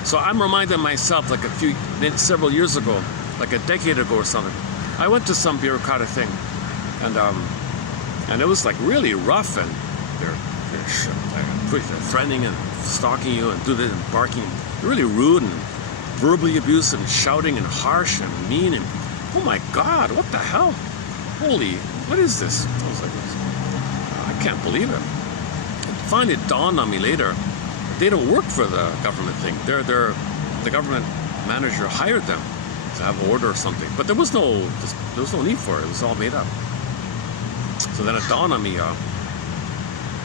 So I'm reminding myself, like several years ago, like a decade ago or something, I went to some bureaucratic thing, and it was like really rough, and they're threatening and stalking you and do this and barking, really rude and verbally abusive and shouting and harsh and mean, and oh my God, what the hell? Holy, what is this? I was like, I can't believe it. And finally it dawned on me later, they don't work for the government thing. The government manager hired them to have order or something. But there was no need for it. It was all made up. So then it dawned on me,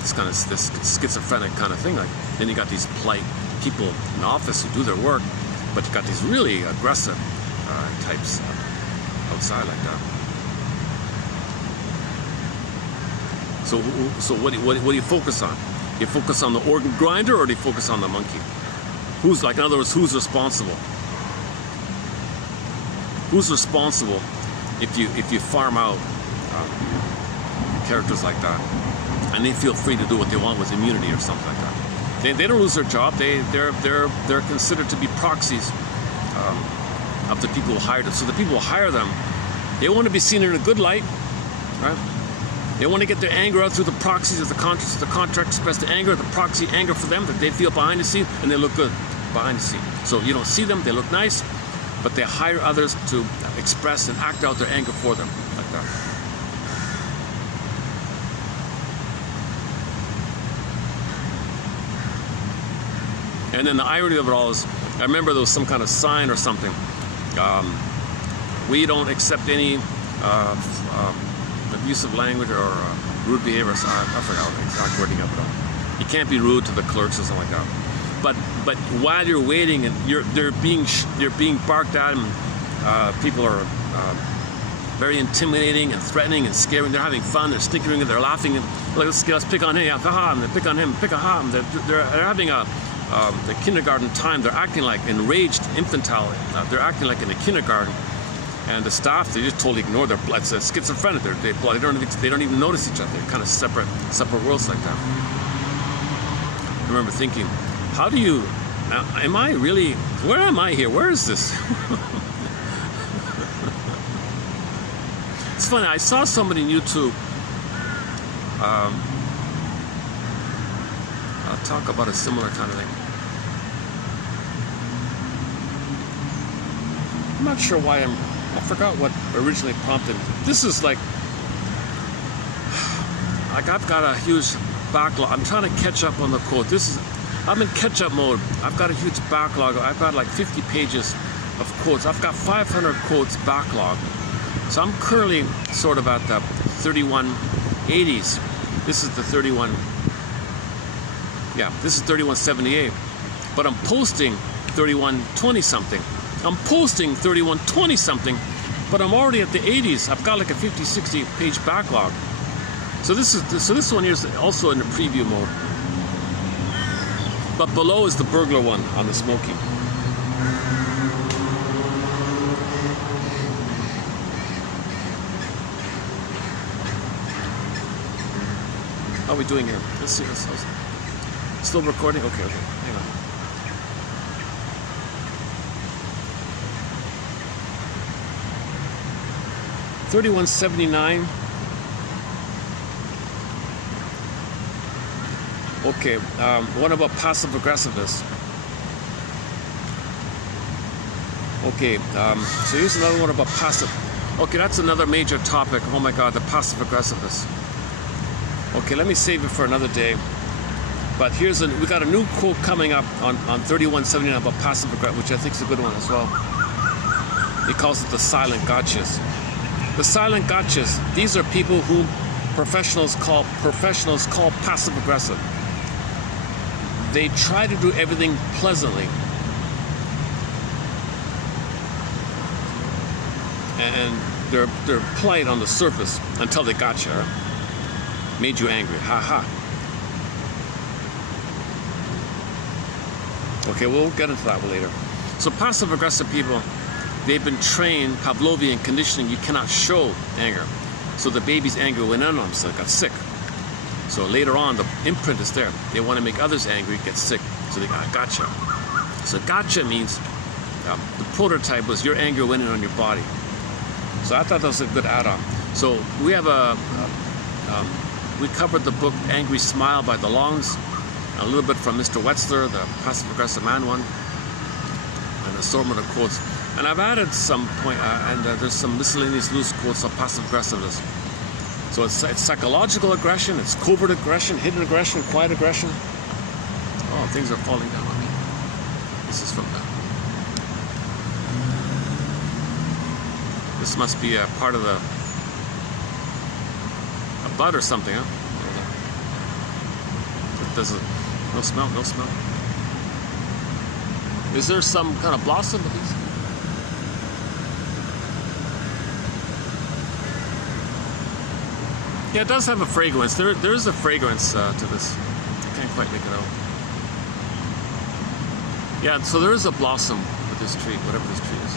this schizophrenic kind of thing. Like, then you got these polite people in the office who do their work, but you got these really aggressive types outside like that. So what do you focus on? You focus on the organ grinder, or do you focus on the monkey? In other words, who's responsible? Who's responsible if you farm out characters like that, and they feel free to do what they want with immunity or something like that? They don't lose their job. They're considered to be proxies of the people who hired them. So the people who hire them, they want to be seen in a good light, right? They want to get their anger out through the proxies of the contracts. The contract express the anger, the proxy anger for them that they feel behind the scene, and they look good behind the scene. So you don't see them, they look nice. but they hire others to express and act out their anger for them, like that. And then the irony of it all is, I remember there was some kind of sign or something. We don't accept any abusive language or rude behavior. So I forgot the exact wording of it all. You can't be rude to the clerks or something like that. But while you're waiting and they're being barked at, and people are very intimidating and threatening and scaring. They're having fun. They're snickering and they're laughing. And like, let's pick on him, yeah, and they pick on him, pick a ha. And they're having the kindergarten time. They're acting like enraged infantile. They're acting like in the kindergarten. And the staff, they just totally ignore their blood. It's schizophrenic. They don't even notice each other. They're kind of separate worlds like that. I remember thinking, how do you? Am I really? Where am I here? Where is this? It's funny. I saw somebody on YouTube talk about a similar kind of thing. I'm not sure why I forgot what originally prompted. This is like I've got a huge backlog. I'm trying to catch up on the quote. I'm in catch-up mode. I've got a huge backlog. I've got like 50 pages of quotes. I've got 500 quotes backlog. So I'm currently sort of at the 3180s. This is the 31. Yeah, this is 3178. But I'm posting 3120 something. I'm posting 3120 something, but I'm already at the 80s. I've got like a 50, 60 page backlog. So this one here is also in the preview mode. But below is the Bergler one on the smoking. How are we doing here? Let's see. Still recording? Okay, hang on. $31.79. Okay, what about passive aggressiveness? Okay, so here's another one about passive. Okay, that's another major topic. Oh my God, the passive aggressiveness. Okay, let me save it for another day. But we got a new quote coming up on 3179 about passive aggressive, which I think is a good one as well. He calls it the silent gotchas. The silent gotchas. These are people who professionals call passive aggressive. They try to do everything pleasantly, and they're polite on the surface until they got you. Made you angry. Ha ha. Okay, we'll get into that later. So passive aggressive people, they've been trained, Pavlovian conditioning, you cannot show anger. So the baby's anger went on them, so it got sick. So later on, the imprint is there. They want to make others angry, get sick. So they got gotcha. So gotcha means the prototype was your anger went in on your body. So I thought that was a good add-on. So we have we covered the book Angry Smile by DeLonge, a little bit from Mr. Wetzler, the passive aggressive man one, and an assortment of quotes. And I've added some there's some miscellaneous loose quotes of passive aggressiveness. So it's psychological aggression, it's covert aggression, hidden aggression, quiet aggression. Oh, things are falling down on me. This is from the... This must be a part of a bud or something, huh? It doesn't... No smell, no smell. Is there some kind of blossom at least? Yeah, it does have a fragrance. There is a fragrance to this. I can't quite make it out. Yeah, so there is a blossom with this tree, whatever this tree is.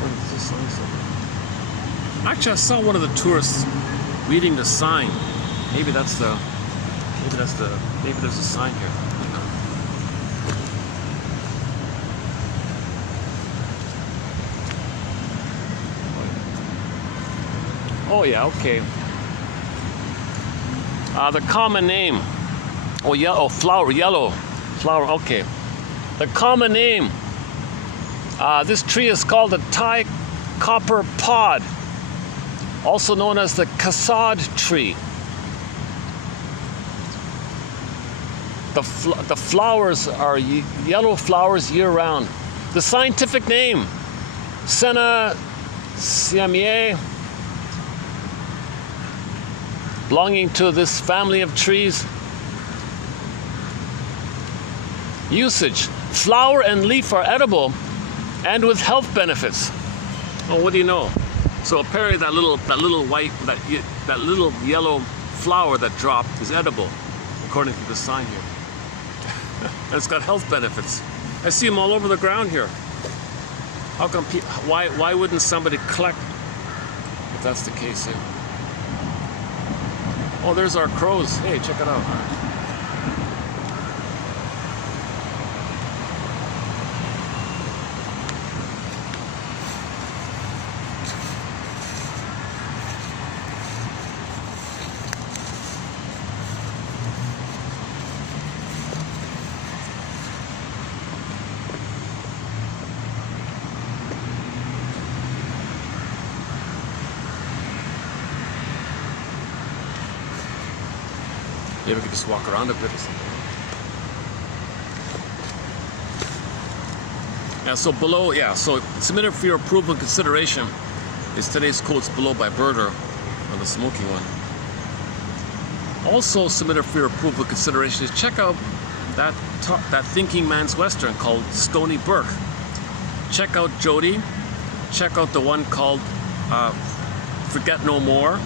What is this sign say? Actually, I saw one of the tourists reading the sign. Maybe there's a sign here. Oh yeah, okay. The common name. Oh, yellow flower, okay. The common name This tree is called the Thai copper pod, also known as the cassad tree. The flowers are yellow flowers year-round. The scientific name, Senna siamiae, belonging to this family of trees. Usage: flower and leaf are edible and with health benefits. Oh, what do you know? So apparently that little yellow flower that dropped is edible, according to the sign here. And it's got health benefits. I see them all over the ground here. How come? Why wouldn't somebody collect? If that's the case, eh? Oh, there's our crows. Hey, check it out. Maybe we could just walk around a bit or something. Yeah, so below, so submitted for your approval and consideration is today's quotes below by Bergler on the smoking one. Also submitted for your approval and consideration is check out that thinking man's western called Stony Brook. Check out Jody. Check out the one called Forget No More.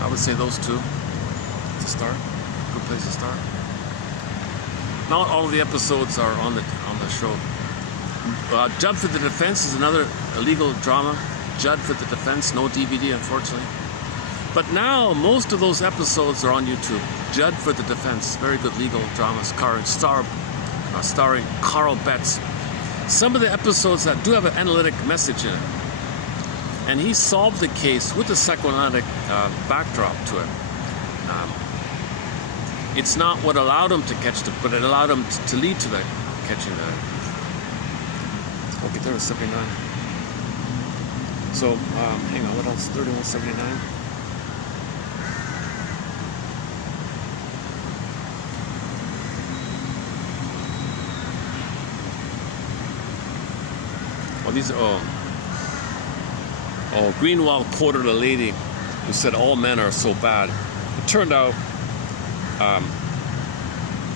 I would say those two to start. Good place to start. Not all of the episodes are on the show. Judd for the Defense is another illegal drama. Judd for the Defense, no DVD unfortunately. But now most of those episodes are on YouTube. Judd for the Defense, very good legal dramas, starring Carl Betts. Some of the episodes that do have an analytic message in it. And he solved the case with a psychoanalytic backdrop to it. It's not what allowed him to catch but it allowed him to lead to the catching the. Okay, 3179. So, hang on, what else? 3179. Well, these are. Oh, Greenwald quoted a lady who said all men are so bad. It turned out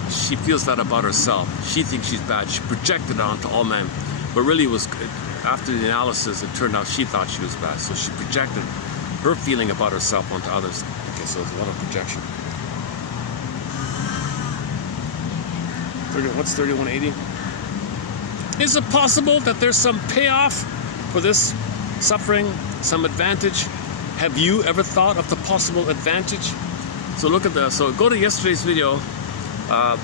she feels that about herself. She thinks she's bad. She projected it onto all men. But really it was, after the analysis, it turned out she thought she was bad. So she projected her feeling about herself onto others. Okay, so it's a lot of projection. What's 3180? Is it possible that there's some payoff for this suffering, some advantage? Have you ever thought of the possible advantage? So look at so go to yesterday's video.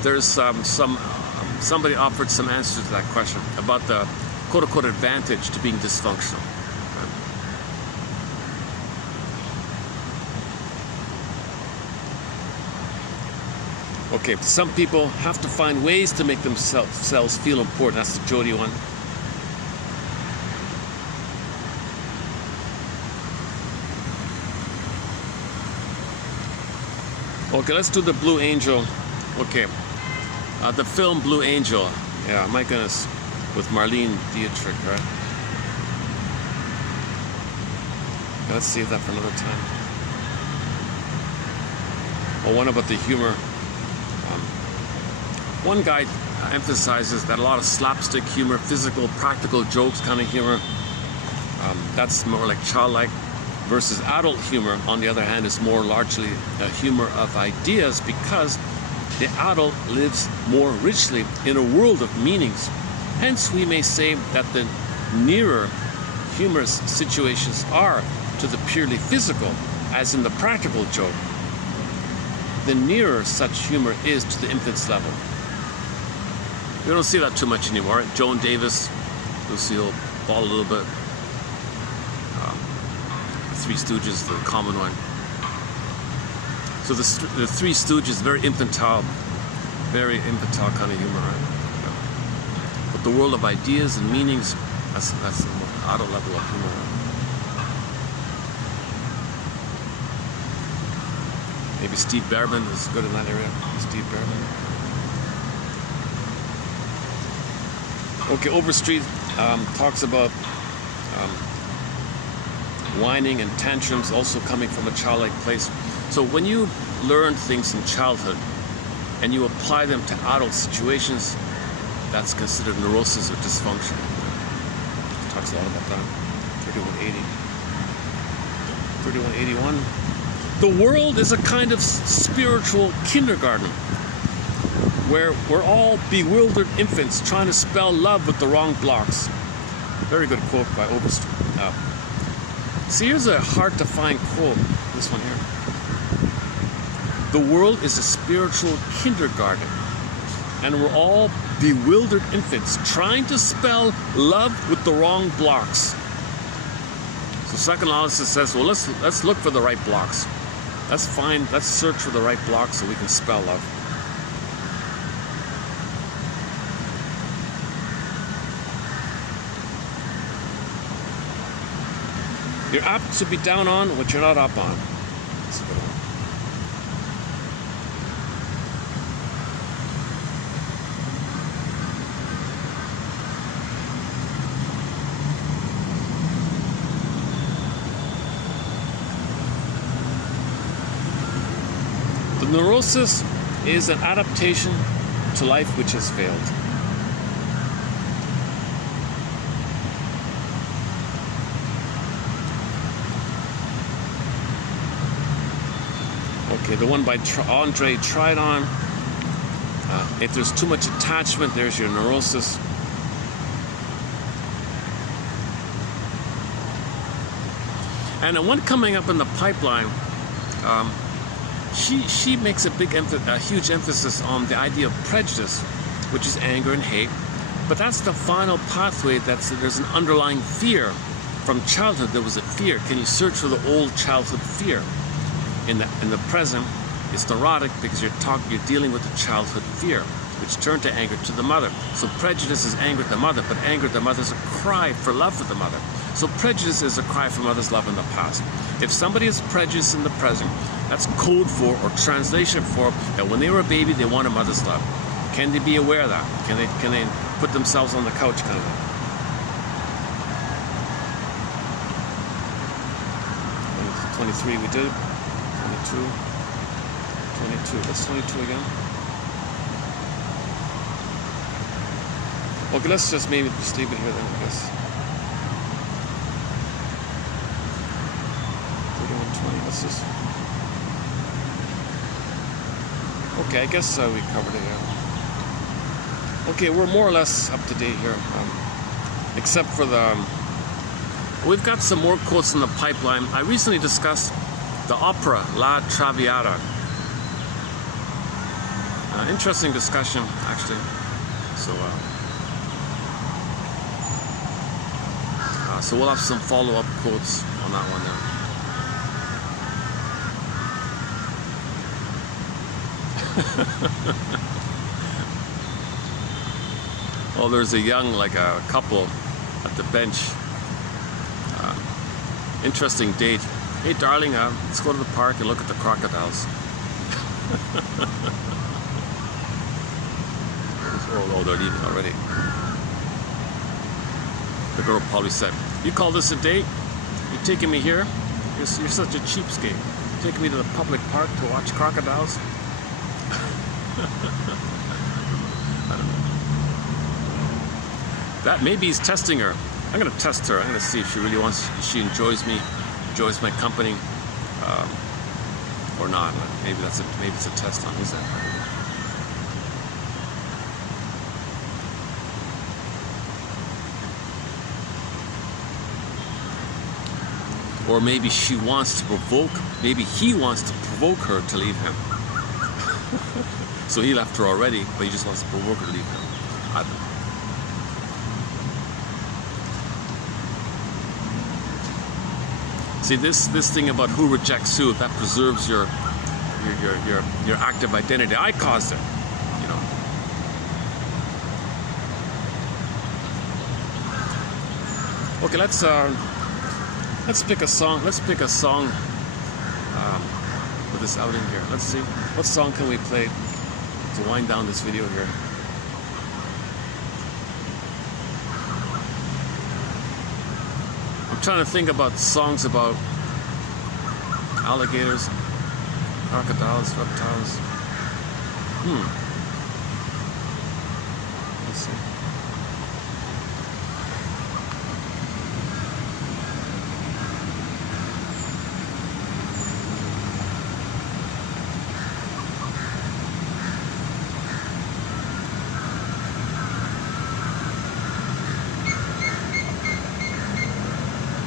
There's somebody offered some answers to that question about the quote-unquote advantage to being dysfunctional. Okay, some people have to find ways to make themselves feel important. That's the Jody one. Okay, let's do the Blue Angel. Okay, the film Blue Angel. Yeah, my goodness, with Marlene Dietrich, right? Let's save that for another time. Oh, one about the humor. One guy emphasizes that a lot of slapstick humor, physical, practical jokes kind of humor, that's more like childlike. Versus adult humor, on the other hand, is more largely a humor of ideas because the adult lives more richly in a world of meanings. Hence, we may say that the nearer humorous situations are to the purely physical, as in the practical joke, the nearer such humor is to the infant's level. We don't see that too much anymore. Right? Joan Davis, Lucille Ball a little bit. Three Stooges, the common one. So the Three Stooges, very infantile kind of humor, right? Yeah. the world of ideas and meanings. That's the more adult level of humor. Maybe Steve Berman is good in that area. Steve Berman. Okay, Overstreet talks about whining and tantrums also coming from a childlike place. So when you learn things in childhood and you apply them to adult situations, that's considered neurosis or dysfunction. Talks a lot about that. 3180. 3181. The world is a kind of spiritual kindergarten where we're all bewildered infants trying to spell love with the wrong blocks. Very good quote by Overstreet. See, here's a hard-to-find quote, this one here. The world is a spiritual kindergarten, and we're all bewildered infants trying to spell love with the wrong blocks. So psychoanalysis says, well, let's look for the right blocks. Let's search for the right blocks so we can spell love. You're apt to be down on what you're not up on. That's a good one. The neurosis is an adaptation to life which has failed. Okay, the one by Andre Tridon. If there's too much attachment, there's your neurosis. And the one coming up in the pipeline, she makes a huge emphasis on the idea of prejudice, which is anger and hate. But that's the final pathway. There's an underlying fear. From childhood, there was a fear. Can you search for the old childhood fear? In the present, it's neurotic because you're dealing with a childhood fear, which turned to anger to the mother. So prejudice is anger at the mother, but anger at the mother is a cry for love for the mother. So prejudice is a cry for mother's love in the past. If somebody is prejudiced in the present, that's code for or translation for that when they were a baby, they wanted mother's love. Can they be aware of that? Can they put themselves on the couch kind of thing? 23 we did. 22. That's 22 again. Okay, let's just maybe just leave it here then, I guess. 3120, let's just... Okay, I guess we covered it here. Okay, we're more or less up to date here. Except for the... we've got some more quotes in the pipeline. I recently discussed the opera La Traviata. Interesting discussion, actually. So we'll have some follow-up quotes on that one now. Oh, there's a young, like a couple at the bench. Interesting date. Hey, darling, let's go to the park and look at the crocodiles. Oh, they're leaving already. The girl probably said, "You call this a date? You're taking me here? You're such a cheapskate. You're taking me to the public park to watch crocodiles?" I don't know. That maybe he's testing her. I'm gonna test her. I'm gonna see if she really she enjoys me, enjoys my company, or not. Maybe it's a test on his end. Or maybe she wants to provoke, maybe he wants to provoke her to leave him. So he left her already, but he just wants to provoke her to leave him. I don't know. See, this thing about who rejects who, that preserves your active identity. I caused it, you know. Okay, let's pick a song. Let's pick a song with this outing here. Let's see, what song can we play to wind down this video here? I'm trying to think about songs about alligators, crocodiles, reptiles. Let's see.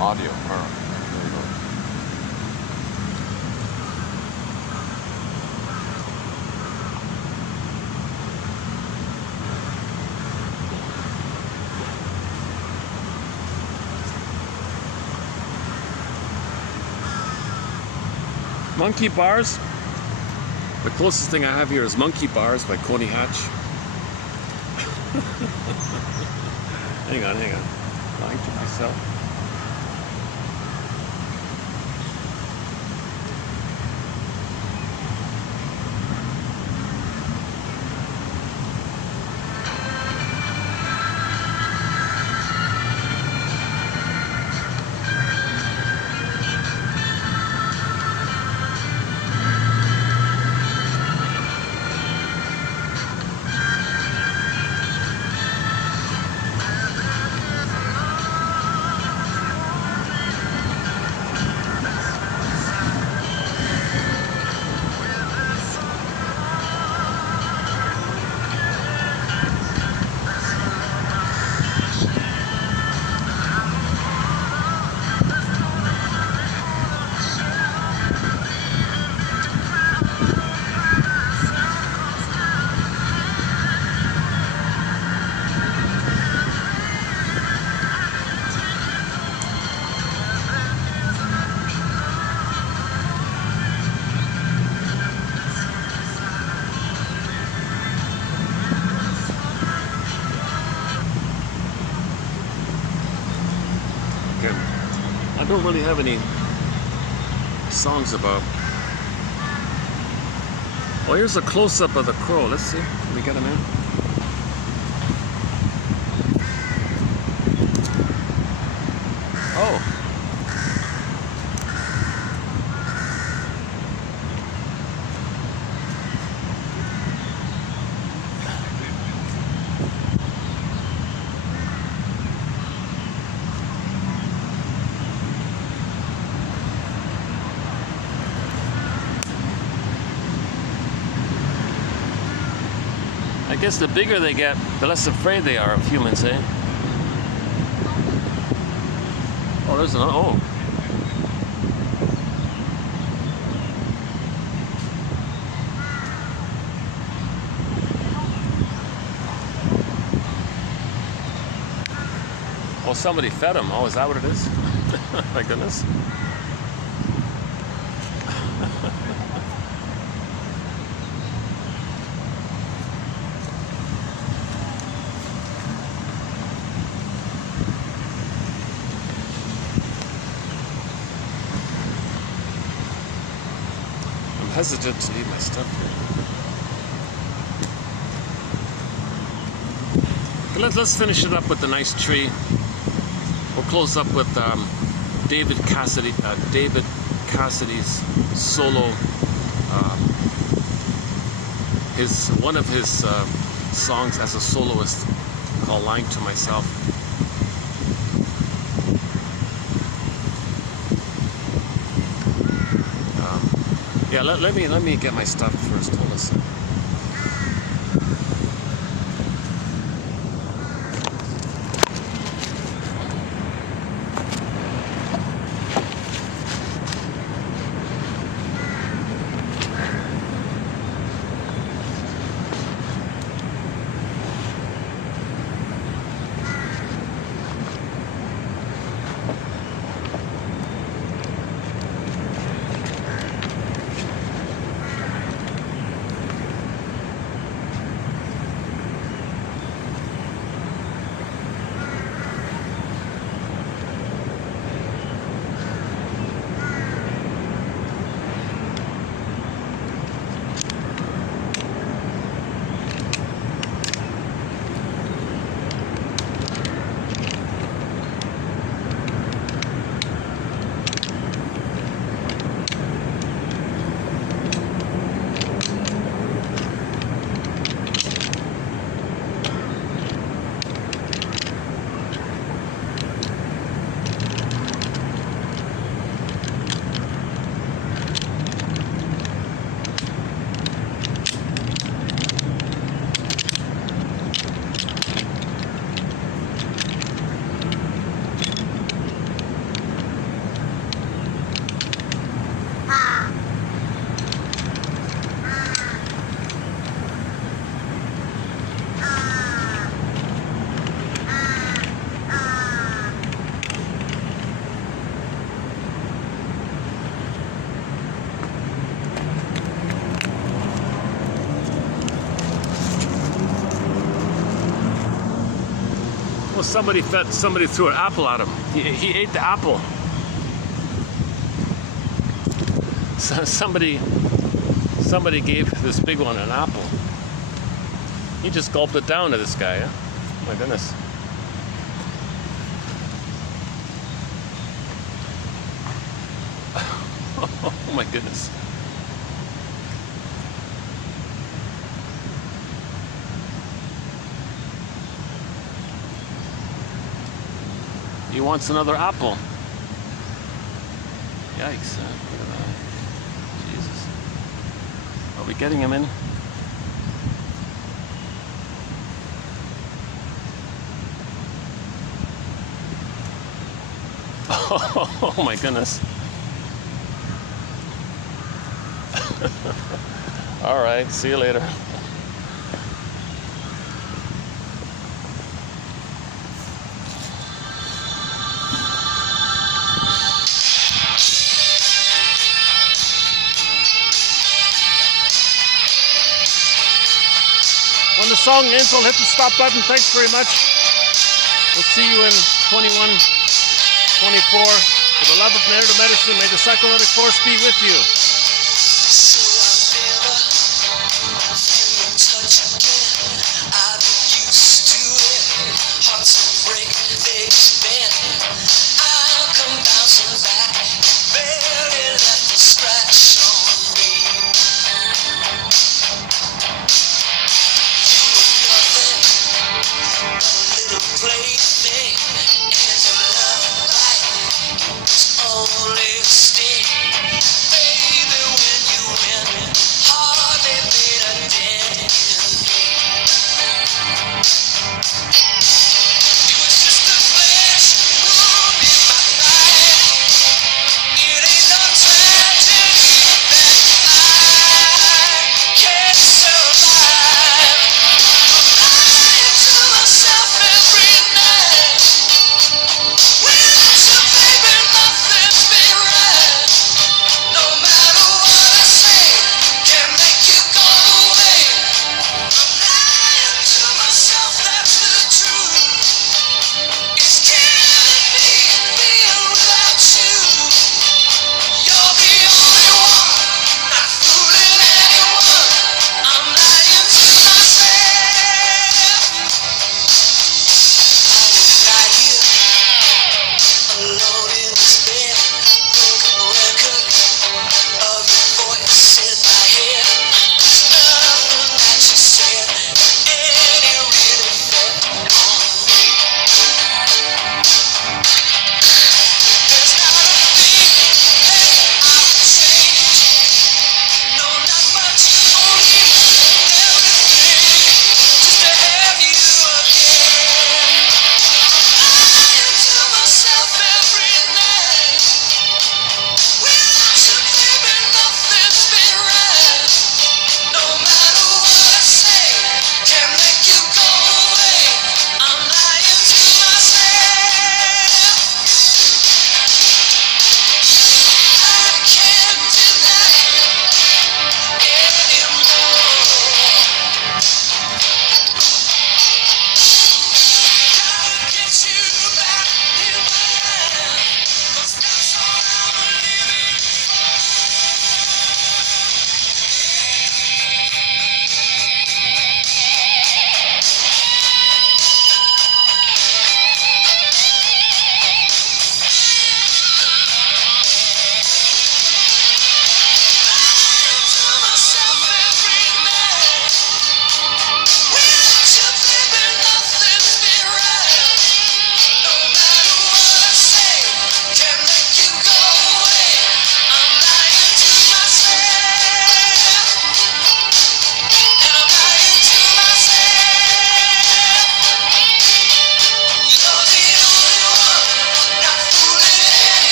Audio. There you go. Monkey Bars. The closest thing I have here is Monkey Bars by Coney Hatch. hang on. Lying to myself. I don't really have any songs about. Well, here's a close-up of the crow. Let's see. Can we get him in? Oh. I guess the bigger they get, the less afraid they are of humans, eh? Oh, there's another. Oh. Oh, somebody fed him. Oh, is that what it is? My goodness. Hesitant to leave my stuff here. Okay, let's finish it up with a nice tree. We'll close up with David Cassidy's solo. One of his songs as a soloist called "Lying to Myself." Yeah, let me get my stuff first. Hold on a second. Well, somebody threw an apple at him. He ate the apple. So somebody gave this big one an apple. He just gulped it down to this guy, yeah? My goodness. Oh my goodness. He wants another apple. Yikes. Look at that. Jesus. Are we getting him in? Oh my goodness. All right, see you later. When the song ends, I'll hit the stop button. Thanks very much. We'll see you in 21, 24. For the love of narrative medicine, may the psychoanalytic force be with you. Play